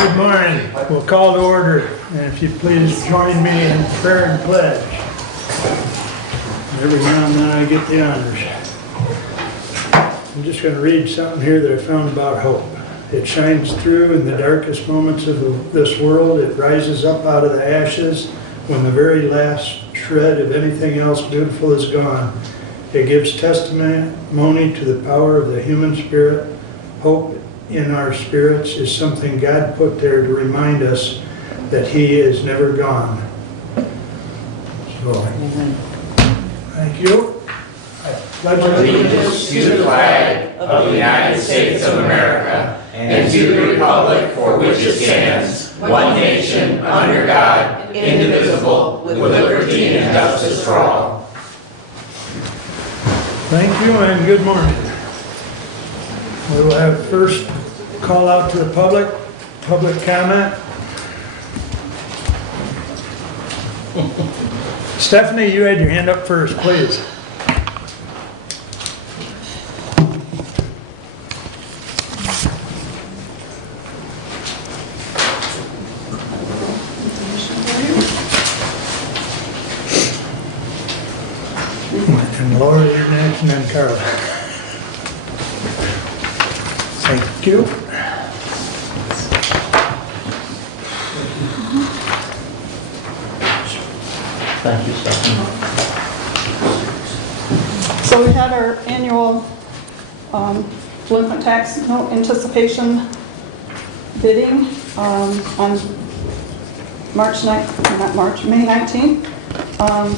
Good morning. We'll call to order, and if you please join me in prayer and pledge. Every now and then I get the honors. I'm just going to read something here that I found about hope. It shines through in the darkest moments of this world. It rises up out of the ashes when the very last shred of anything else beautiful is gone. It gives testimony to the power of the human spirit. Hope in our spirits is something God put there to remind us that He is never gone. So, thank you. I pledge allegiance to the flag of the United States of America and to the republic for which it stands, one nation, under God, indivisible, with liberty and justice for all. Thank you and good morning. We will have first call out to the public comment. Stephanie, you had your hand up first, please. And Laura, you're next, and then Carla. Thank you. Thank you, Stephanie. So we had our annual delinquent tax note anticipation bidding on May 19th.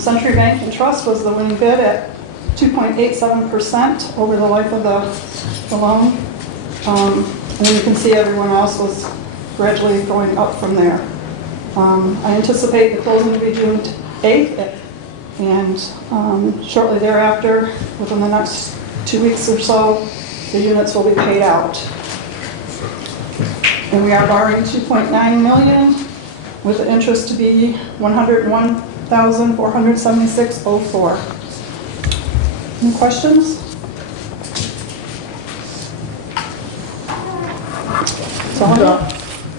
Century Bank and Trust was the winning bid at 2.87% over the life of the loan. And you can see everyone else was gradually going up from there. I anticipate the closing to be June 8th, and shortly thereafter, within the next 2 weeks or so, the units will be paid out. And we are borrowing $2.9 million with the interest to be $101,476.04. Any questions?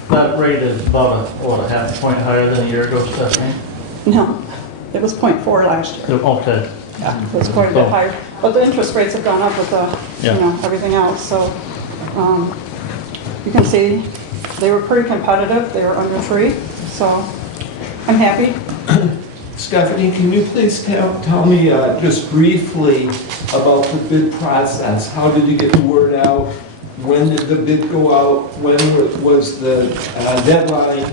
That rate is about a half a point higher than a year ago, Stephanie? No, it was 0.4 last year. Okay. Yeah, it was quite a bit higher. But the interest rates have gone up with the, everything else. So you can see they were pretty competitive. They were under 3. So I'm happy. Stephanie, can you please tell me just briefly about the bid process? How did you get the word out? When did the bid go out? When was the deadline?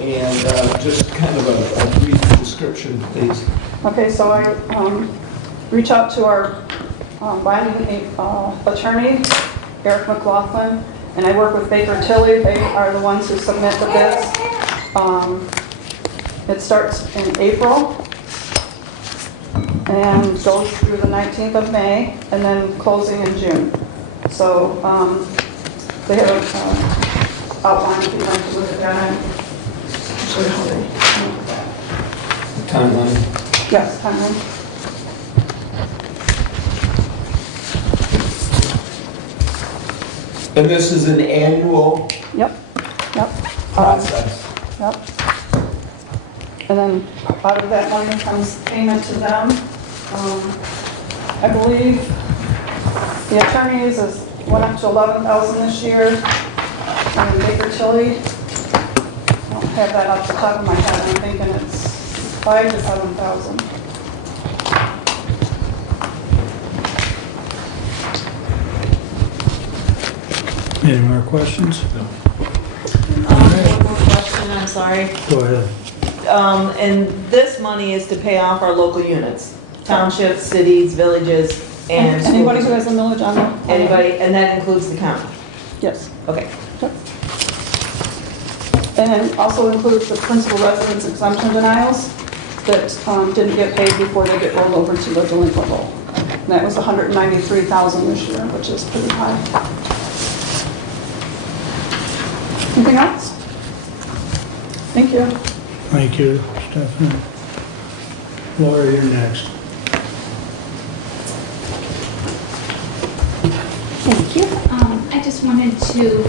And just kind of a brief description, please. Okay, so I reach out to our binding attorney, Eric McLaughlin, and I work with Baker Tilly. They are the ones who submit the bids. It starts in April and goes through the 19th of May, and then closing in June. So they have an outline if you'd like to look at that. Show you how they Timeline. Yes, timeline. And this is an annual Yep. process. Yep. And then out of that money comes payment to them. I believe the attorneys went up to $11,000 this year. And Baker Tilly, I don't have that off the top of my head. I'm thinking it's $5,000 to $7,000. Any more questions? One more question, I'm sorry. Go ahead. And this money is to pay off our local units, townships, cities, villages, and schools. Anybody who has a millage on them? Anybody, and that includes the county? Yes. Okay. And then also includes the principal residence exemption denials that didn't get paid before they get rolled over to the delinquent roll. And that was $193,000 this year, which is pretty high. Anything else? Thank you. Thank you, Stephanie. Laura, you're next. Thank you. I just wanted to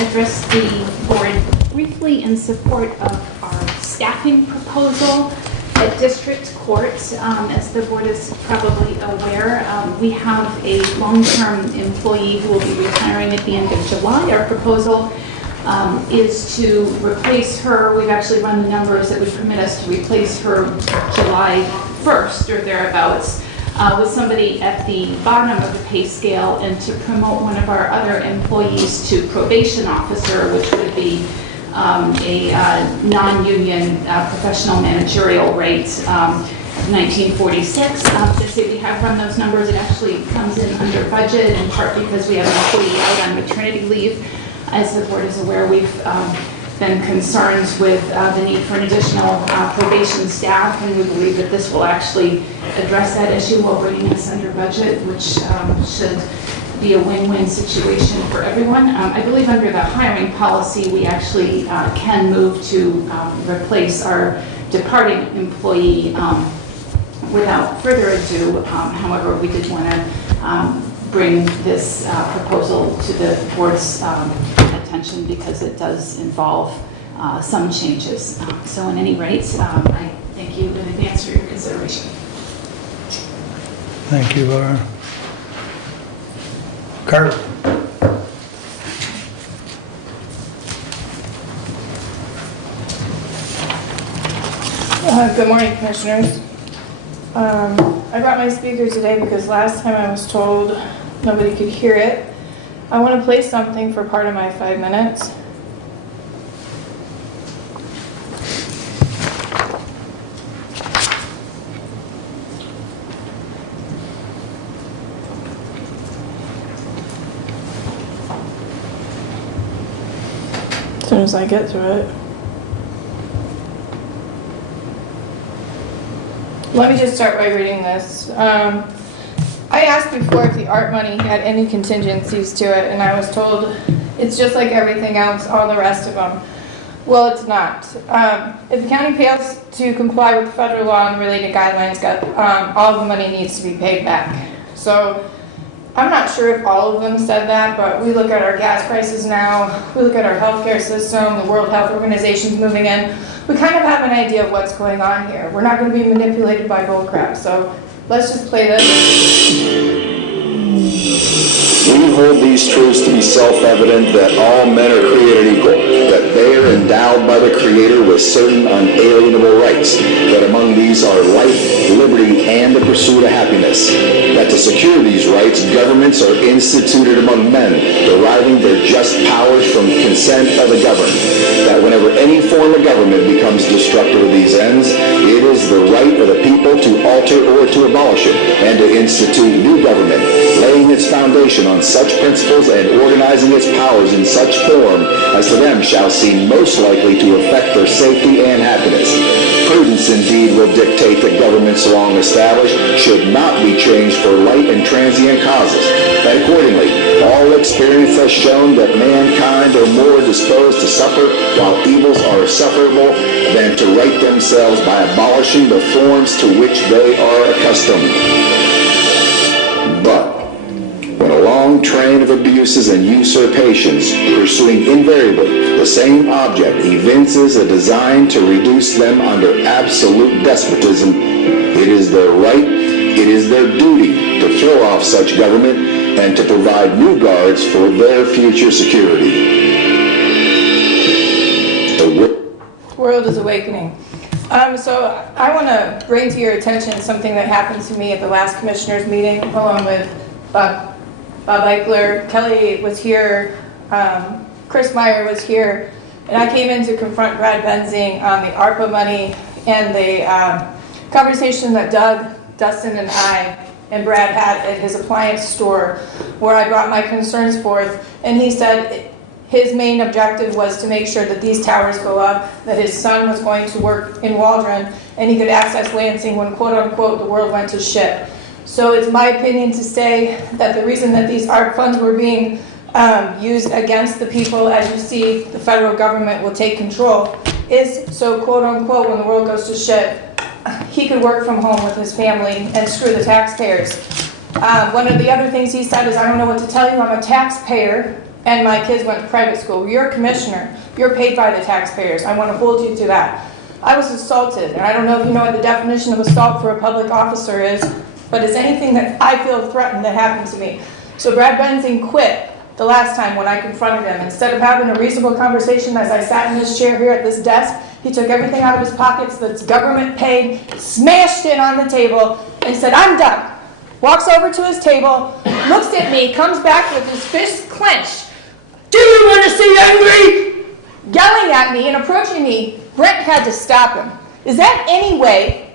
address the board briefly in support of our staffing proposal at district court. As the board is probably aware, we have a long-term employee who will be retiring at the end of July. Our proposal is to replace her. We've actually run the numbers that would permit us to replace her July 1st or thereabouts with somebody at the bottom of the pay scale, and to promote one of our other employees to probation officer, which would be a non-union professional managerial rate of 1946. To say we have run those numbers, it actually comes in under budget, in part because we have an employee out on maternity leave. As the board is aware, we've been concerned with the need for an additional probation staff, and we believe that this will actually address that issue while bringing us under budget, which should be a win-win situation for everyone. I believe under the hiring policy, we actually can move to replace our departing employee without further ado. However, we did want to bring this proposal to the board's attention because it does involve some changes. So at any rate, I thank you in advance for your consideration. Thank you, Laura. Carter? Good morning, Commissioners. I brought my speaker today because last time I was told nobody could hear it. I want to play something for part of my 5 minutes. As soon as I get to it. Let me just start by reading this. I asked before if the art money had any contingencies to it, and I was told it's just like everything else, all the rest of them. Well, it's not. If the county fails to comply with federal law and related guidelines, all the money needs to be paid back. So I'm not sure if all of them said that, but we look at our gas prices now, we look at our healthcare system, the World Health Organization's moving in. We kind of have an idea of what's going on here. We're not going to be manipulated by bullcrap. So let's just play this. We hold these truths to be self-evident that all men are created equal, that they are endowed by the Creator with certain unalienable rights, that among these are life, liberty, and the pursuit of happiness, that to secure these rights, governments are instituted among men, deriving their just powers from consent of the governed, that whenever any form of government becomes destructive of these ends, it is the right of the people to alter or to abolish it, and to institute new government, laying its foundation on such principles and organizing its powers in such form as to them shall seem most likely to affect their safety and happiness. Prudence indeed will dictate that governments long established should not be changed for light and transient causes, and accordingly, all experience has shown that mankind are more disposed to suffer while evils are sufferable than to right themselves by abolishing the forms to which they are accustomed. But when a long train of abuses and usurpations, pursuing invariably the same object, evinces a design to reduce them under absolute despotism, it is their right, it is their duty to throw off such government and to provide new guards for their future security. The world is awakening. So I want to bring to your attention something that happened to me at the last commissioners meeting, along with Bob Eichler. Kelly was here, Chris Meyer was here, and I came in to confront Brad Benzing on the ARPA money and the conversation that Doug, Dustin, and I and Brad had at his appliance store, where I brought my concerns forth, and he said his main objective was to make sure that these towers go up, that his son was going to work in Waldron, and he could access Lansing when, quote unquote, the world went to shit. So it's my opinion to say that the reason that these ARP funds were being used against the people, as you see the federal government will take control, is so, quote unquote, when the world goes to shit, he could work from home with his family and screw the taxpayers. One of the other things he said is, I don't know what to tell you, I'm a taxpayer, and my kids went to private school. You're a commissioner. You're paid by the taxpayers. I want to hold you to that. I was assaulted, and I don't know if you know what the definition of assault for a public officer is, but it's anything that I feel threatened that happened to me. So Brad Benzing quit the last time when I confronted him. Instead of having a reasonable conversation as I sat in this chair here at this desk, he took everything out of his pockets that's government paid, smashed it on the table, and said, "I'm done." Walks over to his table, looks at me, comes back with his fist clenched. "Do you want to see angry?" Yelling at me and approaching me. Brent had to stop him. Is that any way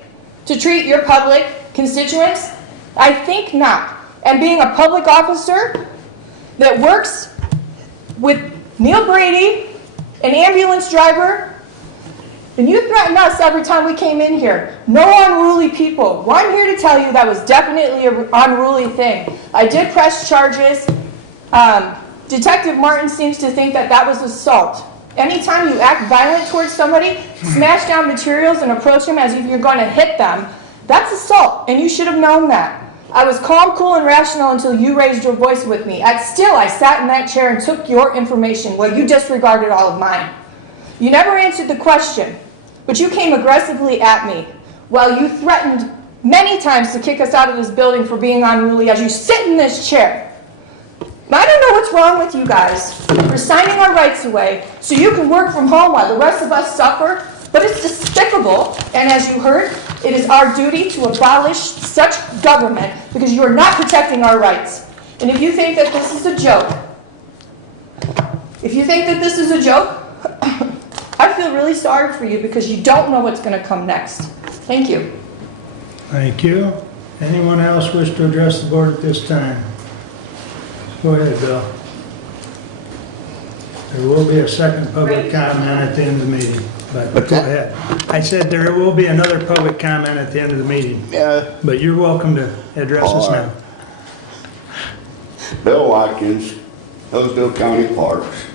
to treat your public constituents? I think not. And being a public officer that works with Neil Brady, an ambulance driver, and you threatened us every time we came in here. No unruly people. Well, I'm here to tell you that was definitely an unruly thing. I did press charges. Detective Martin seems to think that that was assault. Anytime you act violent towards somebody, smash down materials and approach them as if you're going to hit them, that's assault, and you should have known that. I was calm, cool, and rational until you raised your voice with me. Still, I sat in that chair and took your information while you disregarded all of mine. You never answered the question, but you came aggressively at me while you threatened many times to kick us out of this building for being unruly as you sit in this chair. I don't know what's wrong with you guys for signing our rights away so you can work from home while the rest of us suffer, but it's despicable, and as you heard, it is our duty to abolish such government because you are not protecting our rights. And if you think that this is a joke, I feel really sorry for you because you don't know what's going to come next. Thank you. Thank you. Anyone else wish to address the board at this time? Go ahead, Bill. There will be a second public comment at the end of the meeting, but go ahead. I said there will be another public comment at the end of the meeting, but you're welcome to address us now. Bill Watkins, Hillsdale County Parks.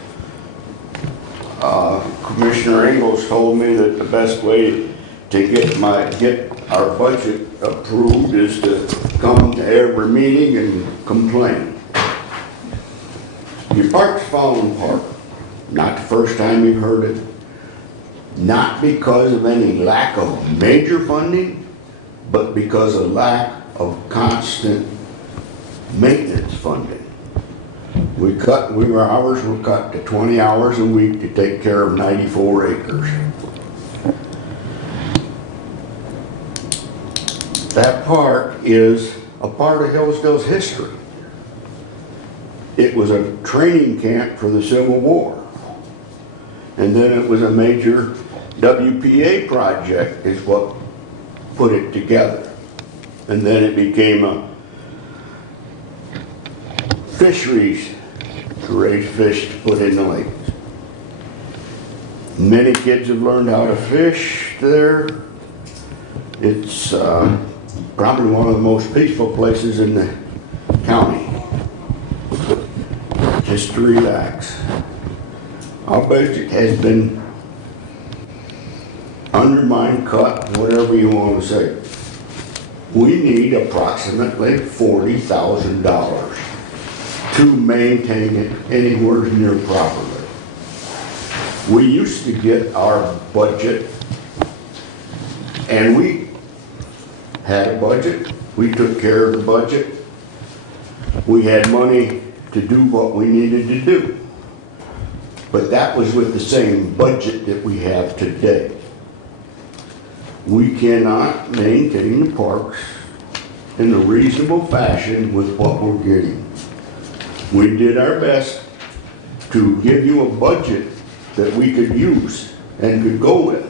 Commissioner Ingles told me that the best way to get our budget approved is to come to every meeting and complain. Your park's falling apart. Not the first time you've heard it. Not because of any lack of major funding, but because of lack of constant maintenance funding. Hours were cut to 20 hours a week to take care of 94 acres. That park is a part of Hillsdale's history. It was a training camp for the Civil War. And then it was a major WPA project is what put it together. And then it became a fisheries to raise fish to put in the lakes. Many kids have learned how to fish there. It's probably one of the most peaceful places in the county. Just to relax. Our budget has been undermined, cut, whatever you want to say. We need approximately $40,000 to maintain it anywhere near properly. We used to get our budget, and we had a budget. We took care of the budget. We had money to do what we needed to do. But that was with the same budget that we have today. We cannot maintain the parks in a reasonable fashion with what we're getting. We did our best to give you a budget that we could use and could go with,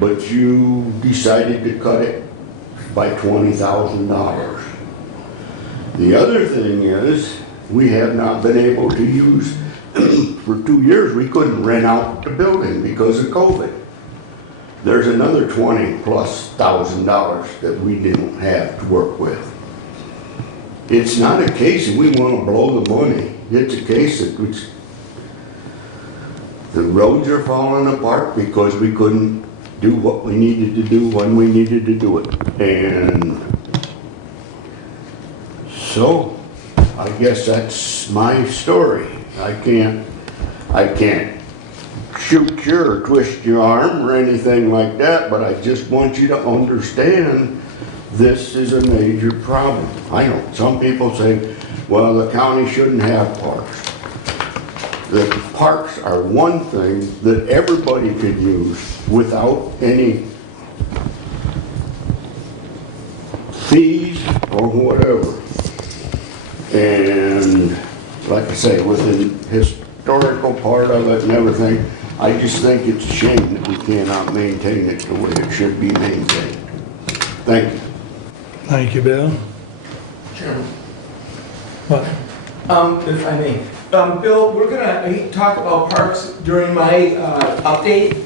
but you decided to cut it by $20,000. The other thing is, we have not been able to use, for 2 years, we couldn't rent out the building because of COVID. There's another $20,000+ that we didn't have to work with. It's not a case that we want to blow the money. It's a case that the roads are falling apart because we couldn't do what we needed to do when we needed to do it. And so, I guess that's my story. I can't shoot you or twist your arm or anything like that, but I just want you to understand this is a major problem. I know some people say, well, the county shouldn't have parks. The parks are one thing that everybody could use without any fees or whatever. And like I say, with the historical part of it and everything, I just think it's a shame that we cannot maintain it the way it should be maintained. Thank you. Thank you, Bill. Chairman, What? if I may. Bill, we're gonna talk about parks during my update.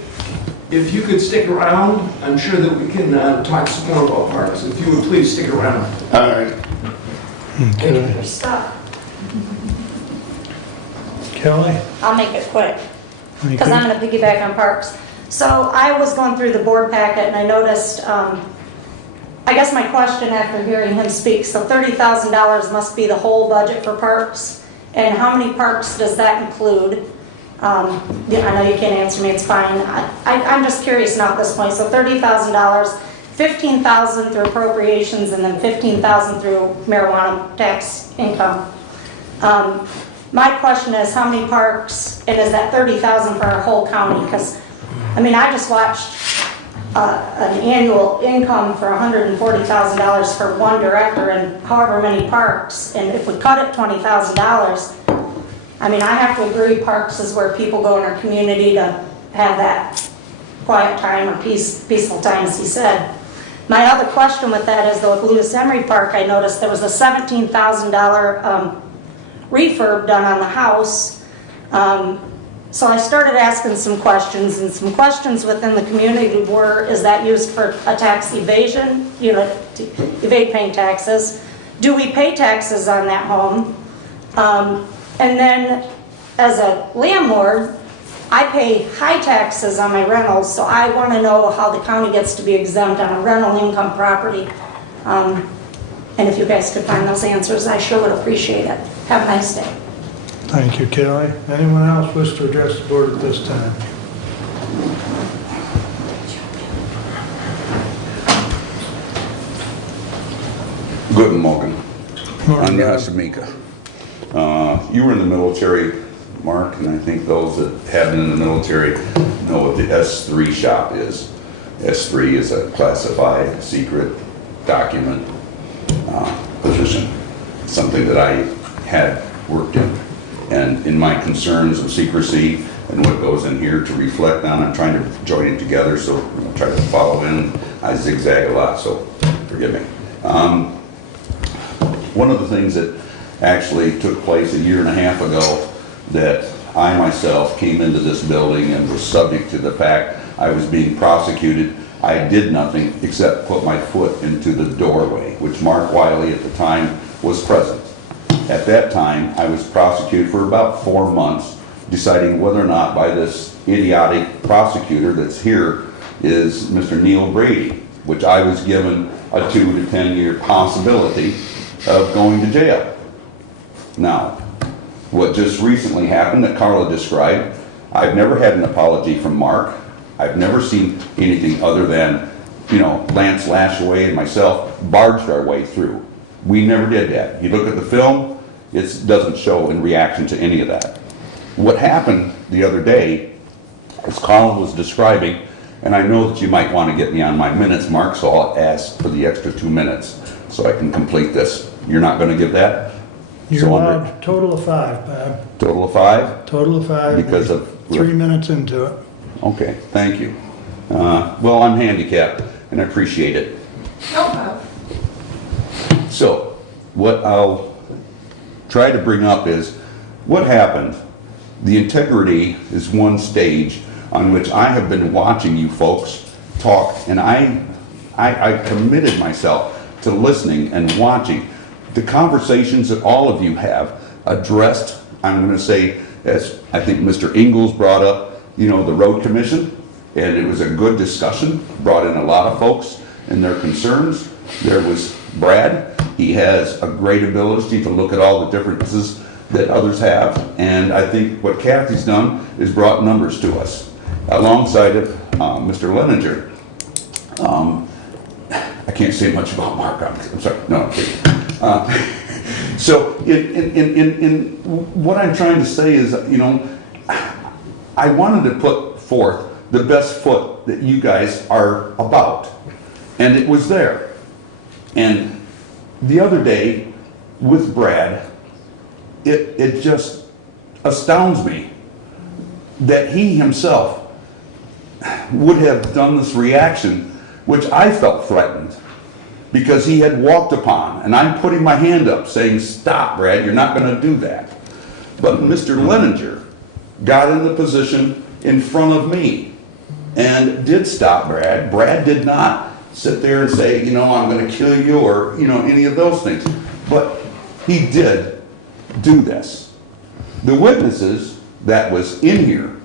If you could stick around, I'm sure that we can talk some more about parks. If you would please stick around. All right. Okay. Stop. Kelly? I'll make it quick, Thank because you. I'm going to piggyback on parks. So I was going through the board packet and I noticed, I guess my question after hearing him speak, so $30,000 must be the whole budget for parks? And how many parks does that include? Yeah, I know you can't answer me, it's fine. I'm just curious now at this point. So $30,000, $15,000 through appropriations, and then $15,000 through marijuana tax income. My question is, how many parks, and is that $30,000 for our whole county? Because, I mean, I just watched an annual income for $140,000 for one director and however many parks, and if we cut it $20,000, I mean, I have to agree parks is where people go in our community to have that quiet time or peaceful time, as he said. My other question with that is, though, with Lewis Emery Park, I noticed there was a $17,000 refurb done on the house. So I started asking some questions, and some questions within the community were, is that used for a tax evasion, you know, to evade paying taxes? Do we pay taxes on that home? And then as a landlord, I pay high taxes on my rentals, so I want to know how the county gets to be exempt on a rental income property. And if you guys could find those answers, I sure would appreciate it. Have a nice day. Thank you, Kelly. Anyone else wish to address the board at this time? Guten Morgen. I'm Yashamika. You were in the military, Mark, and I think those that have been in the military know what the S3 shop is. S3 is a classified secret document position, something that I had worked in. And in my concerns of secrecy and what goes in here to reflect on, I'm trying to join it together, so I'll try to follow in. I zigzag a lot, so forgive me. One of the things that actually took place a year and a half ago, that I myself came into this building and was subject to the fact I was being prosecuted. I did nothing except put my foot into the doorway, which Mark Wiley at the time was present. At that time, I was prosecuted for about 4 months, deciding whether or not by this idiotic prosecutor that's here is Mr. Neil Brady, which I was given a 2 to 10 year possibility of going to jail. Now, what just recently happened that Carla described, I've never had an apology from Mark. I've never seen anything other than, you know, Lance Lashaway and myself barged our way through. We never did that. You look at the film, it doesn't show in reaction to any of that. What happened the other day, as Carla was describing, and I know that you might want to get me on my minutes, Mark, so I'll ask for the extra 2 minutes so I can complete this. You're not going to give that? You're So allowed a total of 5, Bob. Total of 5? Total of 5. Because of... 3 minutes into it. Okay, thank you. Well, I'm handicapped, and I appreciate it. No problem. So, what I'll try to bring up is, what happened? The integrity is one stage on which I have been watching you folks talk, and I committed myself to listening and watching the conversations that all of you have addressed. I'm going to say, as I think Mr. Ingalls brought up, you know, the road commission, and it was a good discussion, brought in a lot of folks and their concerns. There was Brad. He has a great ability to look at all the differences that others have. And I think what Kathy's done is brought numbers to us, alongside of Mr. Leninger. I can't say much about Mark, I'm sorry, no, I'm kidding. So in what I'm trying to say is, you know, I wanted to put forth the best foot that you guys are about, and it was there. And the other day with Brad, it just astounds me that he himself would have done this reaction, which I felt threatened, because he had walked upon, and I'm putting my hand up saying, stop, Brad, you're not going to do that. But Mr. Leninger got in the position in front of me and did stop Brad. Brad did not sit there and say, you know, I'm going to kill you, or, you know, any of those things. But he did do this. The witnesses that was in here,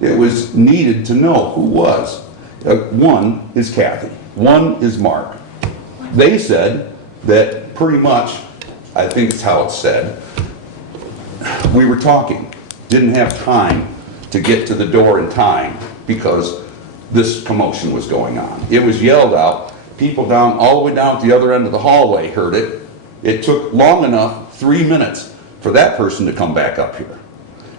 it was needed to know who was. One is Kathy. One is Mark. They said that pretty much, I think it's how it's said, we were talking, didn't have time to get to the door in time because this commotion was going on. It was yelled out. People down, all the way down at the other end of the hallway heard it. It took long enough, 3 minutes, for that person to come back up here.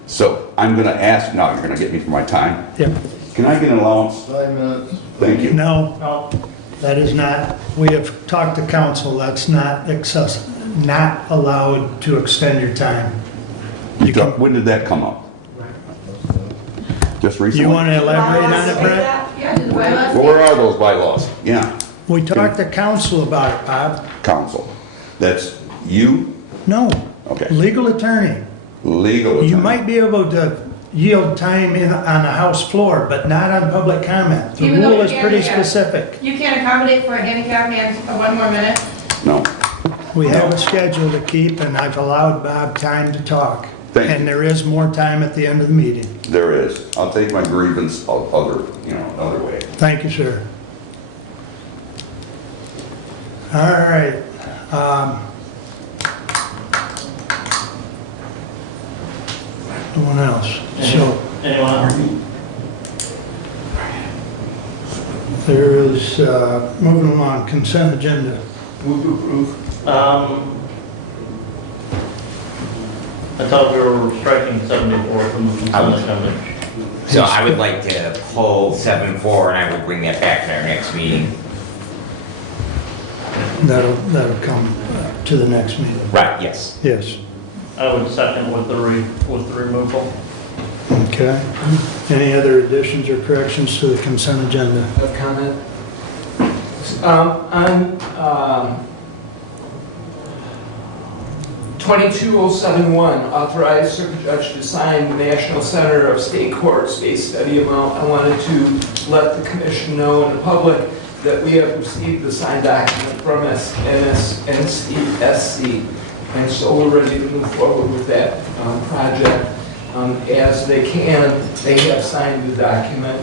So I'm going to ask, now you're going to get me for my time. Yep. Can I get an allowance? 5 minutes. Thank you. No, that is not, we have talked to council, that's not not allowed to extend your time. When did that come up? Just recently? You want to elaborate on it, Brett? Well, where are those bylaws? Yeah, We talked to council about it, Bob. council. That's you? No. Okay. Legal attorney. Legal attorney. You might be able to yield time on the house floor, but not on public comment. The Even though rule you is can't pretty have- specific. You can't accommodate for a handicapped man for 1 more minute? No. We have a schedule to keep, and I've allowed Bob time to talk. Thank you. And there is more time at the end of the meeting. There is. I'll take my grievance other way. Thank you, sir. All right. No one else. So Anyone? there is, moving along, consent agenda. Move to approve. I thought we were striking 74 from the consent agenda. So I would like to pull 7-4, and I will bring that back at our next meeting. That'll come to the next meeting. Right, yes. Yes. I would second with the removal. Okay. Any other additions or corrections to the consent agenda? A comment? On 22071, authorize circuit judge to sign the National Center of State Courts base study amount. I wanted to let the commission know and the public that we have received the signed document from NSC, and so we're ready to move forward with that project. As they can, they have signed the document.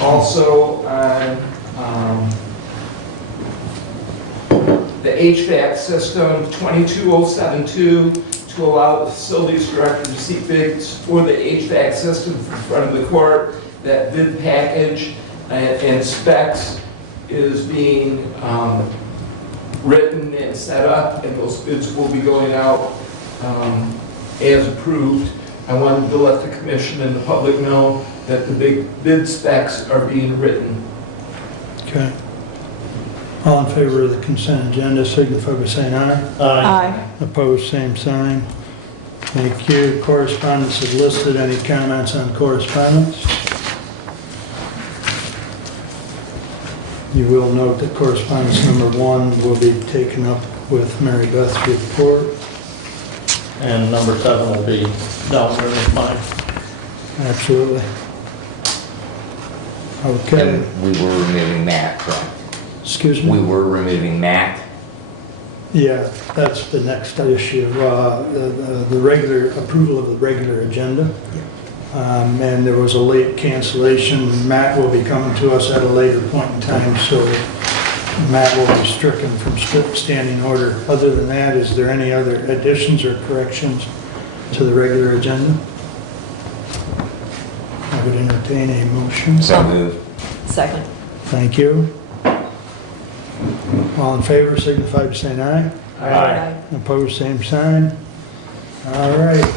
Also, the HVAC system, 22072, to allow the facilities director to see bids for the HVAC system in front of the court. That bid package and specs is being written and set up, and those bids will be going out as approved. I wanted to let the commission and the public know that the big bid specs are being written. Okay. All in favor of the consent agenda, signify by saying aye. Aye. Opposed, same sign. Thank you. Correspondence is listed. Any comments on correspondence? You will note that correspondence number 1 will be taken up with Mary Beth's report. And number 7 will be down there with mine. Absolutely. Okay. And we were removing Matt, correct? Excuse We me? were removing Matt. Yeah, that's the next issue. The regular, approval of the regular agenda. And there was a late cancellation. Matt will be coming to us at a later point in time, so Matt will be stricken from standing order. Other than that, is there any other additions or corrections to the regular agenda? I would entertain a motion. So moved. Second. Thank you. All in favor signify by saying aye. Aye. Opposed, same sign. All right.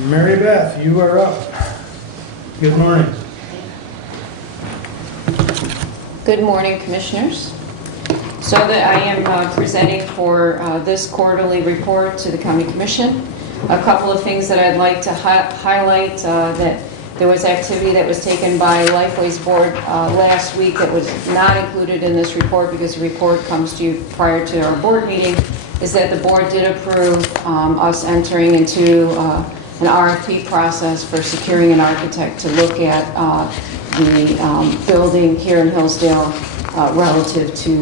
Mary Beth, you are up. Good morning. Good morning, Commissioners. So that I am presenting for this quarterly report to the County Commission. A couple of things that I'd like to highlight, that there was activity that was taken by Lifeway's board last week that was not included in this report because the report comes to you prior to our board meeting, is that the board did approve us entering into an RFP process for securing an architect to look at the building here in Hillsdale relative to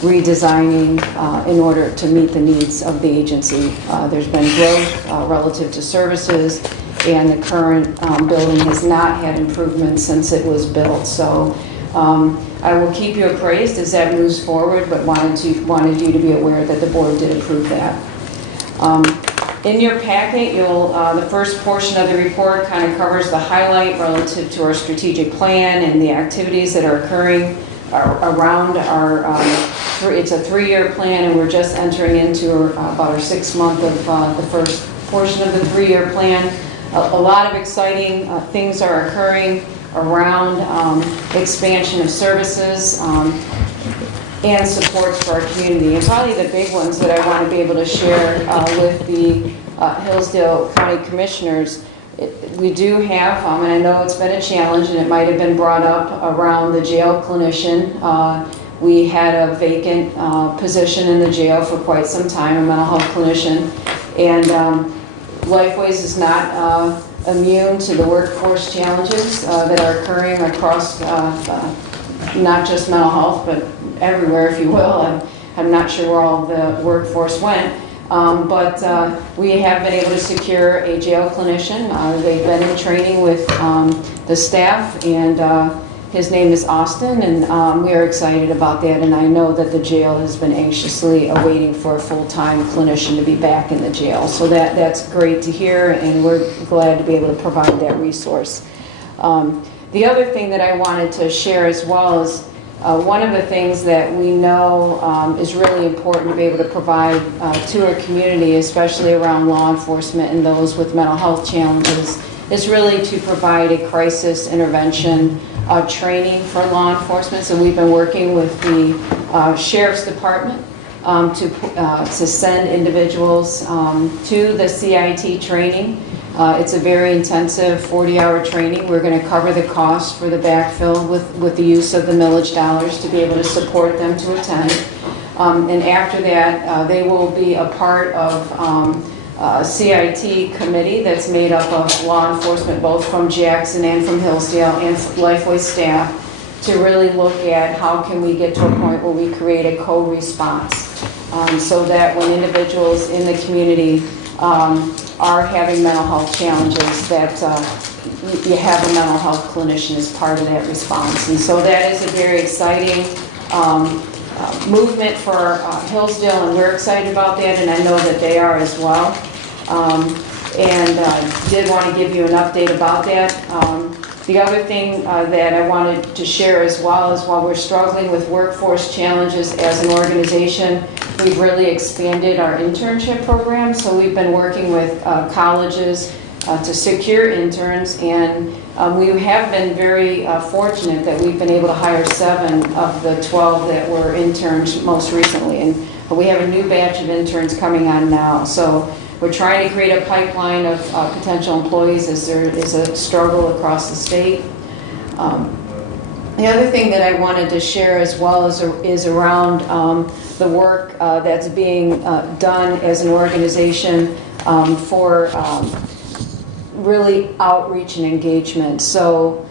redesigning in order to meet the needs of the agency. There's been growth relative to services, and the current building has not had improvements since it was built. So I will keep you appraised as that moves forward, but wanted you to be aware that the board did approve that. In your packet, the first portion of the report kind of covers the highlight relative to our strategic plan and the activities that are occurring around our, it's a 3-year plan, and we're just entering into about our 6th month of the first portion of the 3-year plan. A lot of exciting things are occurring around expansion of services and supports for our community. And probably the big ones that I want to be able to share with the Hillsdale County Commissioners, we do have, and I know it's been a challenge and it might have been brought up around the jail clinician. We had a vacant position in the jail for quite some time, a mental health clinician. And Lifeways is not immune to the workforce challenges that are occurring across not just mental health, but everywhere, if you will. I'm not sure where all the workforce went, but we have been able to secure a jail clinician. They've been in training with the staff, and his name is Austin, and we are excited about that, and I know that the jail has been anxiously awaiting for a full-time clinician to be back in the jail. So that's great to hear, and we're glad to be able to provide that resource. The other thing that I wanted to share as well is one of the things that we know is really important to be able to provide to our community, especially around law enforcement and those with mental health challenges, is really to provide a crisis intervention training for law enforcement. So we've been working with the Sheriff's Department to send individuals to the CIT training. It's a very intensive 40-hour training. We're going to cover the cost for the backfill with the use of the millage dollars to be able to support them to attend. And after that, they will be a part of a CIT committee that's made up of law enforcement, both from Jackson and from Hillsdale, and Lifeway staff, to really look at how can we get to a point where we create a co-response, so that when individuals in the community are having mental health challenges, that you have a mental health clinician as part of that response. And so that is a very exciting movement for Hillsdale, and we're excited about that, and I know that they are as well. Did want to give you an update about that. The other thing that I wanted to share as well is, while we're struggling with workforce challenges as an organization, we've really expanded our internship program. So we've been working with colleges to secure interns, and we have been very fortunate that we've been able to hire 7 of the 12 that were interns most recently, and we have a new batch of interns coming on now. So we're trying to create a pipeline of potential employees as there is a struggle across the state. The other thing that I wanted to share as well is around the work that's being done as an organization for really outreach and engagement. So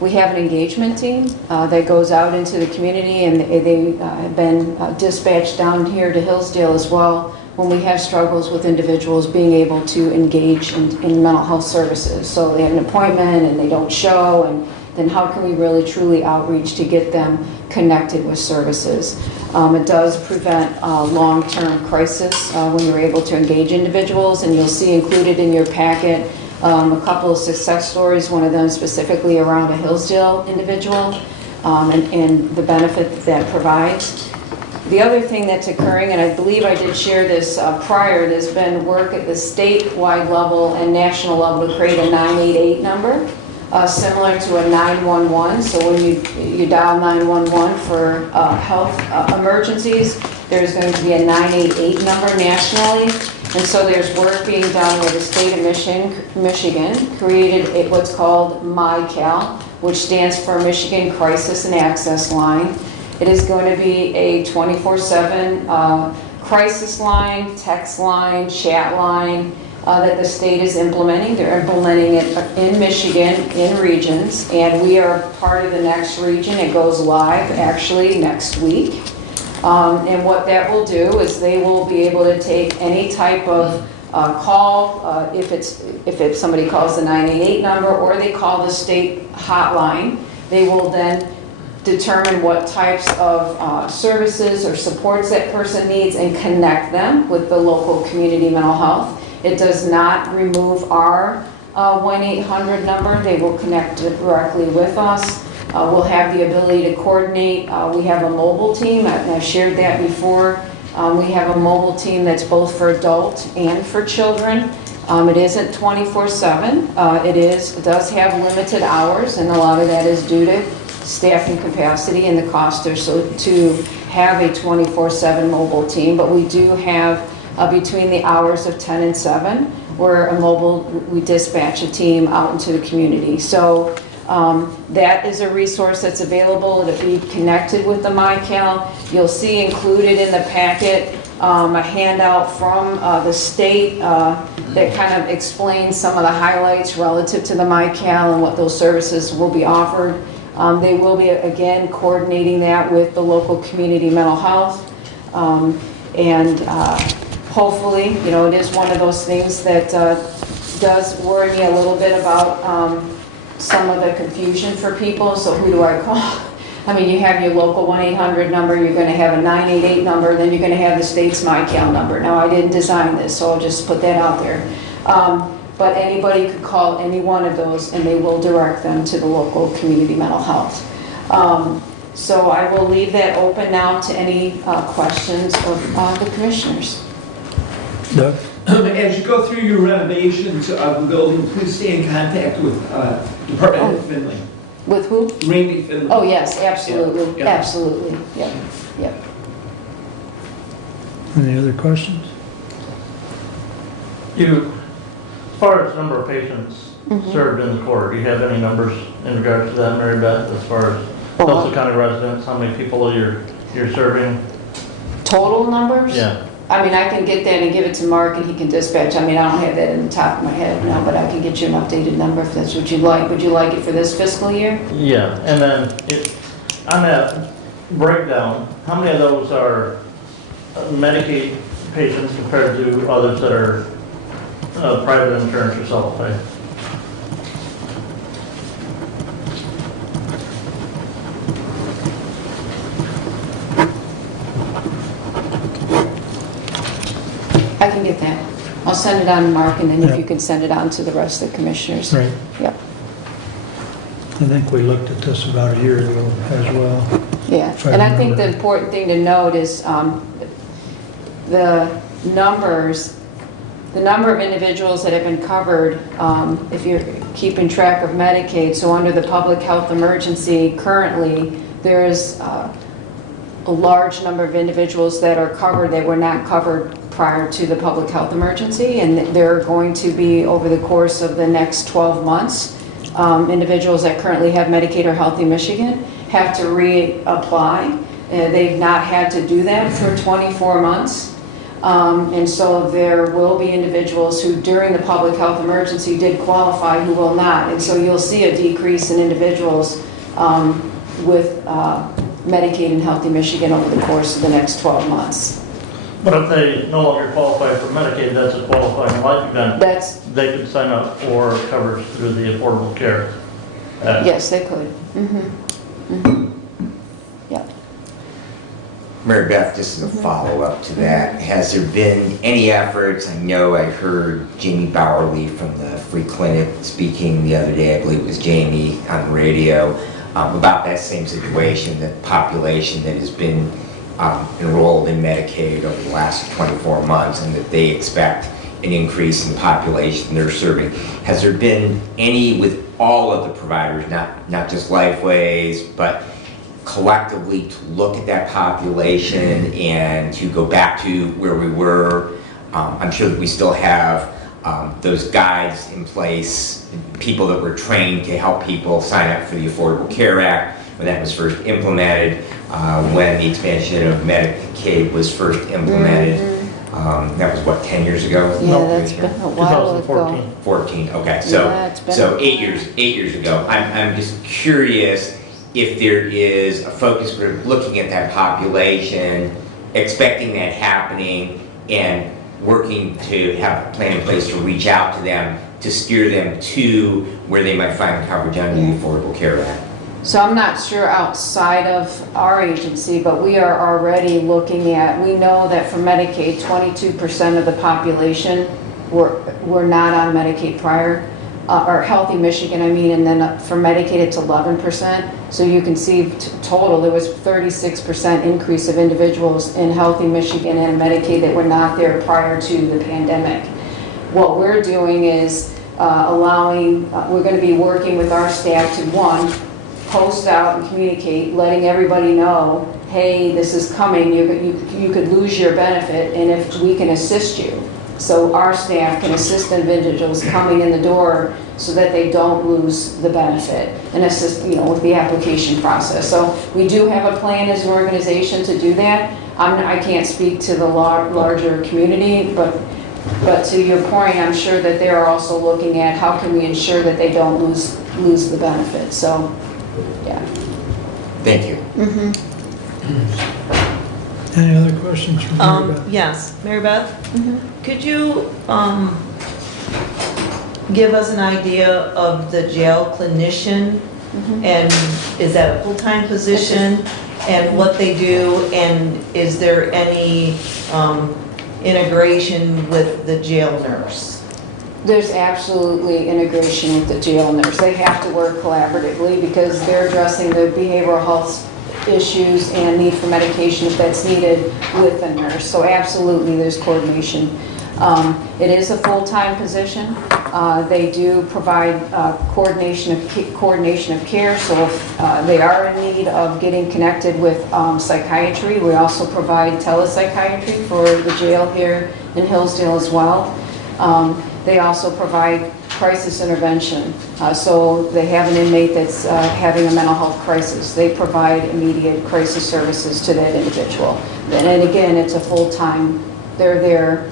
we have an engagement team that goes out into the community, and they have been dispatched down here to Hillsdale as well when we have struggles with individuals being able to engage in mental health services. So they have an appointment and they don't show, and then how can we really truly outreach to get them connected with services? It does prevent long-term crisis when you're able to engage individuals, and you'll see included in your packet a couple of success stories, one of them specifically around a Hillsdale individual and the benefit that provides. The other thing that's occurring, and I believe I did share this prior, there's been work at the statewide level and national level to create a 988 number, similar to a 911. So when you dial 911 for health emergencies, there's going to be a 988 number nationally. And so there's work being done where the state of Michigan created what's called MyCal, which stands for Michigan Crisis and Access Line. It is going to be a 24/7 crisis line, text line, chat line that the state is implementing. They're implementing it in Michigan, in regions, and we are part of the next region. It goes live actually next week. And what that will do is they will be able to take any type of call, if somebody calls the 988 number or they call the state hotline, they will then determine what types of services or supports that person needs and connect them with the local community mental health. It does not remove our 1-800 number. They will connect directly with us. We'll have the ability to coordinate. We have a mobile team, and I've shared that before. We have a mobile team that's both for adult and for children. It isn't 24/7. It does have limited hours, and a lot of that is due to staffing capacity and the cost to have a 24/7 mobile team. But we do have between the hours of 10 and 7, where we dispatch a team out into the community. So that is a resource that's available to be connected with the MyCal. You'll see included in the packet a handout from the state that kind of explains some of the highlights relative to the MyCal and what those services will be offered. They will be, again, coordinating that with the local community mental health. And hopefully, it is one of those things that does worry me a little bit about some of the confusion for people. So who do I call? I mean, you have your local 1-800 number, you're going to have a 988 number, then you're going to have the state's MyCal number. Now, I didn't design this, so I'll just put that out there. But anybody could call any one of those and they will direct them to the local community mental health. So I will leave that open now to any questions of the commissioners. Doug? As you go through your renovations of the building, please stay in contact with Department of Finley. With who? Randy Finley. Oh, yes, absolutely, Yeah. absolutely, yeah, yeah. Any other questions? As far as number of patients served in the court, do you have any numbers in regards to that, Mary Beth, as far as Tulsa County residents, how many people you're serving? Total numbers? Yeah. I mean, I can get that and give it to Mark and he can dispatch. I mean, I don't have that in the top of my head now, but I can get you an updated number if that's what you'd like. Would you like it for this fiscal year? Yeah, and then on that breakdown, how many of those are Medicaid patients compared to others that are private insurance or self-pay? I can get that. I'll send it on to Mark and then if you can send it on to the rest of the commissioners. Right. Yep. I think we looked at this about a year ago as well. Yeah, and I think the important thing to note is the number of individuals that have been covered, if you're keeping track of Medicaid, so under the public health emergency currently, there is a large number of individuals that are covered that were not covered prior to the public health emergency, and they're going to be, over the course of the next 12 months, individuals that currently have Medicaid or Healthy Michigan have to reapply. They've not had to do that for 24 months. And so there will be individuals who during the public health emergency did qualify who will not. And so you'll see a decrease in individuals with Medicaid and Healthy Michigan over the course of the next 12 months. But if they no longer qualify for Medicaid, that's a qualifying life event. They could sign up for coverage through the Affordable Care Act. Yes, they could. Yeah. Mary Beth, just as a follow-up to that, has there been any efforts? I know I heard Jamie Bowerly from the Free Clinic speaking the other day, I believe it was Jamie on the radio, about that same situation, the population that has been enrolled in Medicaid over the last 24 months, and that they expect an increase in population they're serving. Has there been any with all of the providers, not just Lifeways, but collectively to look at that population and to go back to where we were? I'm sure that we still have those guides in place, people that were trained to help people sign up for the Affordable Care Act when that was first implemented, when the expansion of Medicaid was first implemented. That was what, 10 years ago? Yeah, that's been a while ago. 2014. 14, okay, Yeah, it's been so a 8 years ago. I'm just curious if there is a focus group looking at that population, expecting that happening, and working to have a plan in place to reach out to them, to steer them to where they might find coverage under the Affordable Care Act. So I'm not sure outside of our agency, but we are already looking at, we know that for Medicaid, 22% of the population were not on Medicaid prior, or Healthy Michigan, I mean, and then for Medicaid, it's 11%. So you can see total, there was 36% increase of individuals in Healthy Michigan and Medicaid that were not there prior to the pandemic. What we're doing is we're going to be working with our staff to, one, post out and communicate, letting everybody know, hey, this is coming, you could lose your benefit, and if we can assist you. So our staff can assist individuals coming in the door so that they don't lose the benefit and assist, with the application process. So we do have a plan as an organization to do that. I can't speak to the larger community, but to your point, I'm sure that they're also looking at how can we ensure that they don't lose the benefit. So, yeah. Thank you. Any other questions from Mary Beth? Yes, Mary Beth? Could you give us an idea of the jail clinician? And is that a full-time position? And what they do? And is there any integration with the jail nurse? There's absolutely integration with the jail nurse. They have to work collaboratively because they're addressing the behavioral health issues and need for medication if that's needed with the nurse. So absolutely there's coordination. It is a full-time position. They do provide coordination of care, so if they are in need of getting connected with psychiatry, we also provide telepsychiatry for the jail here in Hillsdale as well. They also provide crisis intervention. So they have an inmate that's having a mental health crisis. They provide immediate crisis services to that individual. And again, it's a full-time, they're there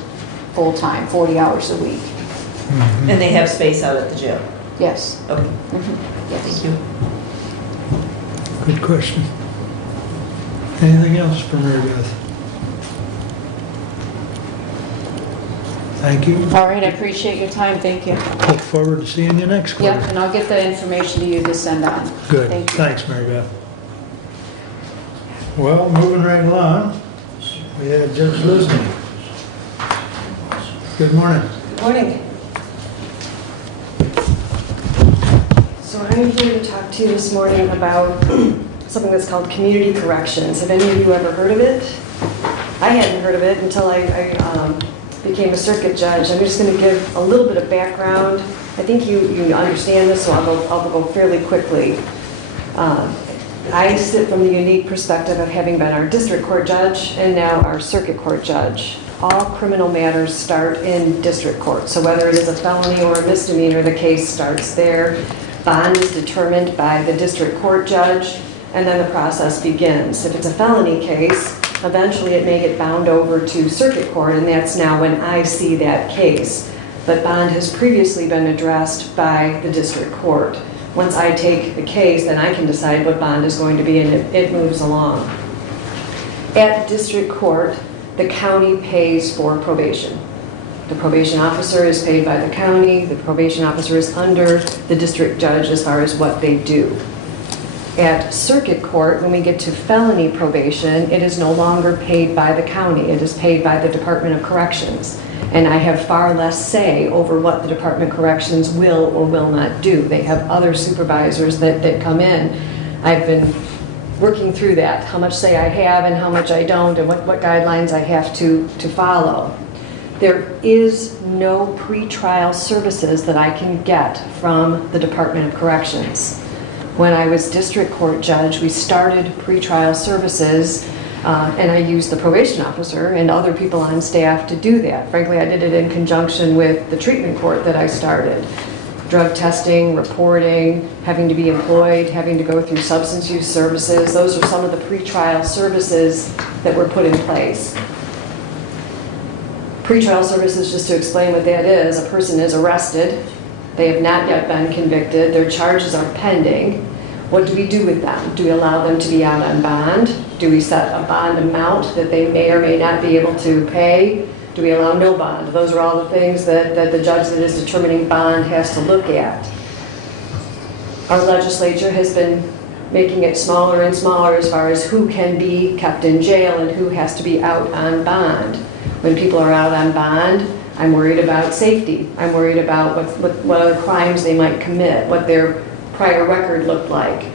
full-time, 40 hours a week. And they have space out at the jail? Yes. Okay. Yes. Thank you. Good question. Anything else for Mary Beth? Thank you. All right, I appreciate your time. Thank you. Look forward to seeing you next quarter. Yep, and I'll get the information to you to send on. Good. Thank you. Thanks, Mary Beth. Well, moving right along, we have Judge Lisney. Good morning. Good morning. So I'm here to talk to you this morning about something that's called community corrections. Have any of you ever heard of it? I hadn't heard of it until I became a circuit judge. I'm just going to give a little bit of background. I think you understand this, so I'll go fairly quickly. I sit from the unique perspective of having been our district court judge and now our circuit court judge. All criminal matters start in district court. So whether it is a felony or a misdemeanor, the case starts there. Bond is determined by the district court judge, and then the process begins. If it's a felony case, eventually it may get bound over to circuit court, and that's now when I see that case. But bond has previously been addressed by the district court. Once I take the case, then I can decide what bond is going to be, and it moves along. At district court, the county pays for probation. The probation officer is paid by the county. The probation officer is under the district judge as far as what they do. At circuit court, when we get to felony probation, it is no longer paid by the county. It is paid by the Department of Corrections. And I have far less say over what the Department of Corrections will or will not do. They have other supervisors that come in. I've been working through that, how much say I have and how much I don't, and what guidelines I have to follow. There is no pretrial services that I can get from the Department of Corrections. When I was district court judge, we started pretrial services, and I used the probation officer and other people on staff to do that. Frankly, I did it in conjunction with the treatment court that I started. Drug testing, reporting, having to be employed, having to go through substance use services. Those are some of the pretrial services that were put in place. Pretrial services, just to explain what that is, a person is arrested, they have not yet been convicted, their charges are pending. What do we do with them? Do we allow them to be out on bond? Do we set a bond amount that they may or may not be able to pay? Do we allow no bond? Those are all the things that the judge that is determining bond has to look at. Our legislature has been making it smaller and smaller as far as who can be kept in jail and who has to be out on bond. When people are out on bond, I'm worried about safety. I'm worried about what other crimes they might commit, what their prior record looked like.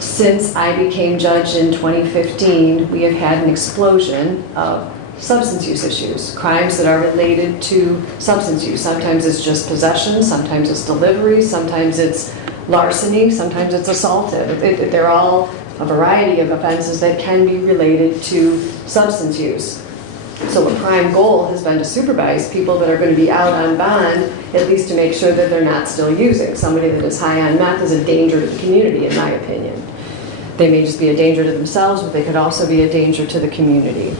Since I became judge in 2015, we have had an explosion of substance use issues, crimes that are related to substance use. Sometimes it's just possession, sometimes it's delivery, sometimes it's larceny, sometimes it's assaulted. They're all a variety of offenses that can be related to substance use. So a prime goal has been to supervise people that are going to be out on bond, at least to make sure that they're not still using. Somebody that is high on meth is a danger to the community, in my opinion. They may just be a danger to themselves, but they could also be a danger to the community.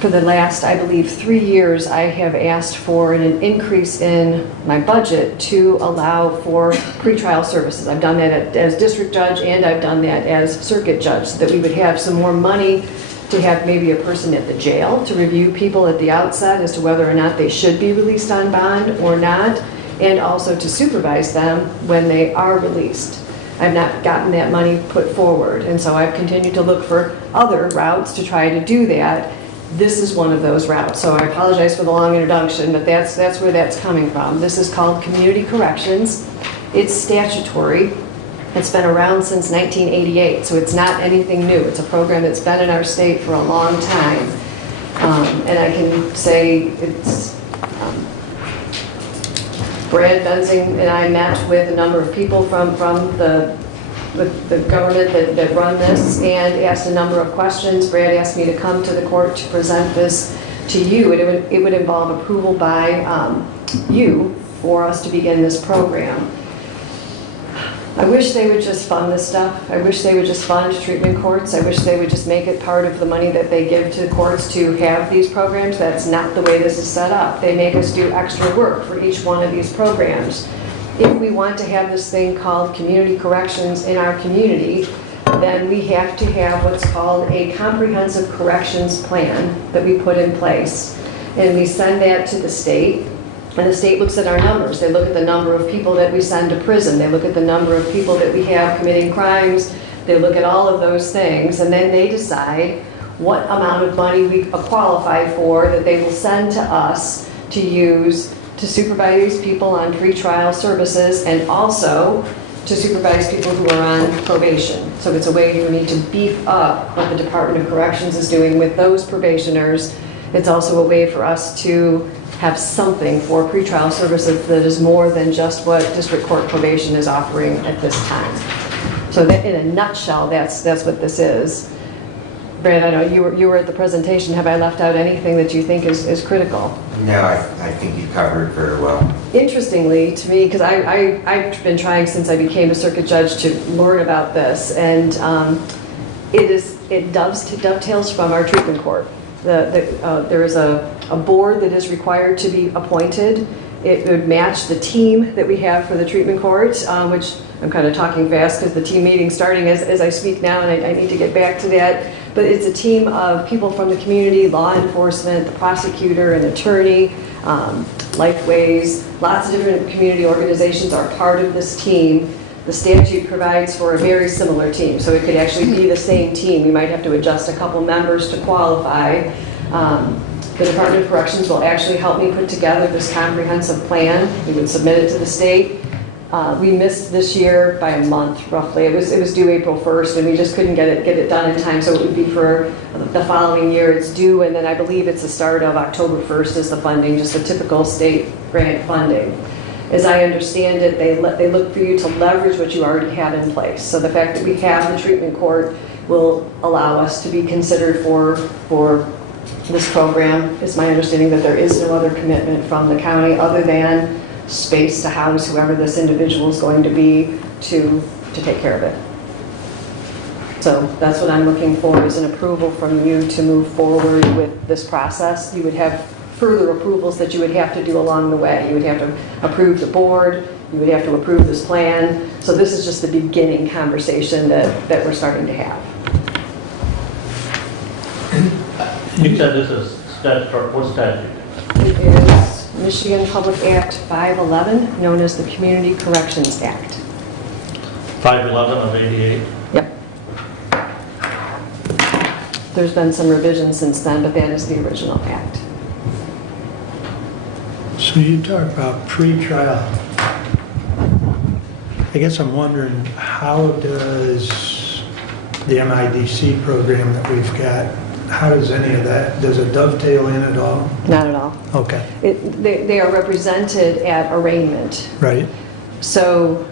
For the last, I believe, 3 years, I have asked for an increase in my budget to allow for pretrial services. I've done that as district judge, and I've done that as circuit judge, so that we would have some more money to have maybe a person at the jail to review people at the outset as to whether or not they should be released on bond or not, and also to supervise them when they are released. I've not gotten that money put forward, and so I've continued to look for other routes to try to do that. This is one of those routes, so I apologize for the long introduction, but that's where that's coming from. This is called Community Corrections. It's statutory. It's been around since 1988, so it's not anything new. It's a program that's been in our state for a long time. And I can say it's Brad Benzing and I met with a number of people from the government that run this and asked a number of questions. Brad asked me to come to the court to present this to you. It would involve approval by you for us to begin this program. I wish they would just fund this stuff. I wish they would just fund treatment courts. I wish they would just make it part of the money that they give to courts to have these programs. That's not the way this is set up. They make us do extra work for each one of these programs. If we want to have this thing called community corrections in our community, then we have to have what's called a comprehensive corrections plan that we put in place. And we send that to the state. And the state looks at our numbers. They look at the number of people that we send to prison. They look at the number of people that we have committing crimes. They look at all of those things, and then they decide what amount of money we qualify for that they will send to us to use to supervise these people on pretrial services and also to supervise people who are on probation. So it's a way we need to beef up what the Department of Corrections is doing with those probationers. It's also a way for us to have something for pretrial services that is more than just what district court probation is offering at this time. So that, in a nutshell, that's what this is. Brad, I know you were at the presentation. Have I left out anything that you think is critical? No, I think you covered very well. Interestingly to me, because I've been trying since I became a circuit judge to learn about this, and it dovetails from our treatment court. There is a board that is required to be appointed. It would match the team that we have for the treatment court, which I'm kind of talking fast because the team meeting's starting as I speak now, and I need to get back to that. But it's a team of people from the community, law enforcement, the prosecutor, an attorney, Lifeways, lots of different community organizations are part of this team The statute provides for a very similar team, so it could actually be the same team. We might have to adjust a couple members to qualify. The Department of Corrections will actually help me put together this comprehensive plan. We would submit it to the state. We missed this year by a month, roughly. It was due April 1st, and we just couldn't get it done in time, so it would be for the following year. It's due, and then I believe it's the start of October 1st is the funding, just a typical state grant funding. As I understand it, they look for you to leverage what you already have in place. So the fact that we have the treatment court will allow us to be considered for this program. It's my understanding that there is no other commitment from the county other than space to house whoever this individual is going to be to take care of it. So that's what I'm looking for, is an approval from you to move forward with this process. You would have further approvals that you would have to do along the way. You would have to approve the board, you would have to approve this plan. So this is just the beginning conversation that we're starting to have. You said this is statutory, what statute? It is Michigan Public Act 511, known as the Community Corrections Act. 511 of 88? Yep. There's been some revisions since then, but that is the original act. So you talk about pre-trial. I guess I'm wondering, how does the MIDC program that we've got, how does any of that, does it dovetail in at all? Not at all. Okay. They are represented at arraignment. Right. So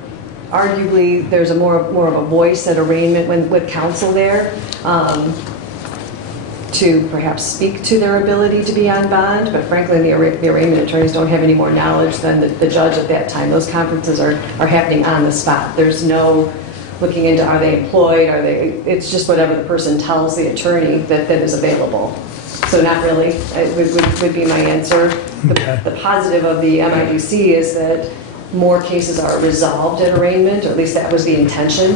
arguably, there's a more of a voice at arraignment with counsel there to perhaps speak to their ability to be on bond, but frankly, the arraignment attorneys don't have any more knowledge than the judge at that time. Those conferences are happening on the spot. There's no looking into, are they employed, it's just whatever the person tells the attorney that is available. So not really, would be my answer. Okay. The positive of the MIDC is that more cases are resolved at arraignment, or at least that was the intention,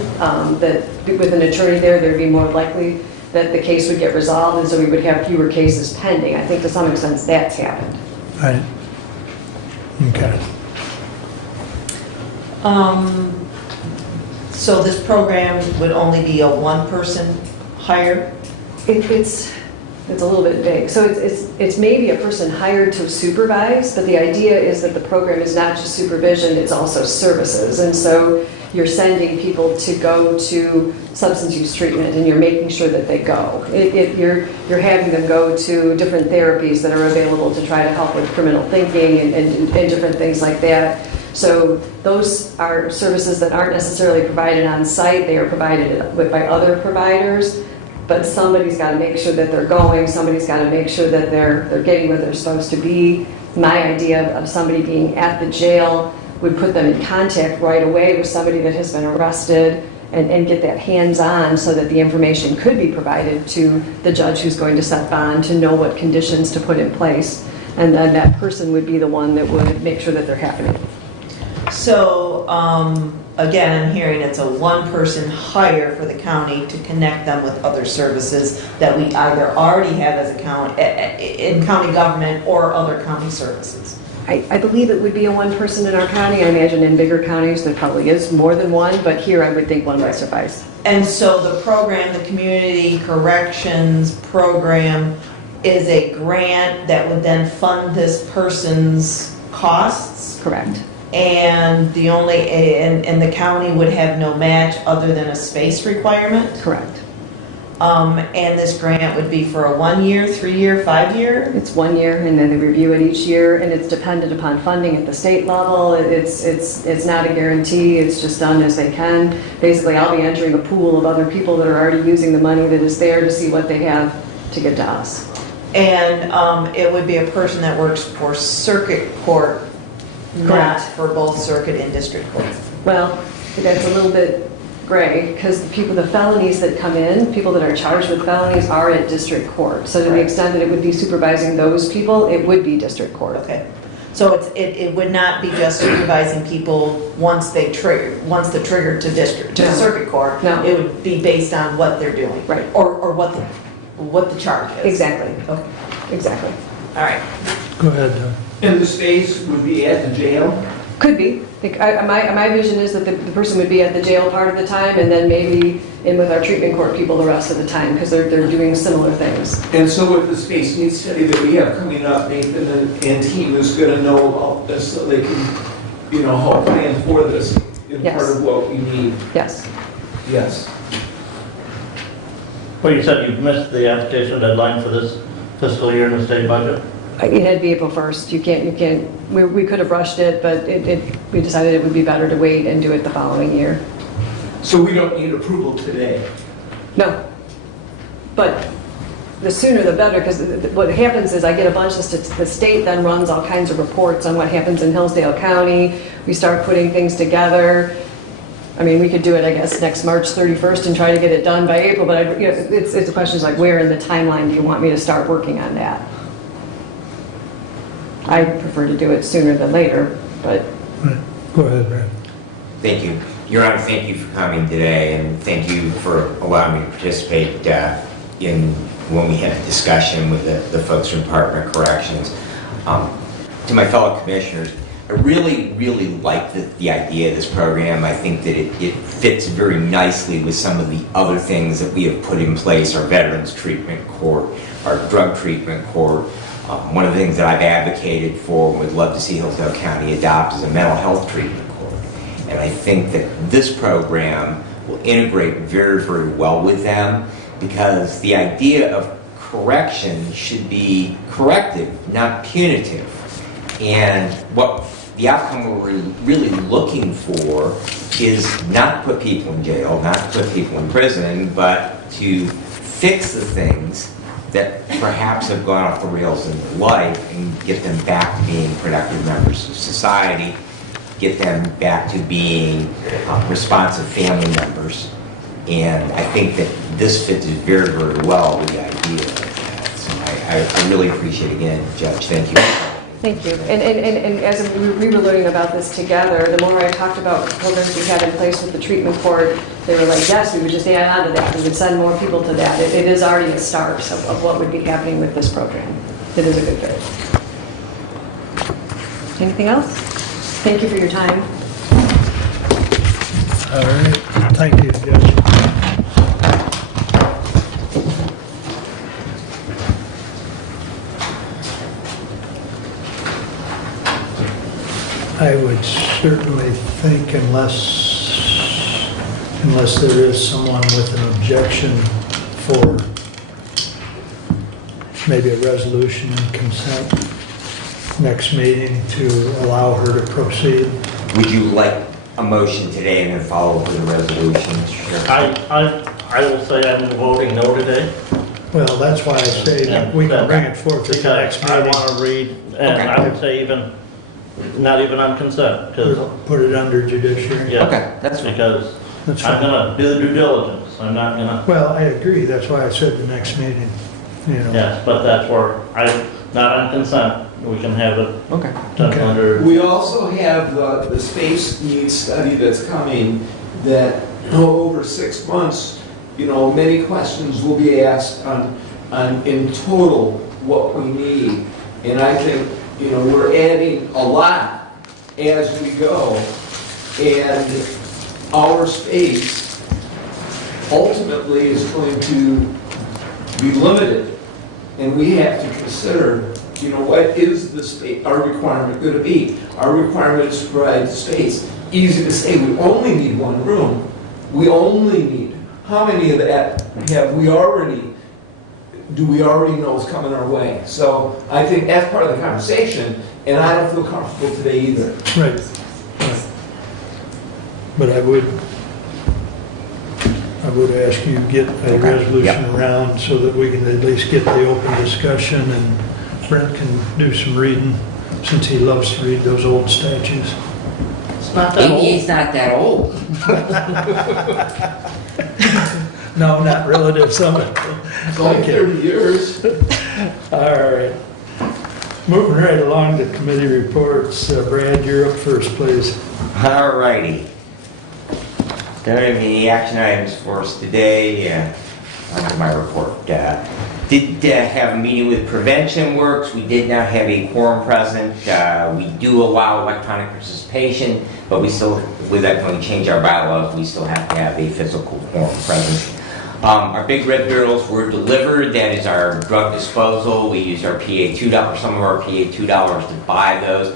that with an attorney there, there'd be more likely that the case would get resolved, and so we would have fewer cases pending. I think to some extent that's happened. Right. Okay. So this program would only be a one-person hire? It's a little bit vague. So it's maybe a person hired to supervise, but the idea is that the program is not just supervision, it's also services. And so you're sending people to go to substance use treatment, and you're making sure that they go. You're having them go to different therapies that are available to try to help with criminal thinking and different things like that. So those are services that aren't necessarily provided on site. They are provided by other providers. But somebody's got to make sure that they're going. Somebody's got to make sure that they're getting where they're supposed to be. My idea of somebody being at the jail would put them in contact right away with somebody that has been arrested and get that hands-on so that the information could be provided to the judge who's going to set bond to know what conditions to put in place. And then that person would be the one that would make sure that they're happening. So, again, I'm hearing it's a one-person hire for the county to connect them with other services that we either already have as a county, in county government or other county services. I believe it would be a one person in our county. I imagine in bigger counties there probably is more than one, but here I would think one would suffice. And so the program, the Community Corrections Program, is a grant that would then fund this person's costs? Correct. And and the county would have no match other than a space requirement? Correct. And this grant would be for a 1 year, 3 year, 5 year? It's 1 year, and then they review it each year, and it's dependent upon funding at the state level. It's not a guarantee, it's just done as they can. Basically, I'll be entering a pool of other people that are already using the money that is there to see what they have to give to us. And it would be a person that works for circuit court, not for both circuit and district court? Well, that's a little bit gray, because the felonies that come in, people that are charged with felonies are at district court. So to the extent that it would be supervising those people, it would be district court. Okay. So it would not be just supervising people once they're triggered to circuit court. No. It would be based on what they're doing. Right. Or what the charge is. Exactly. Okay. Exactly. All right. Go ahead, Doug. And the space would be at the jail? Could be. My vision is that the person would be at the jail part of the time and then maybe in with our treatment court people the rest of the time because they're doing similar things. And so with the space needs study that we have coming up, Nathan and team is going to know about this so they can, help plan for this in Yes. part of what we need. Yes. Yes. Well, you said you've missed the application deadline for this fiscal year in the state budget? It had to be April 1st. You can't, we could have rushed it, but we decided it would be better to wait and do it the following year. So we don't need approval today. No. But the sooner the better, because what happens is I get a bunch of, the state then runs all kinds of reports on what happens in Hillsdale County. We start putting things together. I mean, we could do it, I guess, next March 31st and try to get it done by April, but it's the question is like, where in the timeline do you want me to start working on that? I prefer to do it sooner than later, but. Go ahead, Brad. Thank you. Your Honor, thank you for coming today, and thank you for allowing me to participate in when we had a discussion with the folks from Department of Corrections. To my fellow commissioners, I really, really like the idea of this program. I think that it fits very nicely with some of the other things that we have put in place, our Veterans Treatment Court, our Drug Treatment Court. One of the things that I've advocated for and would love to see Hillsdale County adopt is a mental health treatment court. And I think that this program will integrate very, very well with them because the idea of correction should be corrective, not punitive. And what the outcome we're really looking for is not to put people in jail, not to put people in prison, but to fix the things that perhaps have gone off the rails in their life and get them back to being productive members of society, get them back to being responsive family members. And I think that this fits very, very well with the idea of that. So I really appreciate it again, Judge. Thank you. Thank you. And as we were learning about this together, the more I talked about programs we had in place with the treatment court, they were like, yes, we would just add on to that. We would send more people to that. It is already a start of what would be happening with this program. It is a good fit. Anything else? Thank you for your time. All right, thank you, Judge. I would certainly think unless there is someone with an objection for maybe a resolution and consent next meeting to allow her to proceed. Would you like a motion today and then follow up with a resolution? Sure. I will say I'm voting no today. Well, that's why I say that we can bring it forth at the next I meeting. want to read, and I would say not even on consent, because, Put it under judiciary. yeah. Okay, that's fine. Because That's I'm fine. gonna do the due diligence, I'm not gonna, Well, I agree, that's why I said the next meeting, yes, but that's where, not on consent, we can have it Okay. done Okay. under, We also have the space needs study that's coming that over 6 months, many questions will be asked on in total what we need. And I think, we're adding a lot as we go. And our space ultimately is going to be limited. And we have to consider, what is the space, our requirement going to be? Our requirement is to provide space. Easy to say, we only need one room. We only need. How many of that do we already know is coming our way? So I think that's part of the conversation, and I don't feel comfortable today either. right. But I would ask you to get a resolution around so that we can at least get the open discussion and Brent can do some reading since he loves to read those old statutes. it's not that old. He's not that old. No, not relative summit. It's only 30 years. All right. Moving right along to committee reports. Brad, you're up first, please. All righty. There are the action items for us today. onto my report. Did have a meeting with Prevention Works. We did not have a quorum present. We do allow electronic participation, but we still, with that, when we change our bylaws, we still have to have a physical quorum present. Our big red barrels were delivered. That is our drug disposal. We use our PA $2, some of our PA $2 to buy those.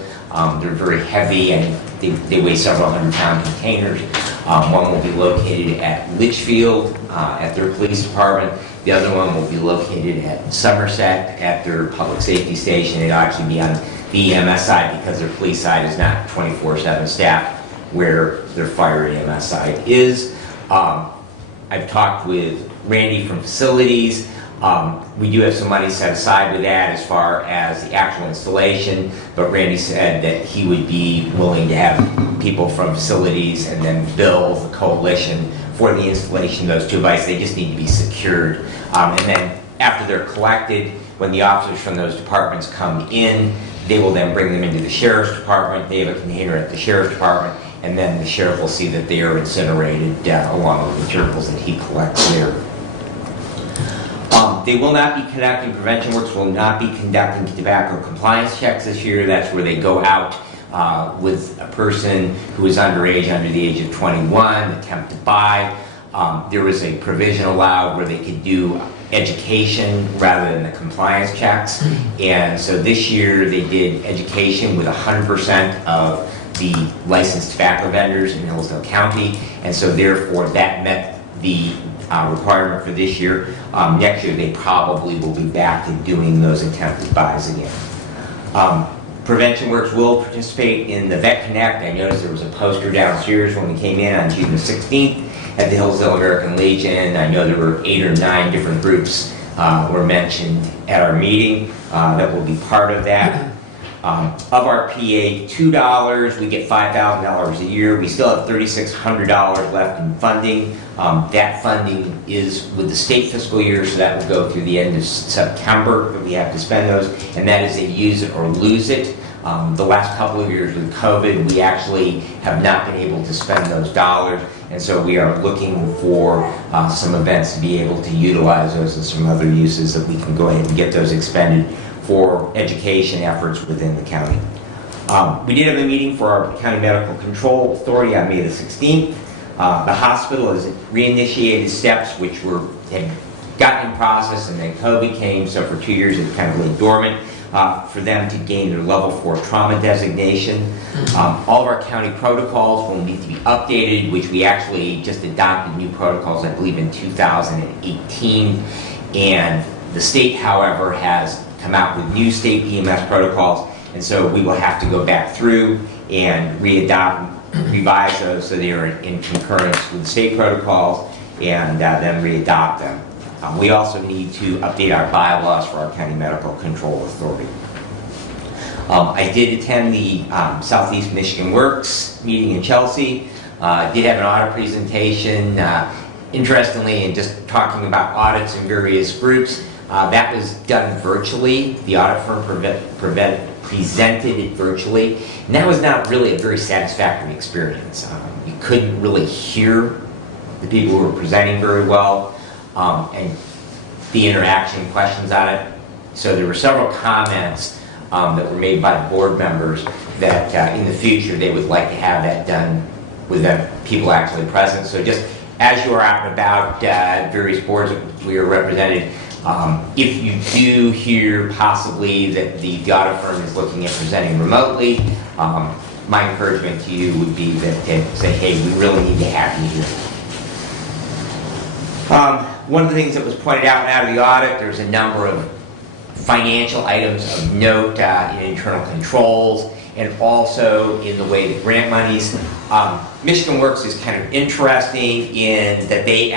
They're very heavy and they weigh several 100-pound containers. One will be located at Litchfield at their police department. The other one will be located at Somerset at their public safety station. It'll actually be on the EMS side because their police side is not 24/7 staffed where their fire EMS side is. I've talked with Randy from facilities. We do have some money set aside with that as far as the actual installation, but Randy said that he would be willing to have people from facilities and then bill the coalition for the installation of those 2 devices. They just need to be secured. And then after they're collected, when the officers from those departments come in, they will then bring them into the sheriff's department. They have a container at the sheriff's department, and then the sheriff will see that they are incinerated along with the materials that he collects there. They will not be conducting, Prevention Works will not be conducting tobacco compliance checks this year. That's where they go out with a person who is underage, under the age of 21, attempt to buy. There was a provision allowed where they could do education rather than the compliance checks. And so this year they did education with 100% of the licensed tobacco vendors in Hillsdale County. And so therefore that met the requirement for this year. Next year they probably will be back to doing those attempted buys again. Prevention Works will participate in the Vet Connect. I noticed there was a poster downstairs when we came in on June the 16th at the Hillsdale American Legion. I know there were 8 or 9 different groups were mentioned at our meeting that will be part of that. Of our PA $2, we get $5,000 a year. We still have $3,600 left in funding. That funding is with the state fiscal year, so that will go through the end of September that we have to spend those, and that is a use it or lose it. The last couple of years with COVID, we actually have not been able to spend those dollars, and so we are looking for some events to be able to utilize those and some other uses that we can go ahead and get those expended for education efforts within the county. We did have a meeting for our County Medical Control Authority on May the 16th. The hospital has reinitiated steps which had gotten in process and then COVID came, so for 2 years it kind of lay dormant for them to gain their level 4 trauma designation. All of our county protocols will need to be updated, which we actually just adopted new protocols, I believe, in 2018. And the state, however, has come out with new state EMS protocols, and so we will have to go back through and revise those so they are in concurrence with the state protocols and then readopt them. We also need to update our bylaws for our County Medical Control Authority. I did attend the Southeast Michigan Works meeting in Chelsea. Did have an audit presentation. Interestingly, in just talking about audits in various groups, that was done virtually. The audit firm presented it virtually, and that was not really a very satisfactory experience. You couldn't really hear the people who were presenting very well, and the interaction questions on it. So there were several comments that were made by the board members that in the future they would like to have that done with the people actually present. So just as you are out and about various boards that we are represented, if you do hear possibly that the audit firm is looking at presenting remotely, my encouragement to you would be that to say, hey, we really need to have you here. One of the things that was pointed out of the audit, there's a number of financial items of note in internal controls and also in the way that grant monies. Michigan Works is kind of interesting in that they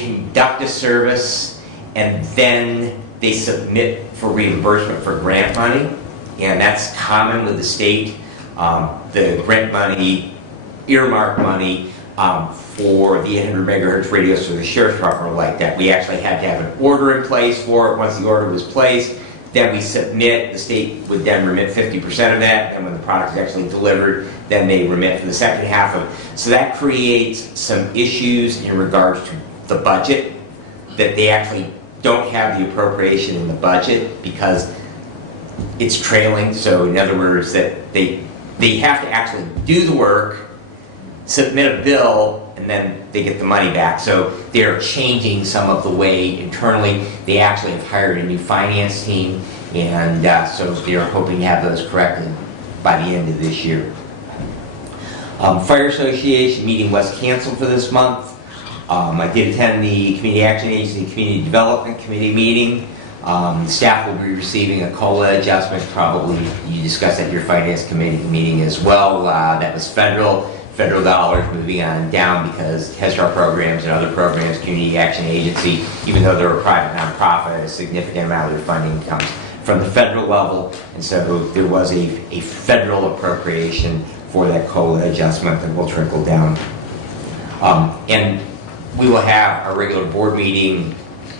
conduct a service and then they submit for reimbursement for grant money, and that's common with the state. The grant money, earmark money for the 800 megahertz radios for the sheriff's department are like that. We actually had to have an order in place for it. Once the order was placed, then we submit, the state would then remit 50% of that, and when the product is actually delivered, then they remit for the second half of it. So that creates some issues in regards to the budget that they actually don't have the appropriation in the budget because it's trailing. So in other words, that they have to actually do the work, submit a bill, and then they get the money back. So they're changing some of the way internally. They actually have hired a new finance team, and so they're hoping to have those corrected by the end of this year. Fire Association meeting was canceled for this month. I did attend the Community Action Agency Community Development Committee meeting. Staff will be receiving a COLA adjustment, probably you discussed at your Finance Committee meeting as well. That was federal dollars moving on down because Head Start programs and other programs, Community Action Agency, even though they're a private nonprofit, a significant amount of their funding comes from the federal level, and so there was a federal appropriation for that COLA adjustment that will trickle down. And we will have a regular board meeting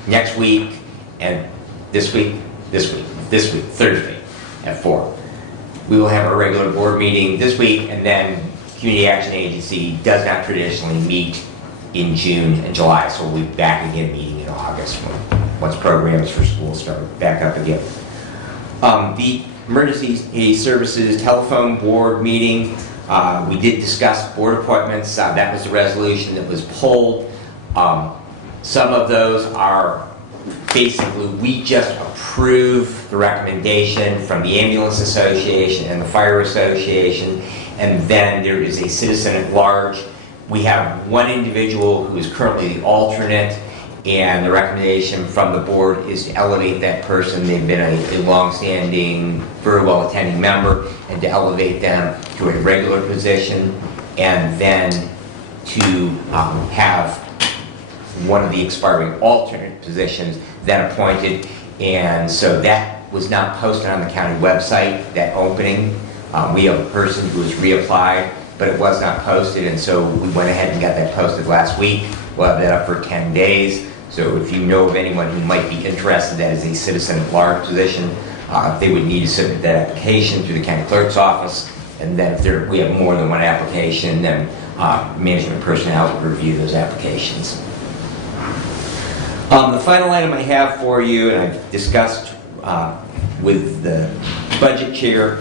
next week and this week, Thursday at 4. We will have a regular board meeting this week, and then Community Action Agency does not traditionally meet in June and July, so we'll be back again meeting in August once programs for schools start back up again. The Emergency Services Telephone Board meeting, we did discuss board appointments. That was the resolution that was pulled. Some of those are basically, we just approve the recommendation from the Ambulance Association and the Fire Association, and then there is a citizen at large. We have one individual who is currently the alternate, and the recommendation from the board is to elevate that person. They've been a long-standing, very well-attending member, and to elevate them to a regular position, and then to have one of the expiring alternate positions then appointed. And so that was not posted on the county website, that opening. We have a person who has reapplied, but it was not posted, and so we went ahead and got that posted last week. We'll have that up for 10 days. So if you know of anyone who might be interested, that is a citizen at large position, they would need to submit that application through the county clerk's office. And then if we have more than one application, then management personnel will review those applications. The final item I have for you, and I've discussed with the budget chair,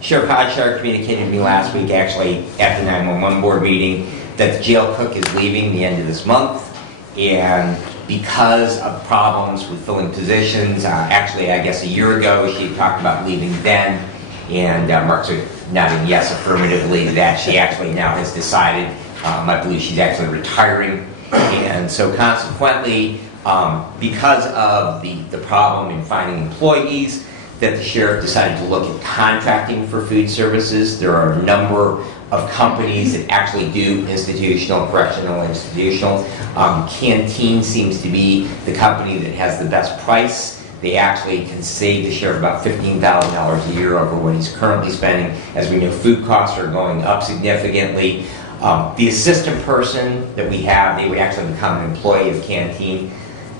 Sheriff Hodgshire communicated to me last week, actually at the 911 board meeting, that the jail cook is leaving the end of this month. And because of problems with filling positions, actually I guess a year ago she talked about leaving then, and Mark's nodding yes affirmatively that she actually now has decided, I believe she's actually retiring. And so consequently, because of the problem in finding employees, that the sheriff decided to look at contracting for food services. There are a number of companies that actually do institutional, correctional, institutional. Canteen seems to be the company that has the best price. They actually can save the sheriff about $15,000 a year over what he's currently spending. As we know, food costs are going up significantly. The assistant person that we have, they would actually become an employee of Canteen,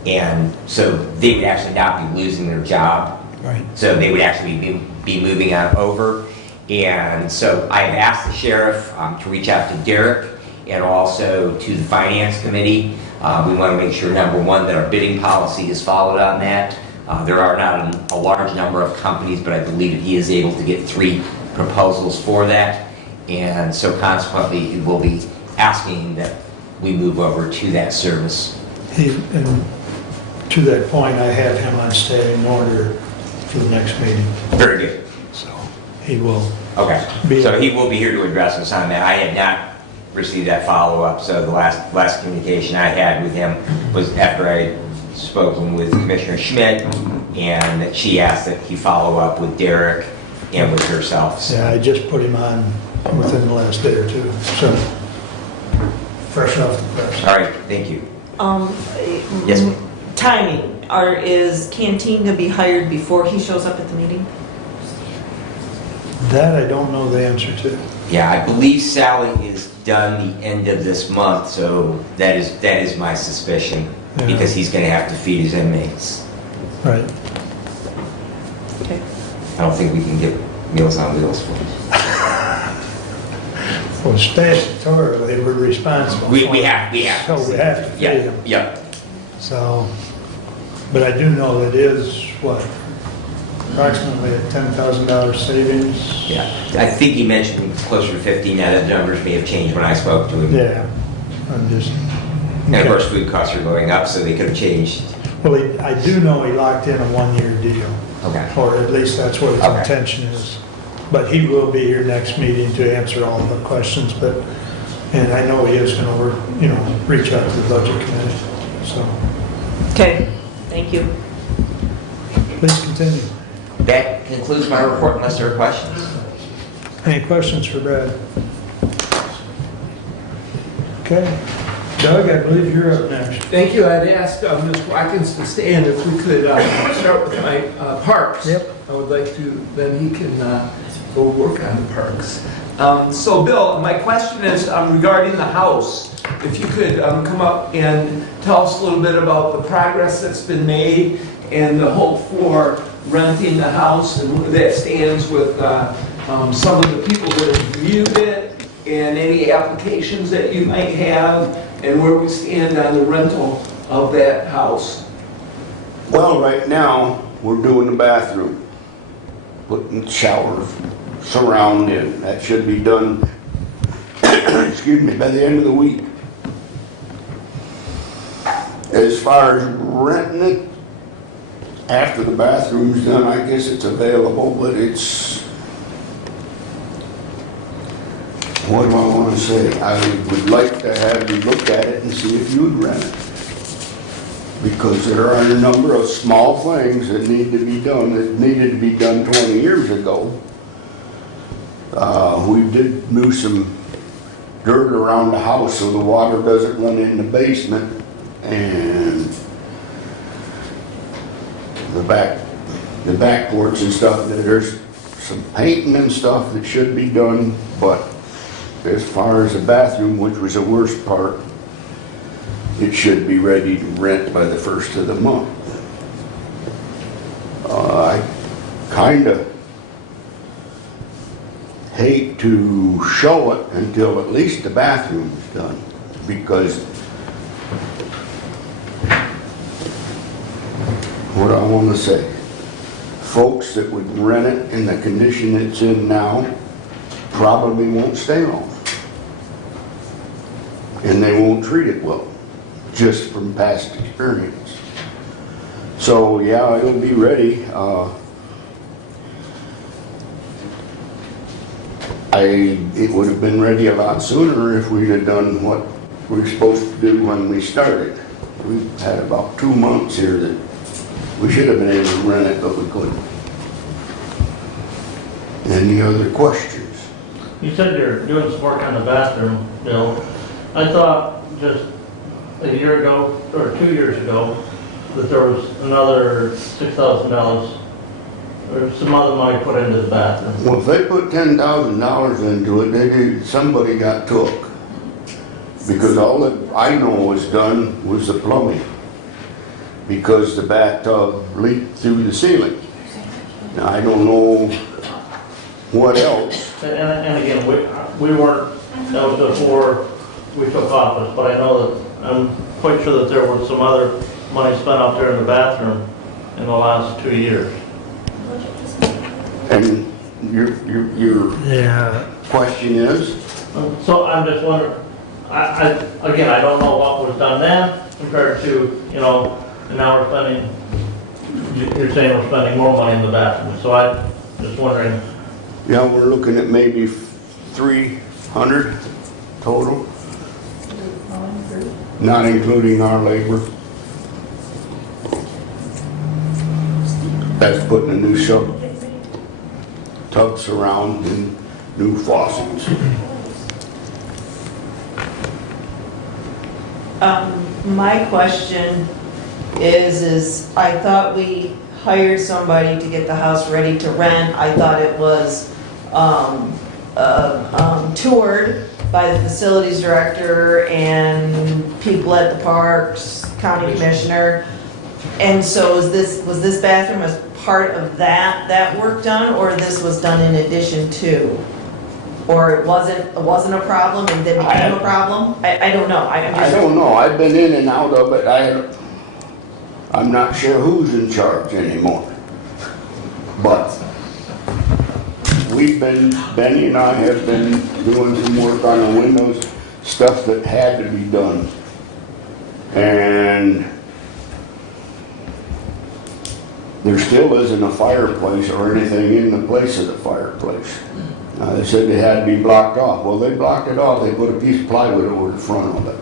and so they would actually not be losing their job. Right. So they would actually be moving on over. And so I have asked the sheriff to reach out to Derek and also to the Finance Committee. We want to make sure, number one, that our bidding policy is followed on that. There are not a large number of companies, but I believe that he is able to get 3 proposals for that. And so consequently, he will be asking that we move over to that service. And to that point, I have him on standing order for the next meeting. Very good. So he will. Okay. So he will be here to address us on that. I had not received that follow-up, so the last communication I had with him was after I had spoken with Commissioner Schmidt, and that she asked that he follow up with Derek and with herself. So. Yeah, I just put him on within the last day or two, so fresh off the press. All right, thank you. Yes, ma'am. Timing, is Canteen going to be hired before he shows up at the meeting? That I don't know the answer to. Yeah, I believe Sally is done the end of this month, so that is my suspicion, Yeah. because he's going to have to feed his inmates. Right. Okay. I don't think we can get Meals on Wheels for him. Well, statutorily, we're responsible. We have. So we have to feed Yeah, them. yeah. So, but I do know that is, what, approximately a $10,000 savings? Yeah, I think he mentioned closer to 15, now the numbers may have changed when I spoke to him. Yeah, I'm just. And of course, food costs are going up, so they could have changed. Well, I do know he locked in a one-year deal, Okay. or at least that's what his Okay. intention is. But he will be here next meeting to answer all the questions, and I know he is gonna work, reach out to the budget committee, so. Okay, thank you. Please continue. That concludes my report unless there are questions. Any questions for Brad? Okay. Doug, I believe you're up next. Thank you. I'd ask Ms. Watkins to stay, and if we could start with my parks. Yep. I would like to, then he can go work on the parks. So Bill, my question is regarding the house. If you could come up and tell us a little bit about the progress that's been made and the hope for renting the house and where that stands with some of the people that have viewed it and any applications that you might have and where we stand on the rental of that house. Well, right now, we're doing the bathroom, putting the shower surround in. That should be done, excuse me, by the end of the week. As far as renting it, after the bathroom's done, I guess it's available, but it's, what do I want to say? I would like to have you look at it and see if you would rent it. Because there are a number of small things that need to be done, that needed to be done 20 years ago. We did move some dirt around the house so the water doesn't run in the basement, and the back porch and stuff, there's some painting and stuff that should be done, but as far as the bathroom, which was the worst part, it should be ready to rent by the first of the month. I kind of hate to show it until at least the bathroom is done, because what do I want to say? Folks that would rent it in the condition it's in now probably won't stay long. And they won't treat it well, just from past experience. So yeah, it'll be ready. It would have been ready a lot sooner if we'd have done what we were supposed to do when we started. We've had about 2 months here that we should have been able to rent it, but we couldn't. Any other questions? You said you're doing some work on the bathroom, Bill. I thought just a year ago, or 2 years ago, that there was another $6,000 or some other money put into the bathroom. Well, if they put $10,000 into it, somebody got took. Because all that I know was done was the plumbing. Because the bathtub leaked through the ceiling. Now, I don't know what else. And again, we weren't, that was before we took office, but I know that, I'm quite sure that there was some other money spent out there in the bathroom in the last 2 years. And your question is? So I'm just wondering, again, I don't know what was done then compared to, and now we're spending, you're saying we're spending more money in the bathroom. So I'm just wondering. Yeah, we're looking at maybe 300 total. Not including our labor. That's putting a new tubs around and new faucets. My question is I thought we hired somebody to get the house ready to rent. I thought it was toured by the facilities director and people at the parks, county commissioner. And so was this bathroom as part of that work done, or this was done in addition to? Or it wasn't a problem and then became a problem? I don't know. I don't know. I've been in and out of it. I'm not sure who's in charge anymore. But Benny and I have been doing some work on the windows, stuff that had to be done. And there still isn't a fireplace or anything in the place of the fireplace. They said they had to be blocked off. Well, they blocked it off. They put a piece of plywood over the front of it.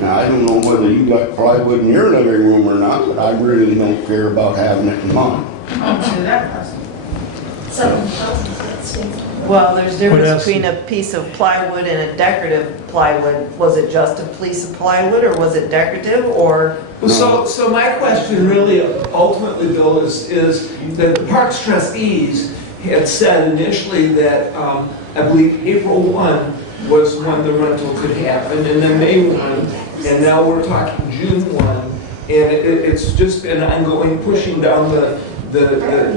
Now, I don't know whether you got plywood in your living room or not, but I really don't care about having it in mine. Well, there's What difference else? between a piece of plywood and a decorative plywood. Was it just a piece of plywood, or was it decorative, or? So my question really ultimately, Bill, is that the Parks trustees had said initially that, I believe April 1 was when the rental could happen, and then May 1, and now we're talking June 1, and it's just been ongoing pushing down the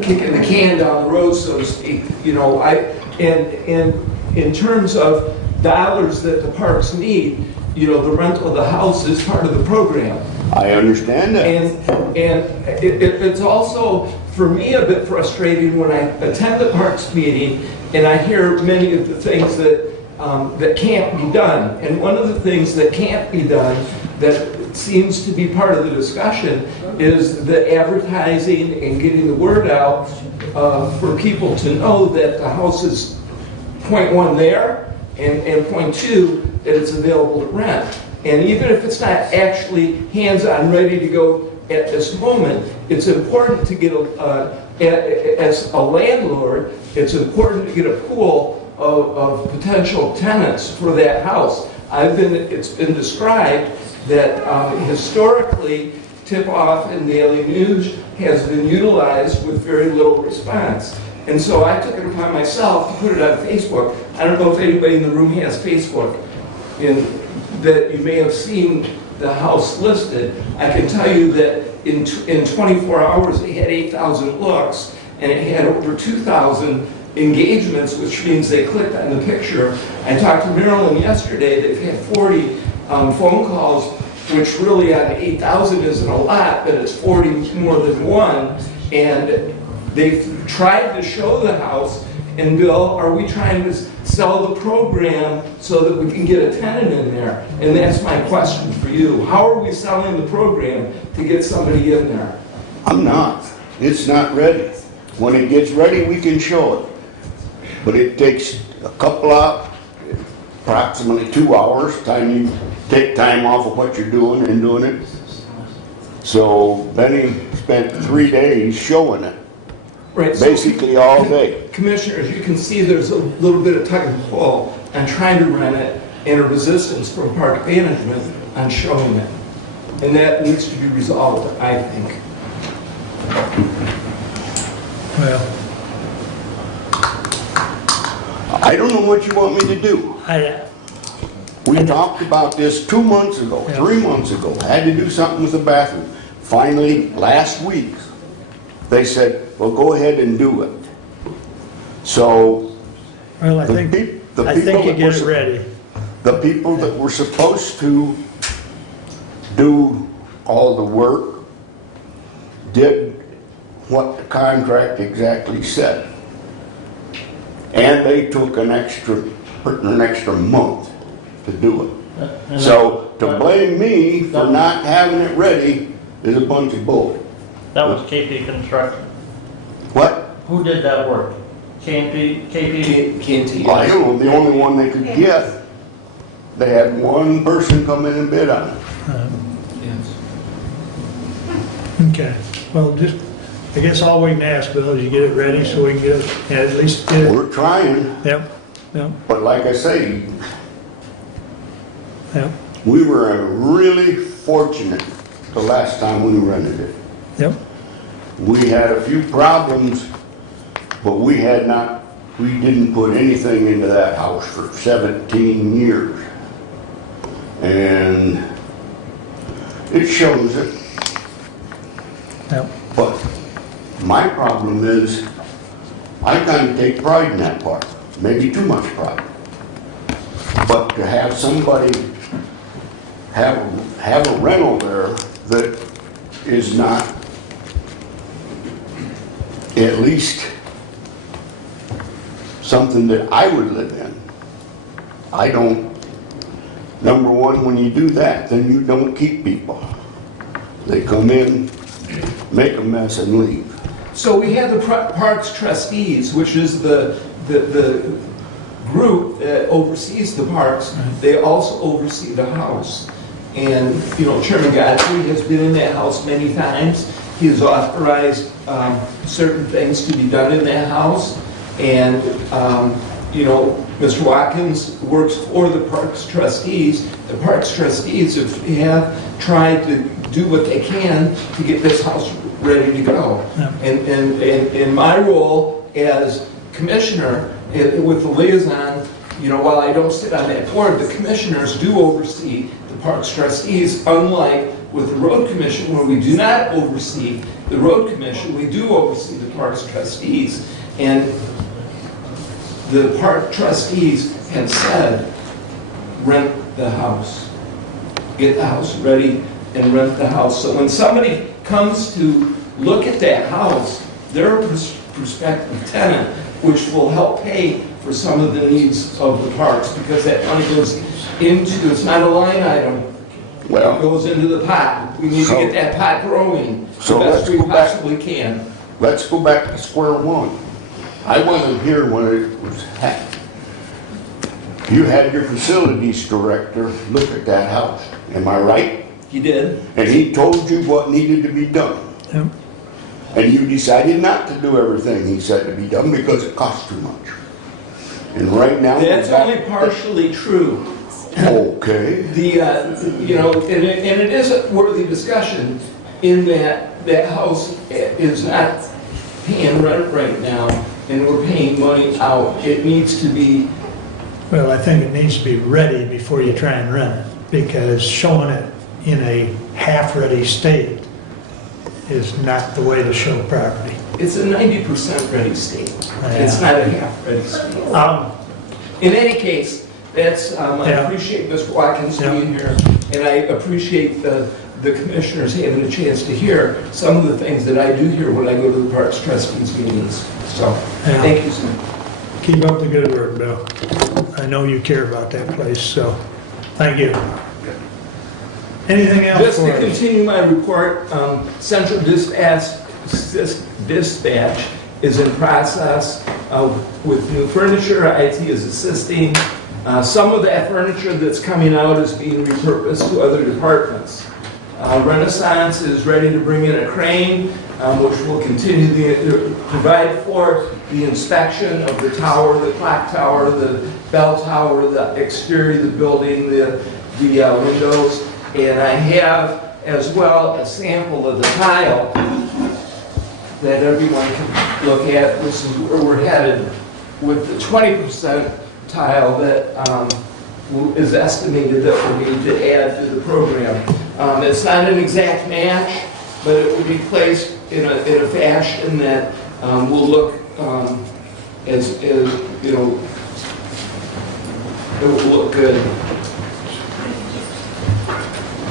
kicking the can down the road, so to speak. You know, and in terms of dollars that the parks need, you know, the rental of the house is part of the program. I understand that. And it's also, for me, a bit frustrating when I attend the parks meeting and I hear many of the things that can't be done. And one of the things that can't be done that seems to be part of the discussion is the advertising and getting the word out for people to know that the house is point one there and point two, that it's available to rent. And even if it's not actually hands-on ready to go at this moment, it's important to get, as a landlord, it's important to get a pool of potential tenants for that house. It's been described that historically, tip-off and daily news has been utilized with very little response. And so I took it upon myself to put it on Facebook. I don't know if anybody in the room has Facebook, that you may have seen the house listed. I can tell you that in 24 hours, it had 8,000 looks, and it had over 2,000 engagements, which means they clicked on the picture. I talked to Marilyn yesterday. They've had 40 phone calls, which really on 8,000 isn't a lot, but it's 40 more than one. And they've tried to show the house. And Bill, are we trying to sell the program so that we can get a tenant in there? And that's my question for you. How are we selling the program to get somebody in there? I'm not. It's not ready. When it gets ready, we can show it. But it takes a couple of, approximately 2 hours, time you take time off of what you're doing and doing it. So Benny spent 3 days showing it. Right, basically all day. Commissioners, you can see there's a little bit of tug and pull on trying to rent it and a resistance from park management on showing it. And that needs to be resolved, I think. Well, I don't know what you want me to do. We talked about this 2 months ago, 3 months ago. Had to do something with the bathroom. Finally, last week, they said, well, go ahead and do it. So, well, I think you get it ready. The people that were supposed to do all the work did what the contract exactly said. And they took an extra month to do it. So to blame me for not having it ready is a bunch of bull. That was KP Construction. What? Who did that work? KP? I don't know, the only one they could get. They had one person come in and bid on it. Okay, well, I guess all we can ask, Bill, is you get it ready so we can get it, at least get it. We're trying. Yep. But like I say, Yep. we were really fortunate the last time we rented it. Yep. We had a few problems, but we didn't put anything into that house for 17 years. And it shows it. Yep. But my problem is, I kind of take pride in that part, maybe too much pride. But to have somebody have a rental there that is not at least something that I would live in. I don't, number one, when you do that, then you don't keep people. They come in, make a mess and leave. So we have the Parks Trustees, which is the group that oversees the parks. They also oversee the house. And, you know, Chairman Godfrey has been in that house many times. He has authorized certain things to be done in that house. And, you know, Mr. Watkins works for the Parks Trustees. The Parks Trustees have tried to do what they can to get this house ready to go. Yeah. And my role as commissioner with the liaison, you know, while I don't sit on that board, the commissioners do oversee the Parks Trustees, unlike with the Road Commission, where we do not oversee the Road Commission, we do oversee the Parks Trustees. And the Park Trustees have said, rent the house. Get the house ready and rent the house. So when somebody comes to look at that house, they're a prospective tenant, which will help pay for some of the needs of the parks, because that money goes into, it's not a line item. Well, it goes into the pot. We need to get that pot growing so the best let's we go back. possibly can. Let's go back to square one. I wasn't here when it was hacked. You had your facilities director look at that house, am I right? He did. And he told you what needed to be done. Yep. And you decided not to do everything he said to be done because it cost too much. And right now... That's only partially true. Okay. You know, and it is a worthy discussion in that that house is not paying rent right now, and we're paying money out. It needs to be... Well, I think it needs to be ready before you try and rent it, because showing it in a half-ready state is not the way to show property. It's a 90% ready state. Yeah. It's not a half-ready state. In any case, that's, I appreciate Mr. Watkins being here, and I appreciate the commissioners having a chance to hear some of the things that I do hear when I go to the Parks Trustees meetings. So, thank you, sir. Keep up the good work, Bill. I know you care about that place, so thank you. Anything else Just for to us? continue my report, Central Dispatch is in process with new furniture. IT is assisting. Some of that furniture that's coming out is being repurposed to other departments. Renaissance is ready to bring in a crane, which will continue to provide for the inspection of the tower, the clock tower, the bell tower, the exterior of the building, the windows. And I have as well a sample of the tile that everyone can look at. This is where we're headed with the 20% tile that is estimated that we need to add to the program. It's not an exact match, but it will be placed in a fashion that will look as you know, it will look good.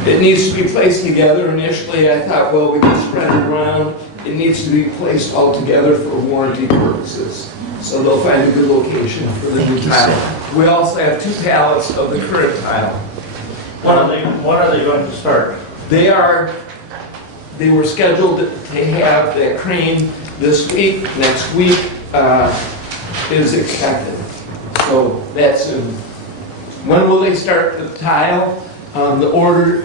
It needs to be placed together. Initially, I thought, well, we can spread it around. It needs to be placed all together for warranty purposes. So they'll find a good location for the new tile. We also have 2 pallets of the current tile. When are they going to start? They were scheduled to have that crane this week. Next week is expected. So that's soon. When will they start the tile? The order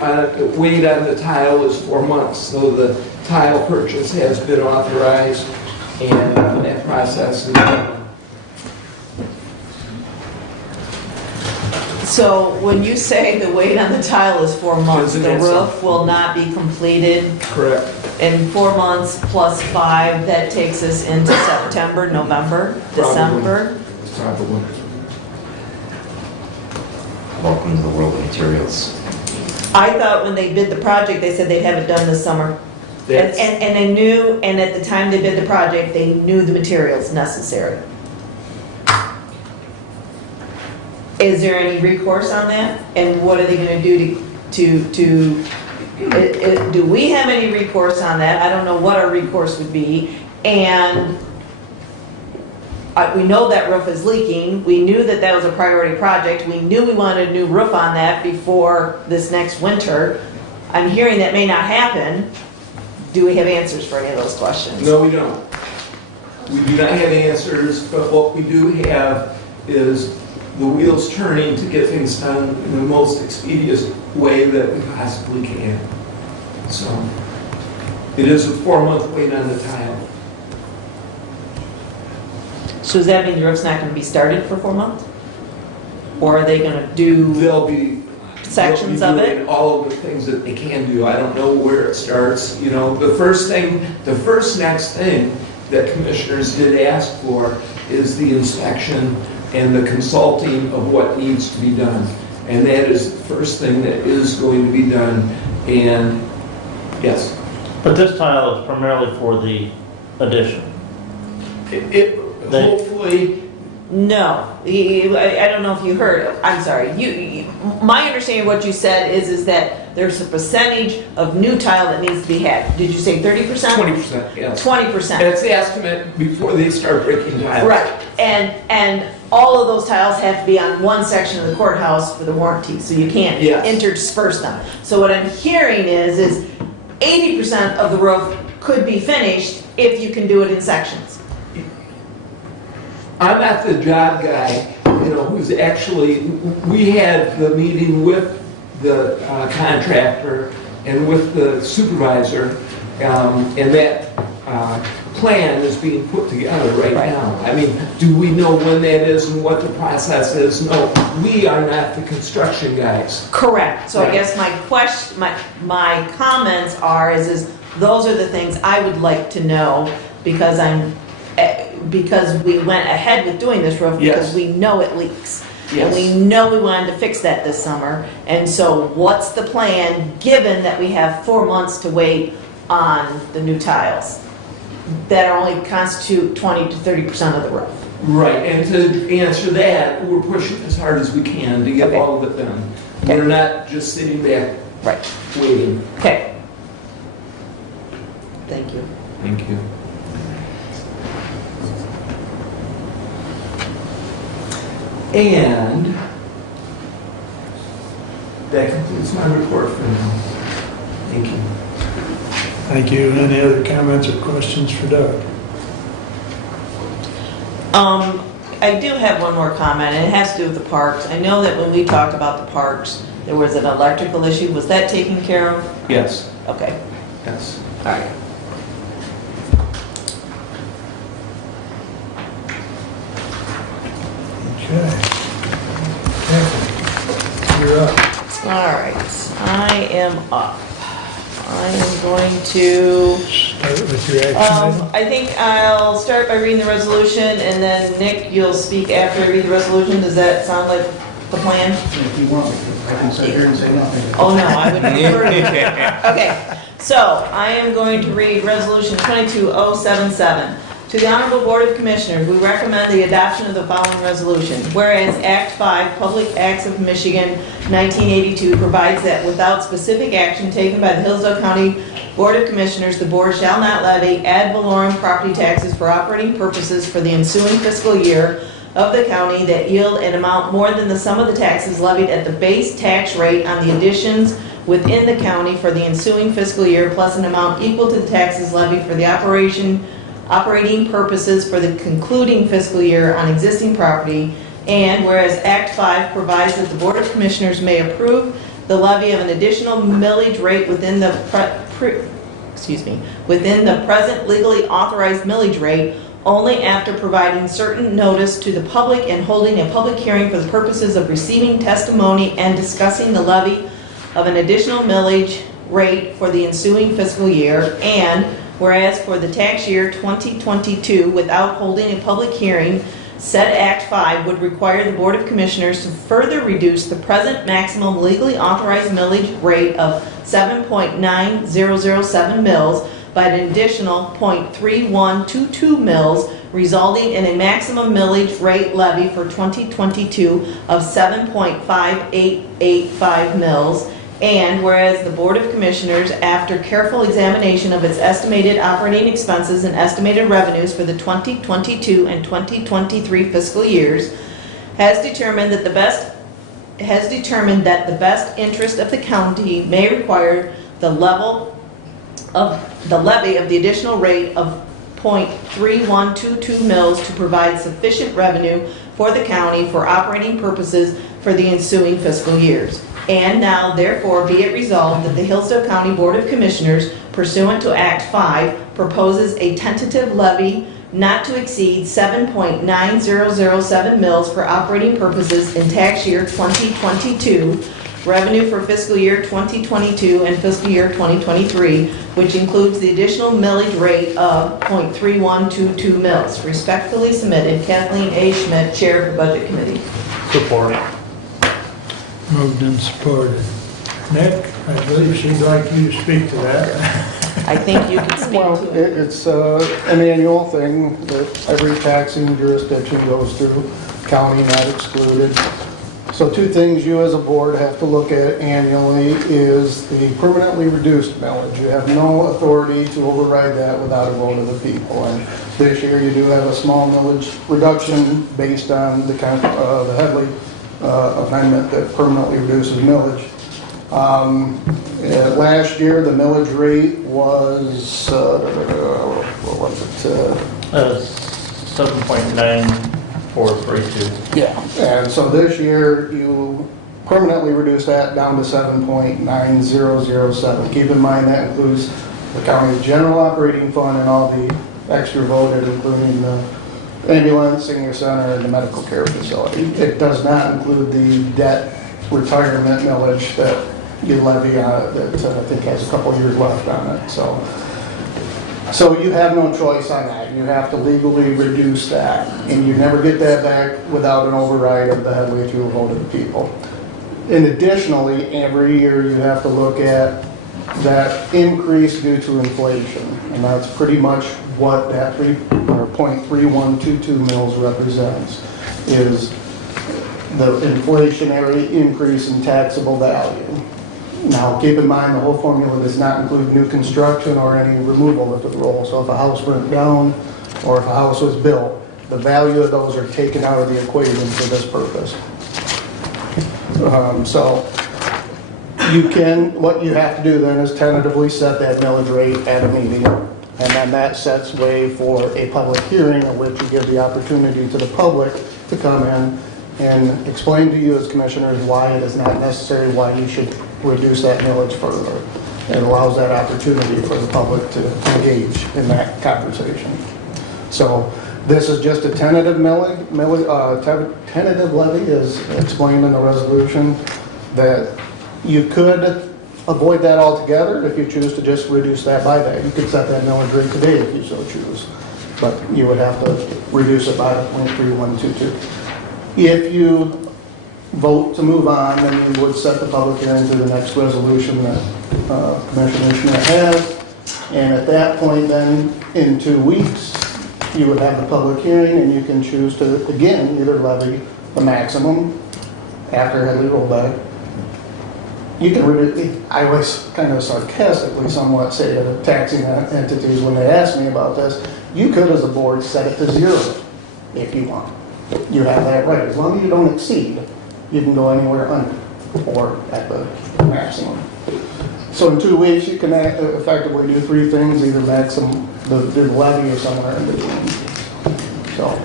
wait on the tile is 4 months. So the tile purchase has been authorized, and that process is done. So when you say the wait on the tile is 4 months, the roof will not be completed Correct. in 4 months plus 5, that takes us into September, November, December? Probably. Welcome to the world of materials. I thought when they bid the project, they said they'd have it done this summer. That's- And they knew, and at the time they bid the project, they knew the materials necessary. Is there any recourse on that? And what are they gonna do to Do we have any recourse on that? I don't know what our recourse would be. And we know that roof is leaking. We knew that that was a priority project. We knew we wanted a new roof on that before this next winter. I'm hearing that may not happen. Do we have answers for any of those questions? No, we don't. We do not have answers, but what we do have is the wheels turning to get things done in the most expedient way that we possibly can. So, it is a 4-month wait on the tile. So does that mean the roof's not going to be started for 4 months? Or are they going to do They'll be sections of doing it? all of the things that they can do. I don't know where it starts. You know, the first next thing that commissioners did ask for is the inspection and the consulting of what needs to be done. And that is the first thing that is going to be done. And yes. But this tile is primarily for the addition. Hopefully, No, I don't know if you heard. I'm sorry. My understanding of what you said is that there's a percentage of new tile that needs to be had. Did you say 30%? 20%, yes. 20%. That's the estimate before they start breaking tiles. Right, and all of those tiles have to be on one section of the courthouse for the warranty, so you can't Yes. intersperse them. So what I'm hearing is 80% of the roof could be finished if you can do it in sections. I'm not the job guy, who's actually, we had the meeting with the contractor and with the supervisor, and that plan is being put together right now. I mean, do we know when that is and what the process is? No, we are not the construction guys. Correct. So Right. I guess my question, my comments are is those are the things I would like to know because because we went ahead with doing this roof because Yes. we know it leaks. Yes. And we know we wanted to fix that this summer. And so what's the plan, given that we have 4 months to wait on the new tiles that only constitute 20 to 30% of the roof? Right, and to answer that, we're pushing as hard as we can to get Okay. all of it done. Okay. We're not just sitting back Right. waiting. Okay. Thank you. Thank you. And that concludes my report for now. Thank you. Thank you. Any other comments or questions for Doug? I do have one more comment, and it has to do with the parks. I know that when we talked about the parks, there was an electrical issue. Was that taken care of? Yes, Okay, yes. all right. Okay. Kathy, you're up. All right, I am up. I am going to, Start with your action item. I think I'll start by reading the resolution, and then Nick, you'll speak after I read the resolution. Does that sound like the plan? If you want, I can sit here and say nothing. Oh, no, I would prefer to. Okay, so I am going to read Resolution 22077. To the Honorable Board of Commissioners, we recommend the adoption of the following resolution. Whereas Act 5, Public Acts of Michigan, 1982, provides that without specific action taken by the Hillsdale County Board of Commissioners, the board shall not levy ad valorem property taxes for operating purposes for the ensuing fiscal year of the county that yield an amount more than the sum of the taxes levied at the base tax rate on the additions within the county for the ensuing fiscal year, plus an amount equal to the taxes levied for the operating purposes for the concluding fiscal year on existing property. And whereas Act 5 provides that the Board of Commissioners may approve the levy of an additional millage rate within the present legally authorized millage rate only after providing certain notice to the public and holding a public hearing for the purposes of receiving testimony and discussing the levy of an additional millage rate for the ensuing fiscal year. And whereas for the tax year 2022, without holding a public hearing, said Act 5 would require the Board of Commissioners to further reduce the present maximum legally authorized millage rate of 7.9007 mils by an additional 0.3122 mils, resulting in a maximum millage rate levy for 2022 of 7.5885 mils. And whereas the Board of Commissioners, after careful examination of its estimated operating expenses and estimated revenues for the 2022 and 2023 fiscal years, has determined that the best interest of the county may require the levy of the additional rate of .3122 mils to provide sufficient revenue for the county for operating purposes for the ensuing fiscal years. And now, therefore, be it resolved that the Hillsdale County Board of Commissioners, pursuant to Act 5, proposes a tentative levy not to exceed 7.9007 mils for operating purposes in tax year 2022, revenue for fiscal year 2022 and fiscal year 2023, which includes the additional millage rate of .3122 mils. Respectfully submitted, Kathleen A. Schmidt, Chair of the Budget Committee. Support. Moved and supported. Nick, I believe she'd like you to speak to that. I think you can speak Well, to it. it's an annual thing that every taxing jurisdiction goes through, county not excluded. So two things you as a board have to look at annually is the permanently reduced millage. You have no authority to override that without a vote of the people. And this year you do have a small millage reduction based on the Headley amendment that permanently reduces millage. Last year, the millage rate was, what was it? 7.9432. Yeah. And so this year, you permanently reduce that down to 7.9007. Keep in mind that includes the county's general operating fund and all the extra voted, including the ambulance, senior center, and the medical care facility. It does not include the debt retirement millage that you levy on it that I think has a couple years left on it. So you have no choice on that. You have to legally reduce that, and you never get that back without an override of the Headley through a vote of the people. And additionally, every year you have to look at that increase due to inflation, and that's pretty much what that 0.3122 mils represents, is the inflationary increase in taxable value. Now, keep in mind, the whole formula does not include new construction or any removal of the roll. So if a house burnt down or if a house was built, the value of those are taken out of the equation for this purpose. So what you have to do then is tentatively set that millage rate at a meeting. And then that sets way for a public hearing in which you give the opportunity to the public to come in and explain to you as commissioners why it is not necessary, why you should reduce that millage further. It allows that opportunity for the public to engage in that conversation. So this is just a tentative tentative levy, as explained in the resolution, that you could avoid that altogether if you choose to just reduce that by that. You could set that millage rate today if you so choose, but you would have to reduce it by 0.3122. If you vote to move on, then you would set the public hearing to the next resolution that Commissioner Schmidt has. And at that point then, in 2 weeks, you would have the public hearing and you can choose to, again, either levy the maximum after Headley rollback. You can reduce, I always kind of sarcastically somewhat say to the taxing entities when they ask me about this, you could as a board set it to 0 if you want. You have that right. As long as you don't exceed, you can go anywhere under or at the maximum. So in 2 weeks, you can effectively do 3 things, either maximum, the levy or somewhere in between. So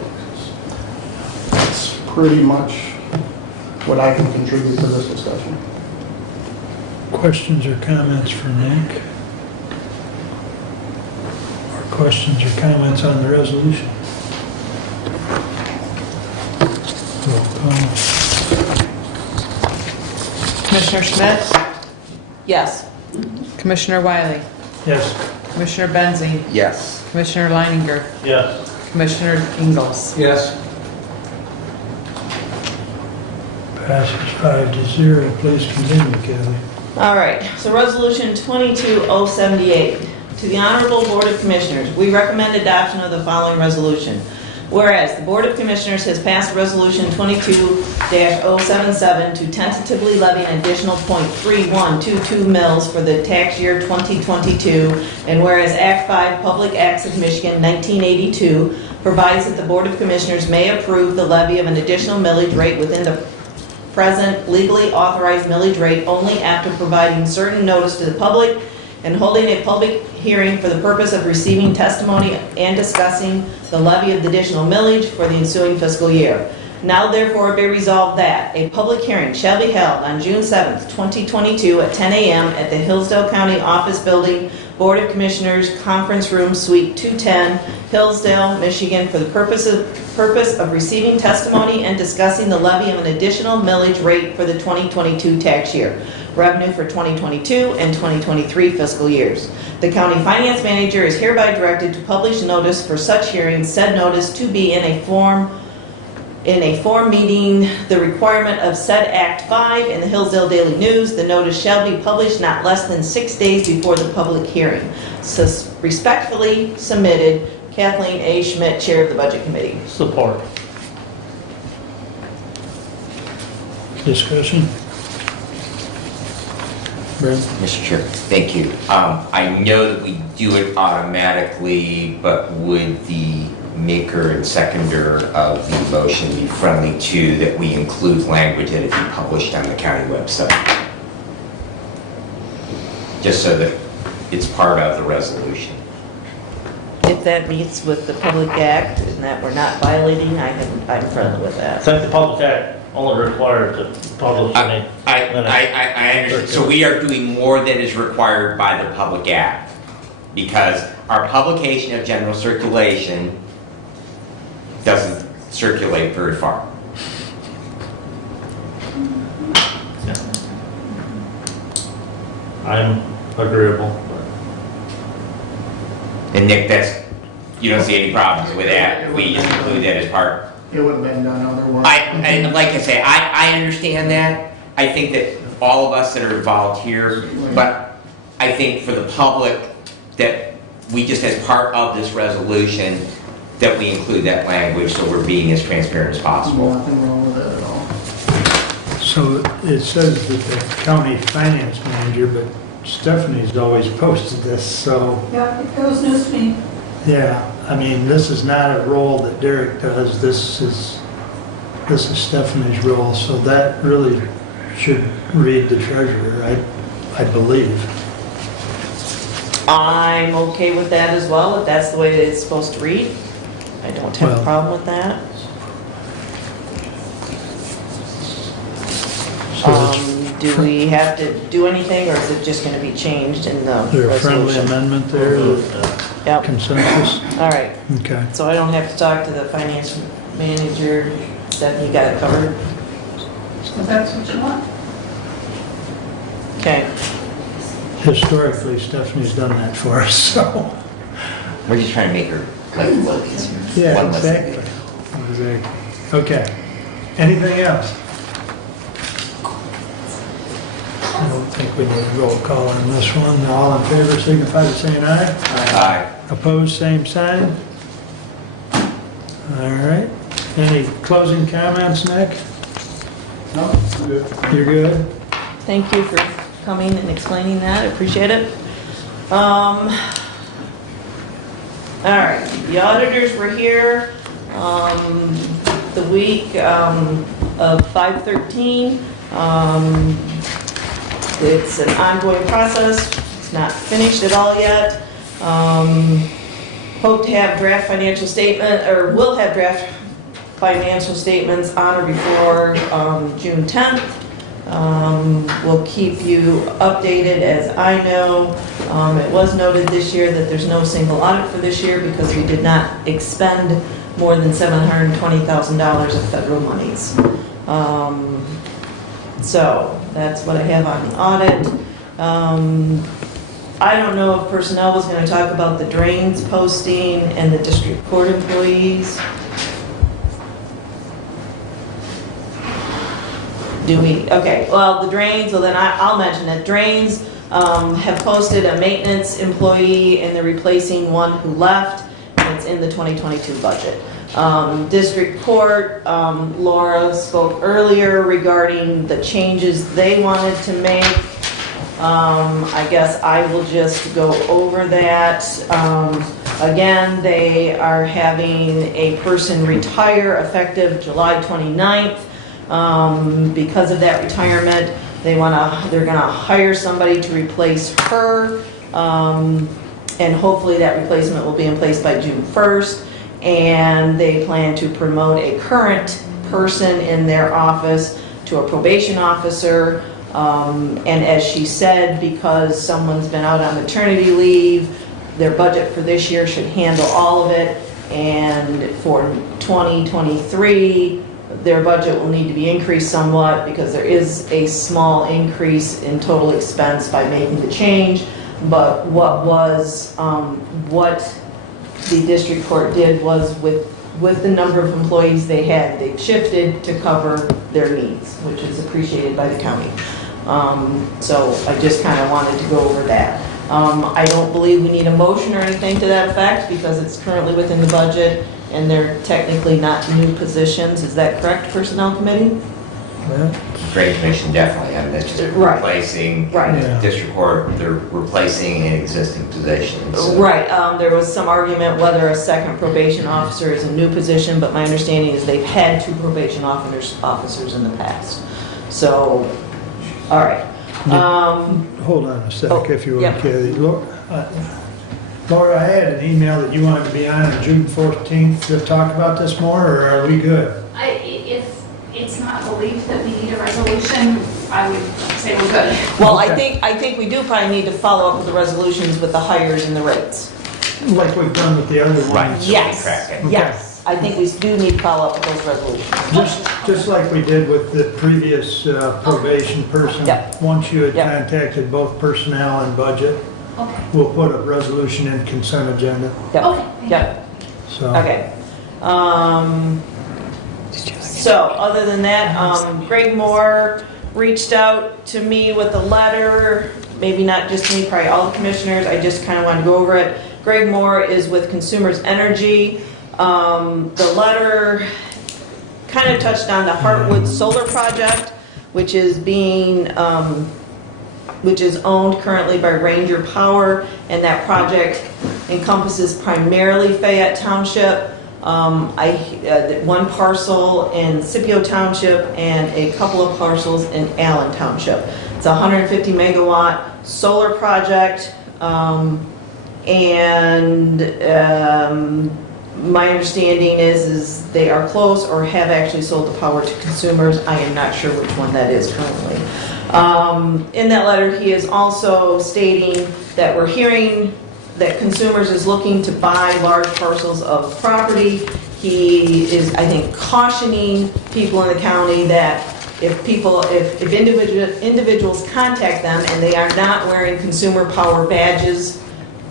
that's pretty much what I can contribute to this discussion. Questions or comments for Nick? Or questions or comments on the resolution? Roll call. Commissioner Schmidt? Yes. Commissioner Wiley? Yes. Commissioner Benzine? Yes. Commissioner Leininger? Yes. Commissioner Ingalls? Yes. Passes 5-0. Please continue, Kelly. All right, so Resolution 22078. To the Honorable Board of Commissioners, we recommend adoption of the following resolution. Whereas the Board of Commissioners has passed Resolution 22-077 to tentatively levy an additional .3122 mills for the tax year 2022, and whereas Act 5, Public Acts of Michigan, 1982, provides that the Board of Commissioners may approve the levy of an additional millage rate within the present legally authorized millage rate only after providing certain notice to the public and holding a public hearing for the purpose of receiving testimony and discussing the levy of the additional millage for the ensuing fiscal year. Now therefore be resolved that a public hearing shall be held on June 7th, 2022 at 10 a.m. at the Hillsdale County Office Building, Board of Commissioners, Conference Room, Suite 210, Hillsdale, Michigan, for the purpose of receiving testimony and discussing the levy of an additional millage rate for the 2022 tax year, revenue for 2022 and 2023 fiscal years. The county finance manager is hereby directed to publish notice for such hearing, said notice to be in a form meeting the requirement of said Act 5 in the Hillsdale Daily News. The notice shall be published not less than 6 days before the public hearing. Respectfully submitted, Kathleen A. Schmidt, Chair of the Budget Committee. Support. Discussion? Brent? Mr. Chair, thank you. I know that we do it automatically, but would the maker and seconder of the motion be friendly to that we include language that it be published on the county website? Just so that it's part of the resolution. If that meets with the Public Act and that we're not violating, I'm friendly with I that. think the Public Act only required to publish any. I understand. So we are doing more than is required by the Public Act, because our publication of general circulation doesn't circulate very far. I'm agreeable. And Nick, you don't see any problems with that? We just include that as part. It would have been done otherwise. And like I say, I understand that. I think that all of us that are involved here, but I think for the public, that we just as part of this resolution, that we include that language so we're being as transparent as possible. Nothing wrong with that at all. So it says that the county finance manager, but Stephanie's always posted this, so, Yeah, it was news to me. yeah, I mean, this is not a role that Derek does, this is Stephanie's role, so that really should read the treasurer, I believe. I'm okay with that as well, if that's the way that it's supposed to read. I don't have a Well- problem with that. So it's- Do we have to do anything, or is it just gonna be changed in the Is there a friendly resolution? amendment there, Yep, consensus? all right. Okay. So I don't have to talk to the finance manager, Stephanie, you got it covered? If that's what you want. Okay. Historically, Stephanie's done that for us, so. We're just trying to make her life a little easier. Yeah, One less thing. exactly. Okay. Anything else? I don't think we need a roll call on this one. All in favor signify by saying aye. Aye. Opposed, same sign. All right. Any closing comments, Nick? No, good. You're good? Thank you for coming and explaining that, I appreciate it. All right, the auditors were here, the week, of 5/13. It's an ongoing process, it's not finished at all yet. Hope to have draft financial statement, or will have draft financial statements on or before, June 10th. We'll keep you updated as I know. It was noted this year that there's no single audit for this year because we did not expend more than $720,000 of federal monies. So that's what I have on the audit. I don't know if personnel was going to talk about the drains posting and the district court employees. Do we? Okay, well, the drains, well then I'll mention it. Drains have posted a maintenance employee and they're replacing one who left. And it's in the 2022 budget. District Court, Laura spoke earlier regarding the changes they wanted to make. I guess I will just go over that. Again, they are having a person retire effective July 29th. Because of that retirement, they're gonna hire somebody to replace her. And hopefully that replacement will be in place by June 1st. And they plan to promote a current person in their office to a probation officer. And as she said, because someone's been out on maternity leave, their budget for this year should handle all of it. And for 2023, their budget will need to be increased somewhat because there is a small increase in total expense by making the change. But what the district court did was with the number of employees they had, they shifted to cover their needs, which is appreciated by the county. So I just kind of wanted to go over that. I don't believe we need a motion or anything to that effect because it's currently within the budget and they're technically not new positions. Is that correct, Personnel Committee? Drain Commission definitely, I mean, that's just Right. replacing, Right. in the district court, they're replacing an existing position. So- Right, there was some argument whether a second probation officer is a new position, but my understanding is they've had 2 probation officers in the past. So, all right. Hold on a sec, if you would, yeah. Kathy. Laura, I had an email that you wanted to be on June 14th to talk about this more, or are we good? If it's not believed that we need a resolution, I would say we're good. Well, Okay. I think we do probably need to follow up with the resolutions with the hires and the rates. Like we've done with the other ones? Right. Yes, Track it. yes. I think we do need to follow up with those resolutions. Just like we did with the previous probation person. Yep. Once you had Yep. contacted both personnel and budget, Okay. we'll put a resolution in consent agenda, Yep, Okay. yep, so. okay. So, other than that, Greg Moore reached out to me with a letter, maybe not just me, probably all the commissioners, I just kind of wanted to go over it. Greg Moore is with Consumers Energy. The letter kind of touched on the Heartwood Solar Project, which is which is owned currently by Ranger Power, and that project encompasses primarily Fayette Township, one parcel in Scipio Township, and a couple of parcels in Allen Township. It's a 150 megawatt solar project, my understanding is they are close or have actually sold the power to consumers. I am not sure which one that is currently. In that letter, he is also stating that we're hearing that consumers is looking to buy large parcels of property. He is, I think, cautioning people in the county that if individuals contact them and they are not wearing consumer power badges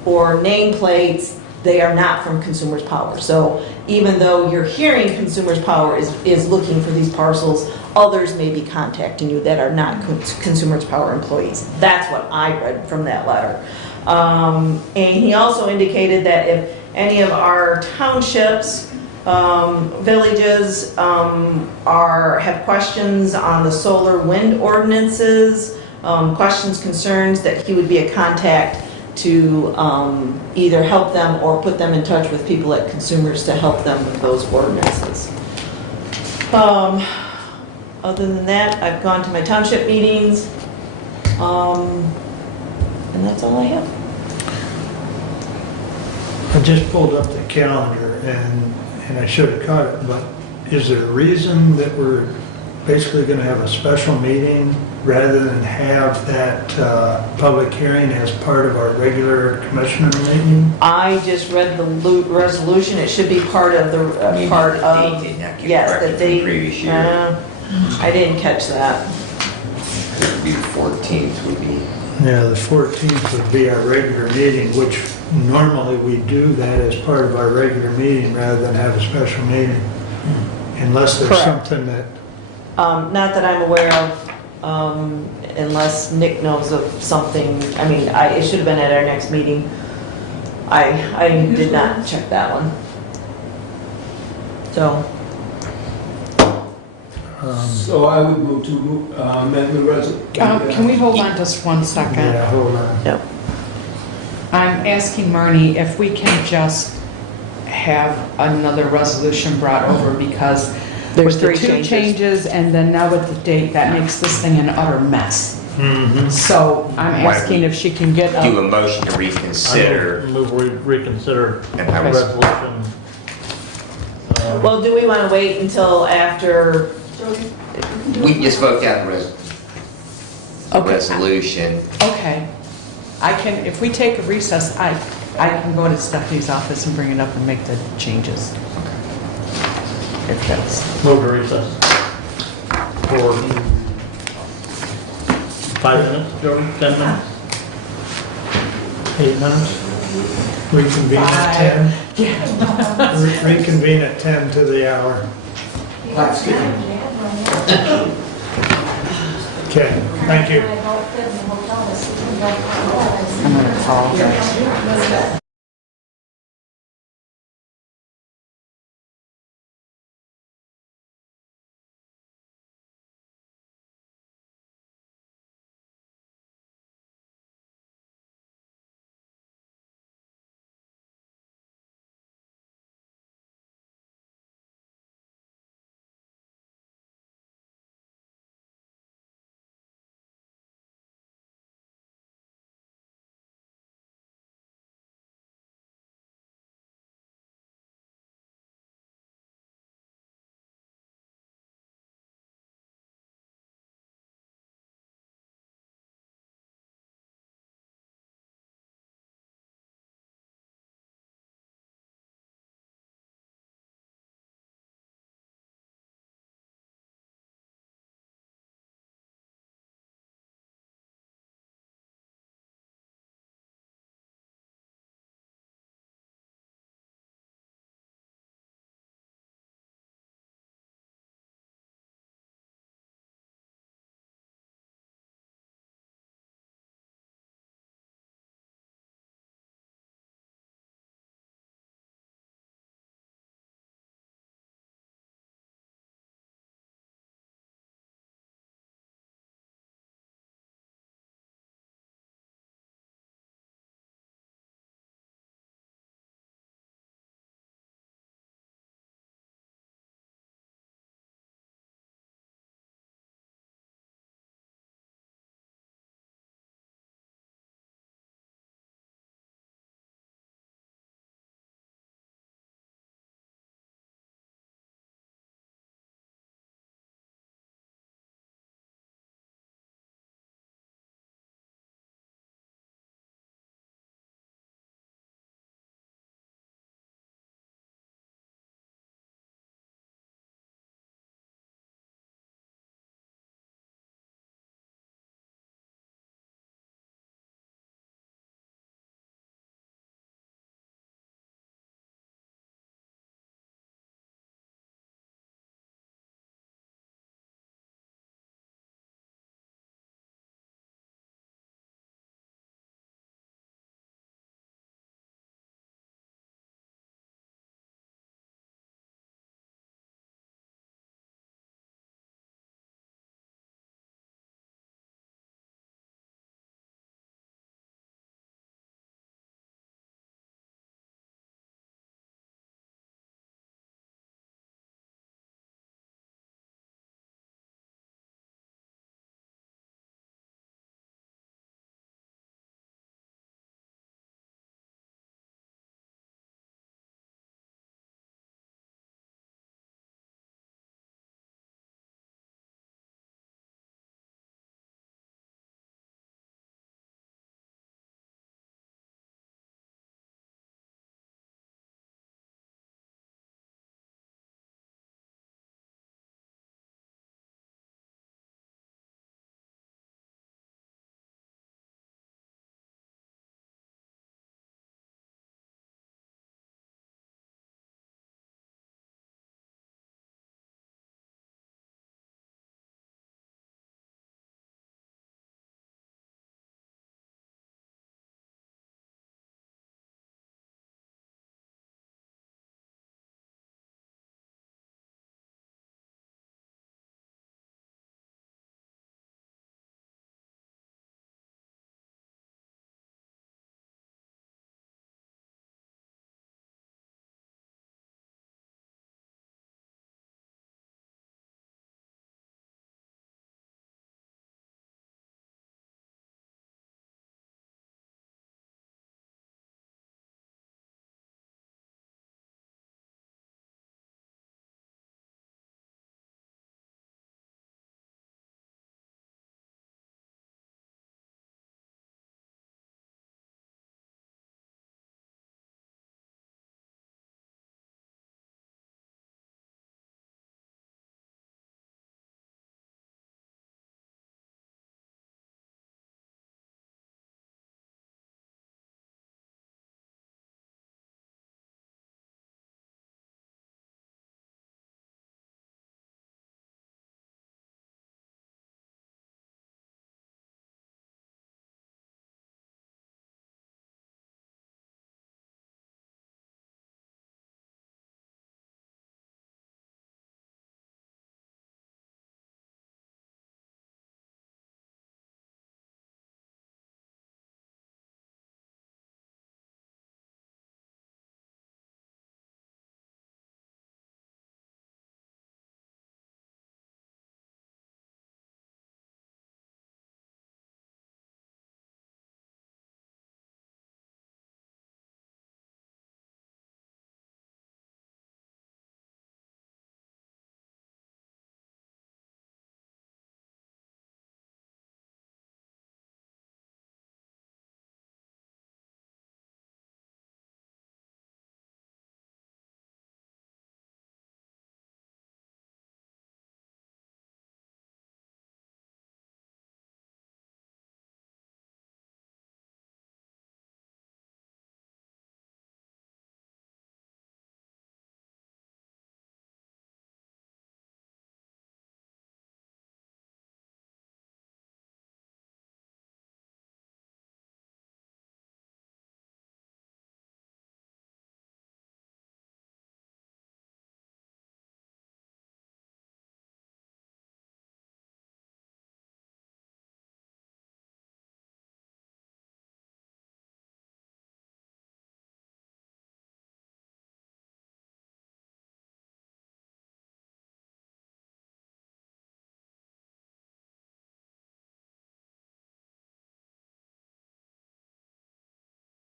or nameplates, they are not from Consumers Power. So even though you're hearing Consumers Power is looking for these parcels, others may be contacting you that are not Consumers Power employees. That's what I read from that letter. And he also indicated that if any of our townships, villages have questions on the solar wind ordinances, questions, concerns, that he would be a contact to either help them or put them in touch with people at Consumers to help them with those ordinances. Other than that, I've gone to my township meetings, and that's all I have. I just pulled up the calendar and I should have caught it, but is there a reason that we're basically going to have a special meeting rather than have that public hearing as part of our regular commissioner meeting? I just read the resolution. It should be part of the, part of, Date did not get yes, corrected the from date. previous year. I didn't catch that. It would be the 14th would be. Yeah, the 14th would be our regular meeting, which normally we do that as part of our regular meeting rather than have a special meeting. Unless there's Correct. something that, Not that I'm aware of, unless Nick knows of something. I mean, it should have been at our next meeting. I did not check that one. So, So I would move to amend the resolution. Can we hold on just one second? Yeah, hold on. yep. I'm asking Marnie if we can just have another resolution brought over because There's with the 3 two changes. changes and then now with the date, that makes this thing an utter mess. So I'm Why asking we if she can get Do a, a motion to reconsider. Move we reconsider And have a- resolution. Well, do we want to wait until after? We just vote down the Okay. resolution. okay. I can, if we take a recess, I can go to Stephanie's office and bring it up and make the changes. If that's, Move to recess. For 5 minutes, Jody, 10 minutes? 8 minutes? Reconvene at 10. Reconvene at 10 to the hour. Okay, thank you. I'm gonna call.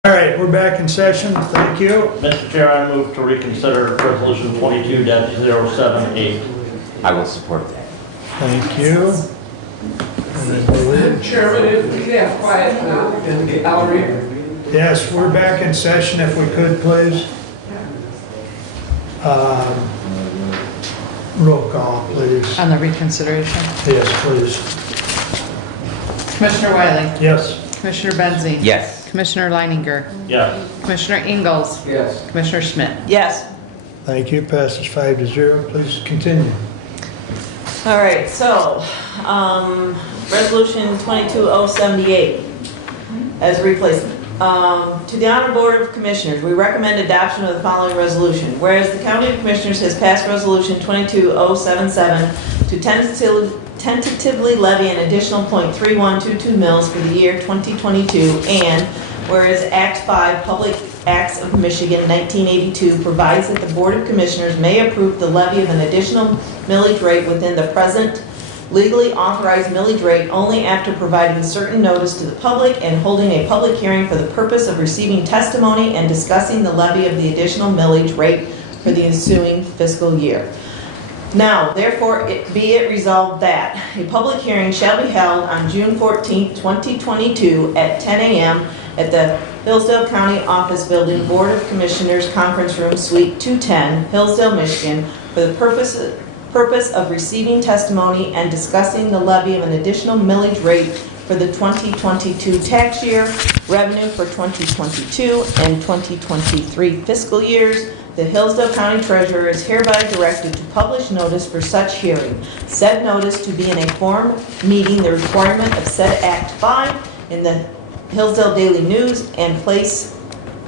All right, we're back in session. Thank you. Mr. Chair, I move to reconsider Resolution 22-078. I will support that. Thank you. And then we'll- Chairman, if we could have quiet now in the gallery. Yes, we're back in session if we could, please. Roll call, please. On the reconsideration? Yes, please. Commissioner Wiley? Yes. Commissioner Benzine? Yes. Commissioner Leininger? Yes. Commissioner Ingalls? Yes. Commissioner Schmidt? Yes. Thank you. Passes 5-0. Please continue. All right, so, Resolution 22078 as a replacement. To the Honor Board of Commissioners, we recommend adoption of the following resolution. Whereas the County of Commissioners has passed Resolution 22077 to tentatively levy an additional .3122 mills for the year 2022, and whereas Act 5, Public Acts of Michigan 1982 provides that the Board of Commissioners may approve the levy of an additional millage rate within the present legally authorized millage rate only after providing certain notice to the public and holding a public hearing for the purpose of receiving testimony and discussing the levy of the additional millage rate for the ensuing fiscal year. Now, therefore, be it resolved that a public hearing shall be held on June 14, 2022 at 10 a.m. at the Hillsdale County Office Building, Board of Commissioners Conference Room, Suite 210, Hillsdale, Michigan, for the purpose of receiving testimony and discussing the levy of an additional millage rate for the 2022 tax year, revenue for 2022 and 2023 fiscal years. The Hillsdale County Treasurer is hereby directed to publish notice for such hearing. Said notice to be in a form meeting the requirement of said Act 5 in the Hillsdale Daily News and placed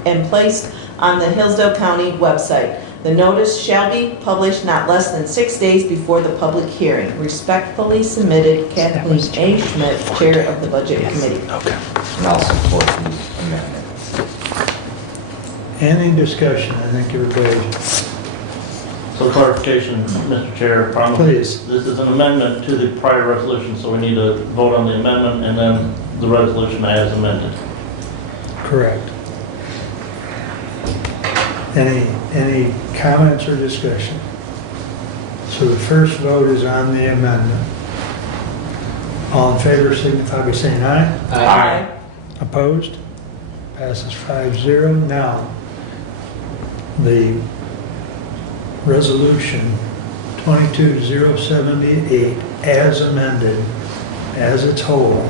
on the Hillsdale County website. The notice shall be published not less than 6 days before the public hearing. Respectfully submitted, Kathleen A. Schmidt, Chair of the Budget Committee. Okay. And I'll support the amendment. Any discussion? I think everybody, So clarification, Mr. Chair, probably. please. This is an amendment to the prior resolution, so we need to vote on the amendment and then the resolution as amended. Correct. Any comments or discussion? So the first vote is on the amendment. All in favor signify by saying aye. Aye. Opposed? Passes 5-0. Now, the resolution 22078 as amended, as its whole.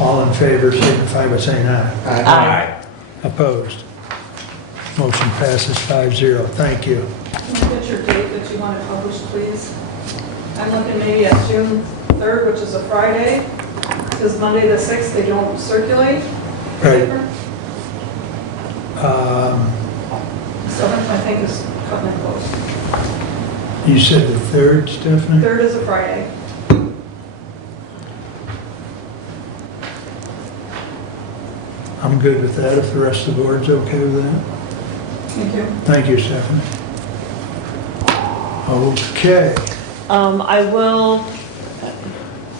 All in favor signify by saying aye. Aye. Opposed? Motion passes 5-0. Thank you. Can you get your date that you want to publish, please? I'm looking maybe at June 3rd, which is a Friday, because Monday the 6th, they don't circulate. Right. Paper. 7th, I think, is cutting it close. You said the 3rd, Stephanie? 3rd is a Friday. I'm good with that if the rest of the board's okay with that. Thank you. Thank you, Stephanie. Okay.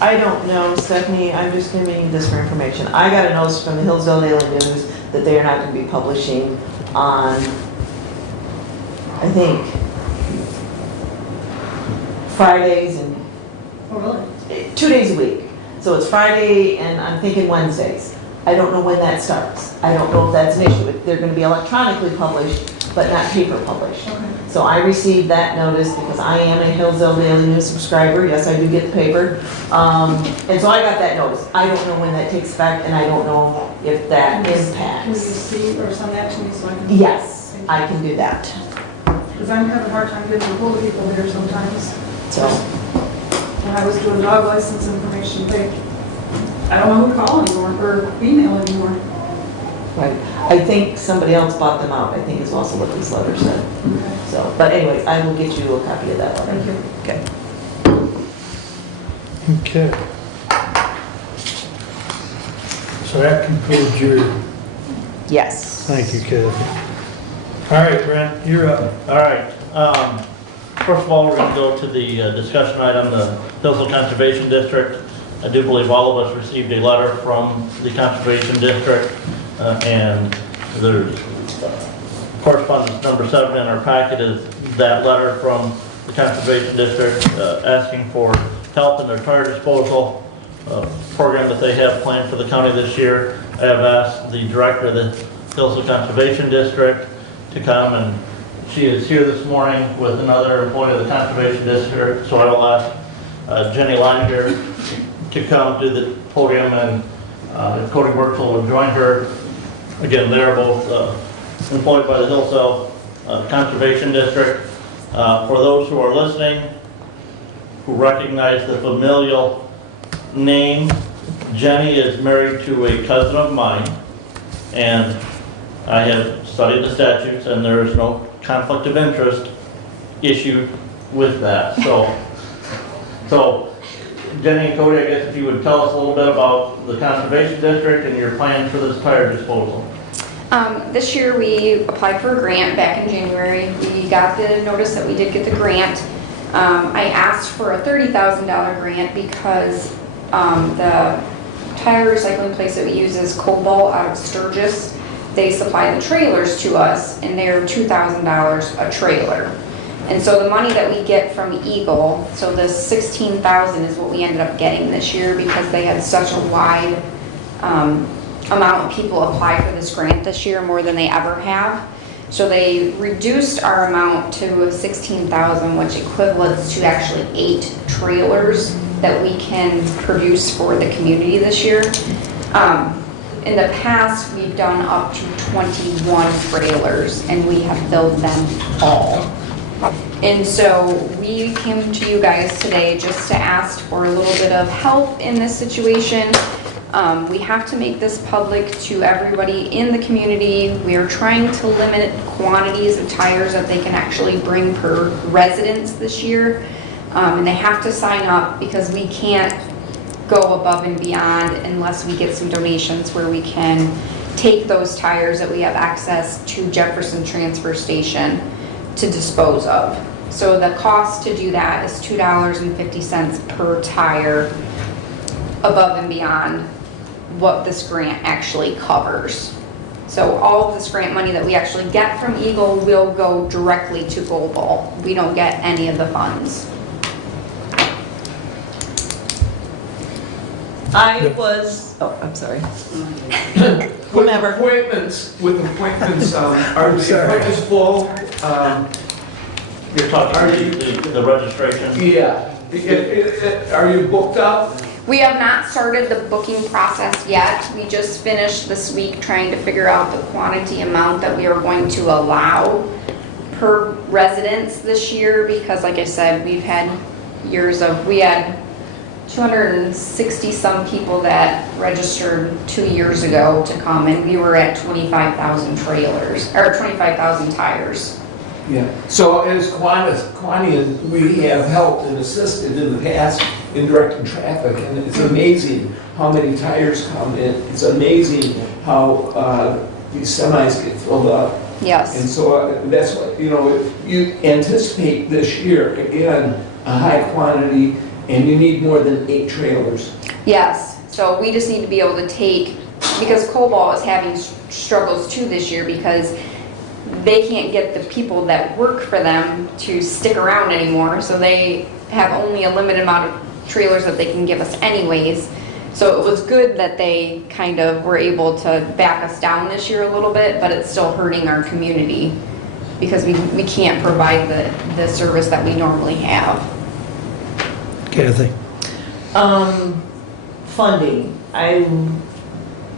I don't know, Stephanie, I'm just giving you this for information. I got a notice from the Hillsdale Daily News that they are not going to be publishing on, I think, Fridays and Oh, really? 2 days a week. So it's Friday and I'm thinking Wednesdays. I don't know when that starts. I don't know if that's an issue. They're going to be electronically published, but not paper published. Okay. So I received that notice because I am a Hillsdale Daily News subscriber. Yes, I do get the paper. And so I got that notice. I don't know when that takes effect, and I don't know if that Can you impacts. see or send that to me so I can? Yes, I can do that. Because I'm having a hard time getting a hold of people here sometimes. So, When I was doing dog license information, I don't know who to call anymore or email anymore. right. I think somebody else bought them out, I think is also what this letter said. Okay. So, but anyways, I will get you a copy of that letter. Thank you. Okay. Okay. So that concludes your, Yes. thank you, Kathy. All right, Brent, you're up. All right. First of all, we're going to go to the discussion item, the Hillsdale Conservation District. I do believe all of us received a letter from the Conservation District And there's correspondence number 7 in our packet is that letter from the Conservation District asking for help in their tire disposal program that they have planned for the county this year. I have asked the director of the Hillsdale Conservation District to come, and she is here this morning with another employee of the Conservation District, so I will ask Jenny Leininger to come to the podium, and if Cody Burksell will join her. Again, they're both employed by the Hillsdale Conservation District. For those who are listening, who recognize the familial name, Jenny is married to a cousin of mine, and I have studied the statutes, and there is no conflict of interest issued with that. So Jenny and Cody, I guess if you would tell us a little bit about the Conservation District and your plans for this tire disposal. This year we applied for a grant back in January. We got the notice that we did get the grant. I asked for a $30,000 grant because the tire recycling place that we use is Cobalt out of Sturgis. They supply the trailers to us, and they're $2,000 a trailer. And so the money that we get from Eagle, so the $16,000 is what we ended up getting this year because they had such a wide amount of people apply for this grant this year, more than they ever have. So they reduced our amount to $16,000, which equivalents to actually 8 trailers that we can produce for the community this year. In the past, we've done up to 21 trailers, and we have filled them all. And so we came to you guys today just to ask for a little bit of help in this situation. We have to make this public to everybody in the community. We are trying to limit quantities of tires that they can actually bring per residence this year. And they have to sign up because we can't go above and beyond unless we get some donations where we can take those tires that we have access to Jefferson Transfer Station to dispose of. So the cost to do that is $2.50 per tire above and beyond what this grant actually covers. So all of this grant money that we actually get from Eagle will go directly to Gold Ball. We don't get any of the funds. I'm sorry. Whomever. With appointments, are the appointments full? You're talking the registration? Yeah. Are you booked up? We have not started the booking process yet. We just finished this week trying to figure out the quantity amount that we are going to allow per residence this year because, like I said, we've had years of, we had 260 some people that registered 2 years ago to come, and we were at 25,000 trailers, or 25,000 tires. Yeah, so as Quanian, we have helped and assisted in the past in directing traffic, and it's amazing how many tires come in. It's amazing how these semis get filled up. Yes. And so that's what, you anticipate this year, again, a high quantity, and you need more than 8 trailers. Yes, so we just need to be able to take, because Cobalt is having struggles too this year because they can't get the people that work for them to stick around anymore, so they have only a limited amount of trailers that they can give us anyways. So it was good that they kind of were able to back us down this year a little bit, but it's still hurting our community because we can't provide the service that we normally have. Kathy? Funding. I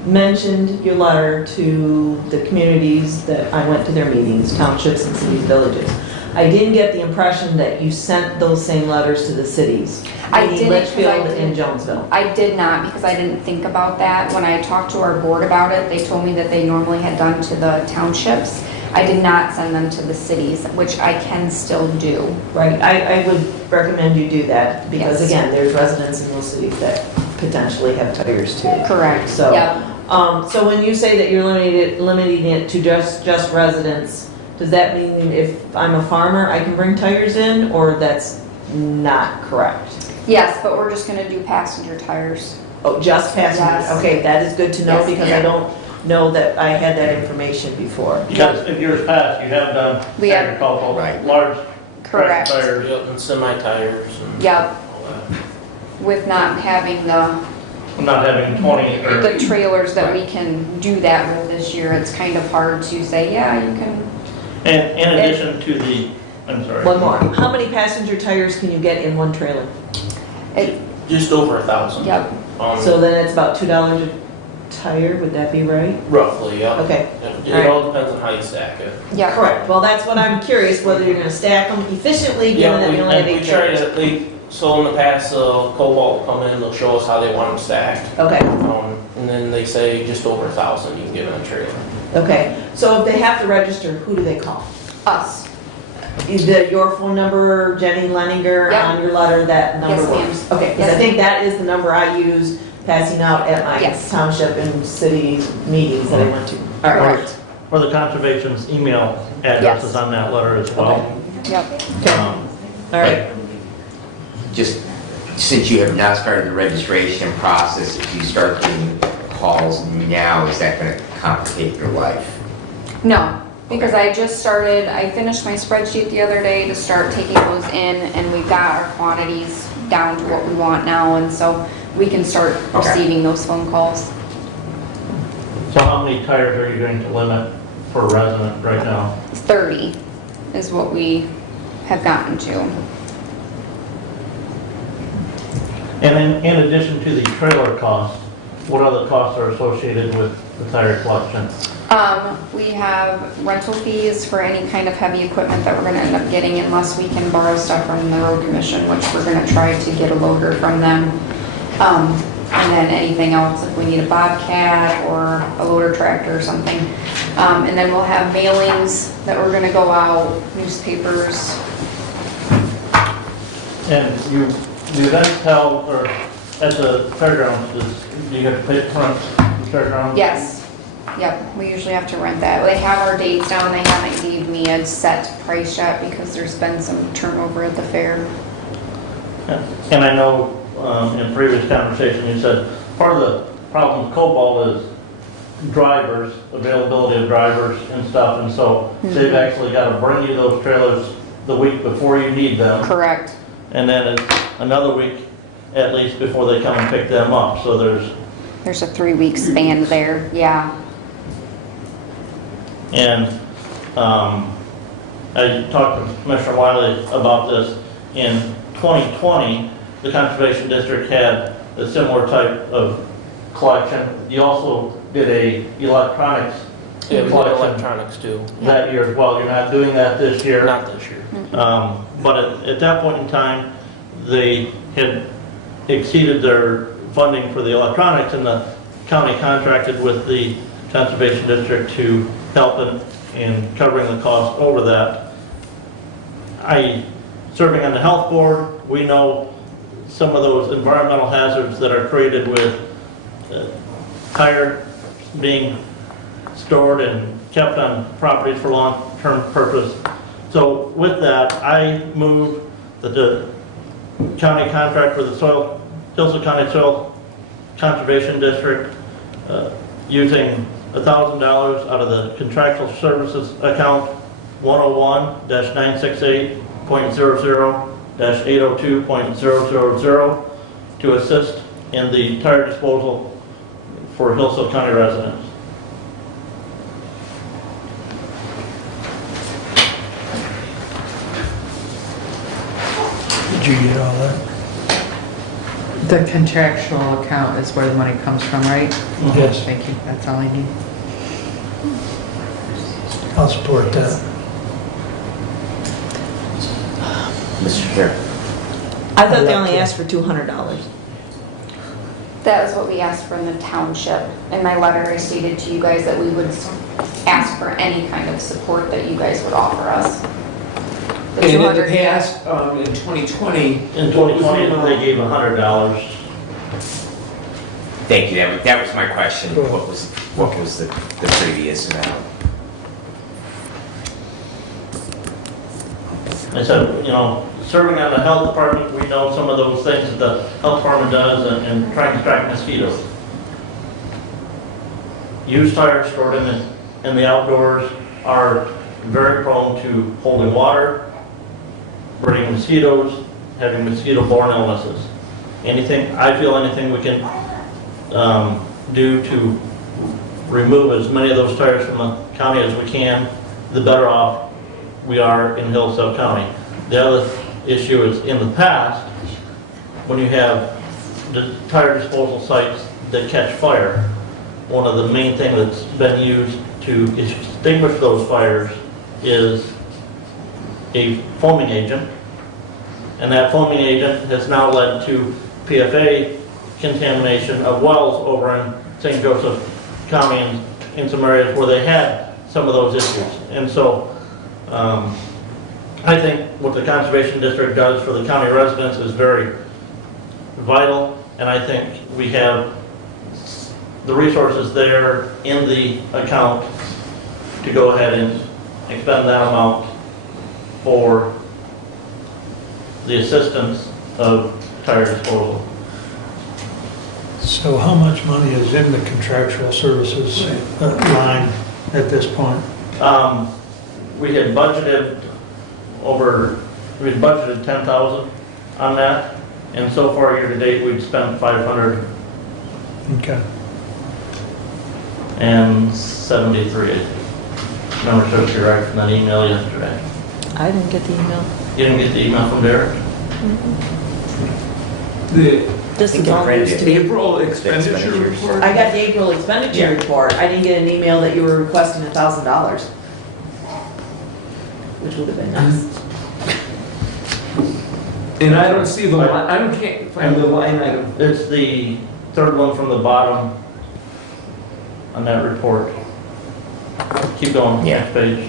mentioned your letter to the communities that I went to their meetings, townships and cities, villages. I didn't get the impression that you sent those same letters to the cities. I didn't, Litchfield and Jonesville. I did not because I didn't think about that. When I talked to our board about it, they told me that they normally had done to the townships. I did not send them to the cities, which I can still do. Right, I would recommend you do that because Yes. again, there's residents in those cities that potentially have tires too. Correct. So, Yep. So when you say that you're limiting it to just residents, does that mean if I'm a farmer, I can bring tires in, or that's not correct? Yes, but we're just gonna do passenger tires. Oh, just passengers? Yes. Okay, that is good to know Yes. because I don't know that I had that information before. Because in years past, you have done We have- agricultural, Right. large Correct. tractor tires. Yep, and semi-tires and Yep, all that. with not having the Not having 20 or, the trailers that we can do that with this year, it's kind of hard to say, yeah, you can. and in addition to the, I'm sorry. One more. How many passenger tires can you get in one trailer? Just over 1,000. Yep. So then it's about $2 a tire, would that be right? Roughly, yeah. Okay. It all depends on how you stack it. Yeah. Correct. Well, that's what I'm curious, whether you're gonna stack them efficiently, given that we only have and 8 we try trailers. to, so in the past, Cobalt will come in, they'll show us how they want them stacked. Okay, And then they say just over 1,000, you can get in a trailer. okay. So if they have to register, who do they call? Us. Is that your phone number, Jenny Leninger, Yep. on your letter, that number Yes, ma'am. works? Okay, because I Yes, think that is the number I use passing out at my Yes. township and city meetings that I went to. All right. Correct. Or the conservation's email address Yes. is on that letter as well. Yep. All right. Just since you have now started the registration process, if you start getting calls now, is that going to complicate your life? No, because I just started, I finished my spreadsheet the other day to start taking those in, and we got our quantities down to what we want now, and so we can start receiving those phone calls. So how many tires are you going to limit per resident right now? 30 is what we have gotten to. And in addition to the trailer costs, what other costs are associated with the tire collection? We have rental fees for any kind of heavy equipment that we're gonna end up getting unless we can borrow stuff from the road commission, which we're gonna try to get a loader from them. And then anything else, if we need a bobcat or a loader tractor or something. And then we'll have mailings that we're gonna go out, newspapers. And you then tell, or at the fairgrounds, do you have to pay front the fairgrounds? Yes, yep, we usually have to rent that. They have our dates down, they haven't gave me a set price yet because there's been some turnover at the fair. And I know in previous conversation you said part of the problem with Cobalt is drivers, availability of drivers and stuff, and so they've actually got to bring you those trailers the week before you need them. Correct. And then it's another week at least before they come and pick them up, so There's a 3-week span there, yeah. and I talked to Commissioner Wiley about this. In 2020, the Conservation District had a similar type of collection. You also did a electronics Yeah, we did collection electronics too. that year as well. You're not doing that this year. Not this year. But at that point in time, they had exceeded their funding for the electronics, and the county contracted with the Conservation District to help in covering the cost over that. Serving on the health board, we know some of those environmental hazards that are created with tire being stored and kept on properties for long-term purpose. So with that, I move that the county contract with the Hillsdale County Soil Conservation District using $1,000 out of the contractual services account 101-968.00-802.000 to assist in the tire disposal for Hillsdale County residents. Did you get all that? The contractual account is where the money comes from, right? Yes. Thank you, that's all I need. I'll support that. Mr. Chair. I thought they only asked for $200. That is what we asked from the township. In my letter, I stated to you guys that we would ask for any kind of support that you guys would offer us. The And in the 200 past, in 2020. In 2020, they gave $100. Thank you, that was my question. What was the previous amount? I said, serving on the health department, we know some of those things that the health department does and trying to track mosquitoes. used tires stored in the outdoors are very prone to holding water, breeding mosquitoes, having mosquito-borne illnesses. I feel anything we can do to remove as many of those tires from the county as we can, the better off we are in Hillsdale County. The other issue is, in the past, when you have the tire disposal sites that catch fire, one of the main things that's been used to extinguish those fires is a foaming agent. And that foaming agent has now led to PFA contamination of wells over in St. Joseph County and in some areas where they had some of those issues. And so I think what the Conservation District does for the county residents is very vital, and I think we have the resources there in the account to go ahead and expend that amount for the assistance of tire disposal. So how much money is in the contractual services line at this point? We had budgeted $10,000 on that, and so far year to date we'd spent $573. Okay. Remember, so you're right from that email yesterday. I didn't get the email. You didn't get the email from Derek? This is all news to The me. April expenditure report? I got the April expenditure report. I didn't get an email that you were requesting $1,000, which would have been nice. And I don't see the line, can't find the line item. It's the third one from the bottom on that report. Keep going, next page.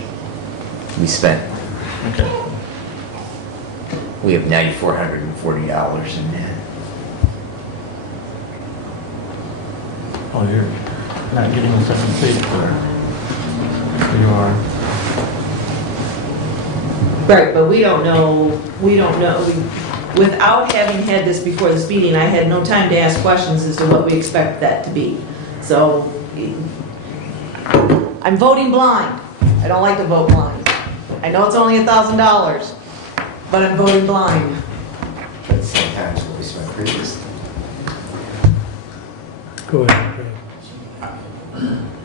We spent, Okay. we have $9,440 in that. Oh, you're not getting the second page there. You are. Right, but we don't know, without having had this before this meeting, I had no time to ask questions as to what we expect that to be. So, I'm voting blind. I don't like to vote blind. I know it's only $1,000, but I'm voting blind. But sometimes what we spent previously. Go ahead, Craig.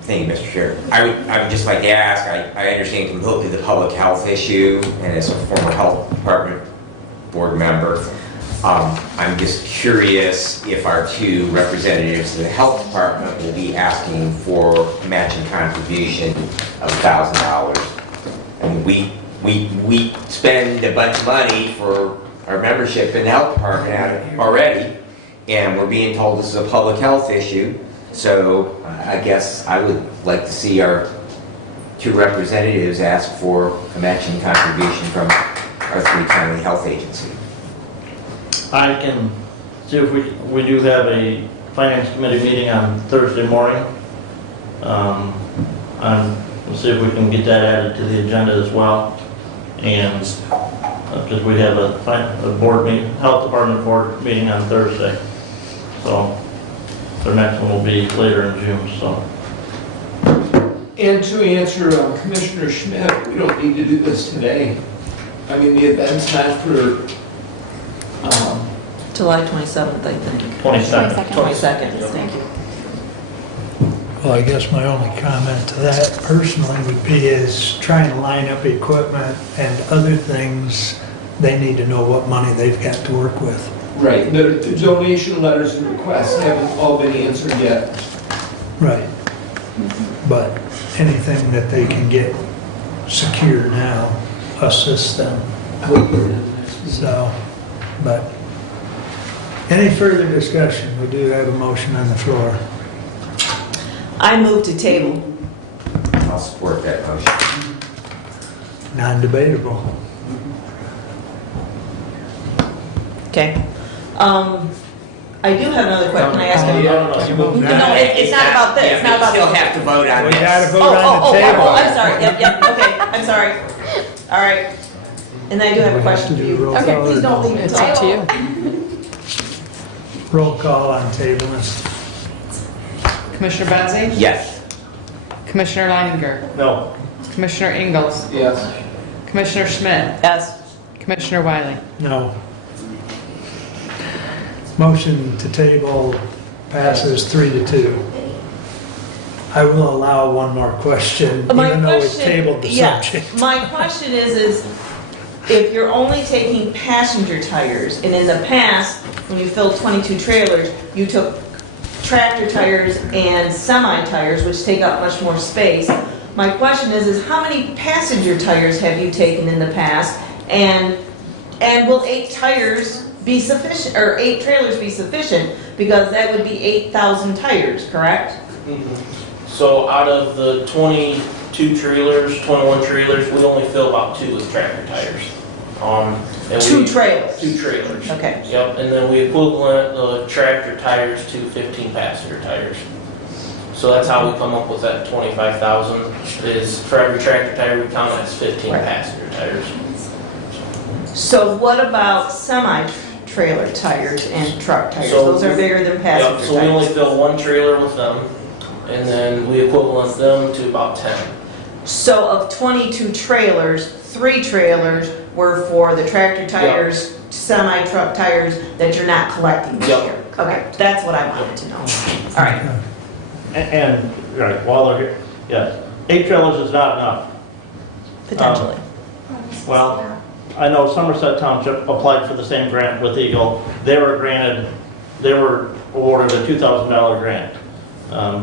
Thank you, Mr. Chair. I would just like to ask, I understand completely the public health issue, and as a former health department board member, I'm just curious if our two representatives of the health department will be asking for a matching contribution of $1,000. I mean, we spend a bunch of money for our membership in the health department already, and we're being told this is a public health issue. So I guess I would like to see our two representatives ask for a matching contribution from our three-county health agency. I can see if we do have a finance committee meeting on Thursday morning. We'll see if we can get that added to the agenda as well. And because we have a board meeting, health department board meeting on Thursday. So their next one will be later in June, so. And to answer Commissioner Schmidt, we don't need to do this today. I mean, the event's not for, July 27th, I think. 22nd. 22nd, thank you. Well, I guess my only comment to that personally would be is trying to line up equipment and other things. They need to know what money they've got to work with. right, the donation letters and requests haven't all been answered yet. Right. But anything that they can get secure now assists them. So, but any further discussion? We do have a motion on the floor. I move to table. I'll support that motion. Non-debatable. Okay. I do have another question. Can I ask you? No, No, it's not about this. It's not about Still this. have to vote on We this. gotta vote on the table. Oh, I'm sorry. Yep, okay, I'm sorry. All right. And I do have a question for you. Okay, Please don't leave it. It's up to you. Roll call on tabling. Commissioner Benzzi? Yes. Commissioner Leininger, No. Commissioner Ingalls, Yes. Commissioner Schmidt, Yes. Commissioner Wiley. No. Motion to table passes 3-2. I will allow one more question, My even though we question- tabled the yes. subject. My question is if you're only taking passenger tires, and in the past, when you filled 22 trailers, you took tractor tires and semi-tires, which take up much more space. My question is how many passenger tires have you taken in the past? And will 8 tires be sufficient, or 8 trailers be sufficient? Because that would be 8,000 tires, correct? So out of the 22 trailers, 21 trailers, we only fill about 2 with tractor tires. And 2 trailers? 2 trailers. Okay. Yep, and then we equivalent the tractor tires to 15 passenger tires. So that's how we come up with that 25,000, is for every tractor tire we count as 15 Right. passenger tires. So what about semi-trailer tires and truck tires? So Those are bigger than passenger Yep, so we only tires. fill 1 trailer with them, and then we equivalent them to about 10. So of 22 trailers, 3 trailers were for the tractor tires, semi-truck tires that you're not collecting this Yep. year? Okay, that's what I wanted to know. All right. And, right, while they're here, yes, 8 trailers is not enough. Potentially. Well, I know Somerset Township applied for the same grant with Eagle. They were awarded a $2,000 grant.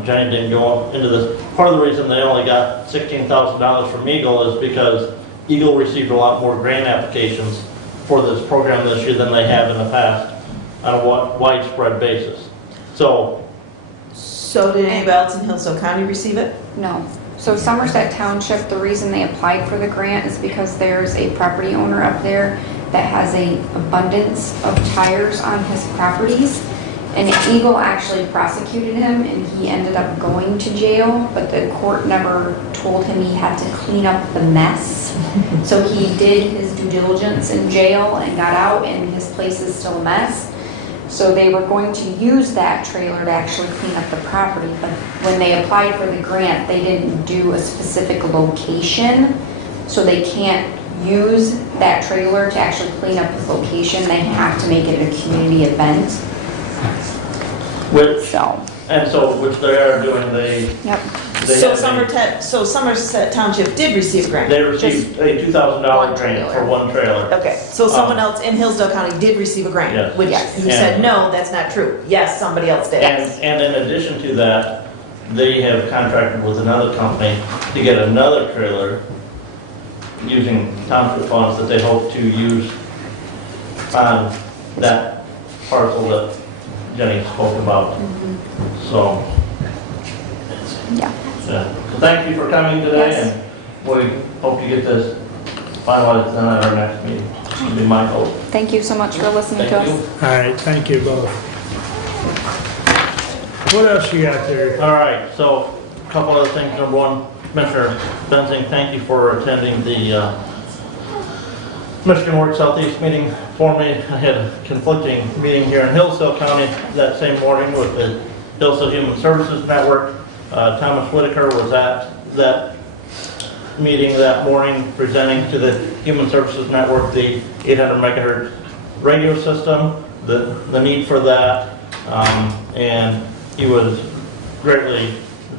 Jenny didn't go into this. Part of the reason they only got $16,000 from Eagle is because Eagle received a lot more grant applications for this program this year than they have in the past on a widespread basis. So did anybody else in Hillsdale County receive it? No. So Somerset Township, the reason they applied for the grant is because there's a property owner up there that has an abundance of tires on his properties. And Eagle actually prosecuted him and he ended up going to jail, but the court never told him he had to clean up the mess. So he did his due diligence in jail and got out, and his place is still a mess. So they were going to use that trailer to actually clean up the property, but when they applied for the grant, they didn't do a specific location. So they can't use that trailer to actually clean up his location. They have to make it a community event. which they are doing, So Somerset Township did receive a grant? they received a $2,000 grant for 1 trailer. Okay, so someone else in Hillsdale County did receive a grant? Yes. Which Yes. you said, no, that's not true. Yes, somebody else did. And in addition to that, they have contracted with another company to get another trailer using township funds that they hope to use on that parcel that Jenny spoke about. So, Yeah. so thank you for coming today, Yes. and we hope to get this finalized then at our next meeting. It'll be my hope. Thank you so much for listening to us. All right, thank you both. What else you got there? All right, so a couple other things. Number one, Commissioner Benzing, thank you for attending the Michigan Work Southeast meeting for me. I had a conflicting meeting here in Hillsdale County that same morning with the Hillsdale Human Services Network. Thomas Whitaker was at that meeting that morning presenting to the Human Services Network the 800 megahertz radio system, the need for that, and he was greatly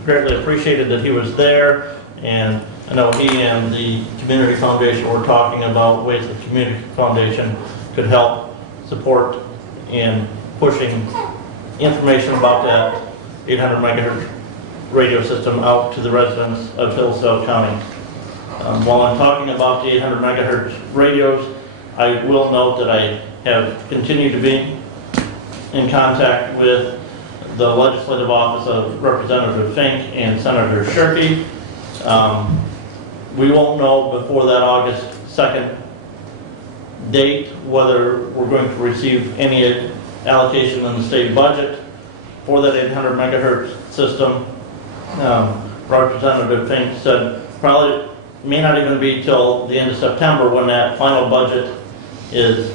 appreciated that he was there. And I know he and the Community Foundation were talking about ways the Community Foundation could help support in pushing information about that 800 megahertz radio system out to the residents of Hillsdale County. While I'm talking about the 800 megahertz radios, I will note that I have continued to be in contact with the legislative office of Representative Fink and Senator Shirkey. We won't know before that August 2nd date whether we're going to receive any allocation in the state budget for that 800 megahertz system. Representative Fink said probably may not even be till the end of September when that final budget the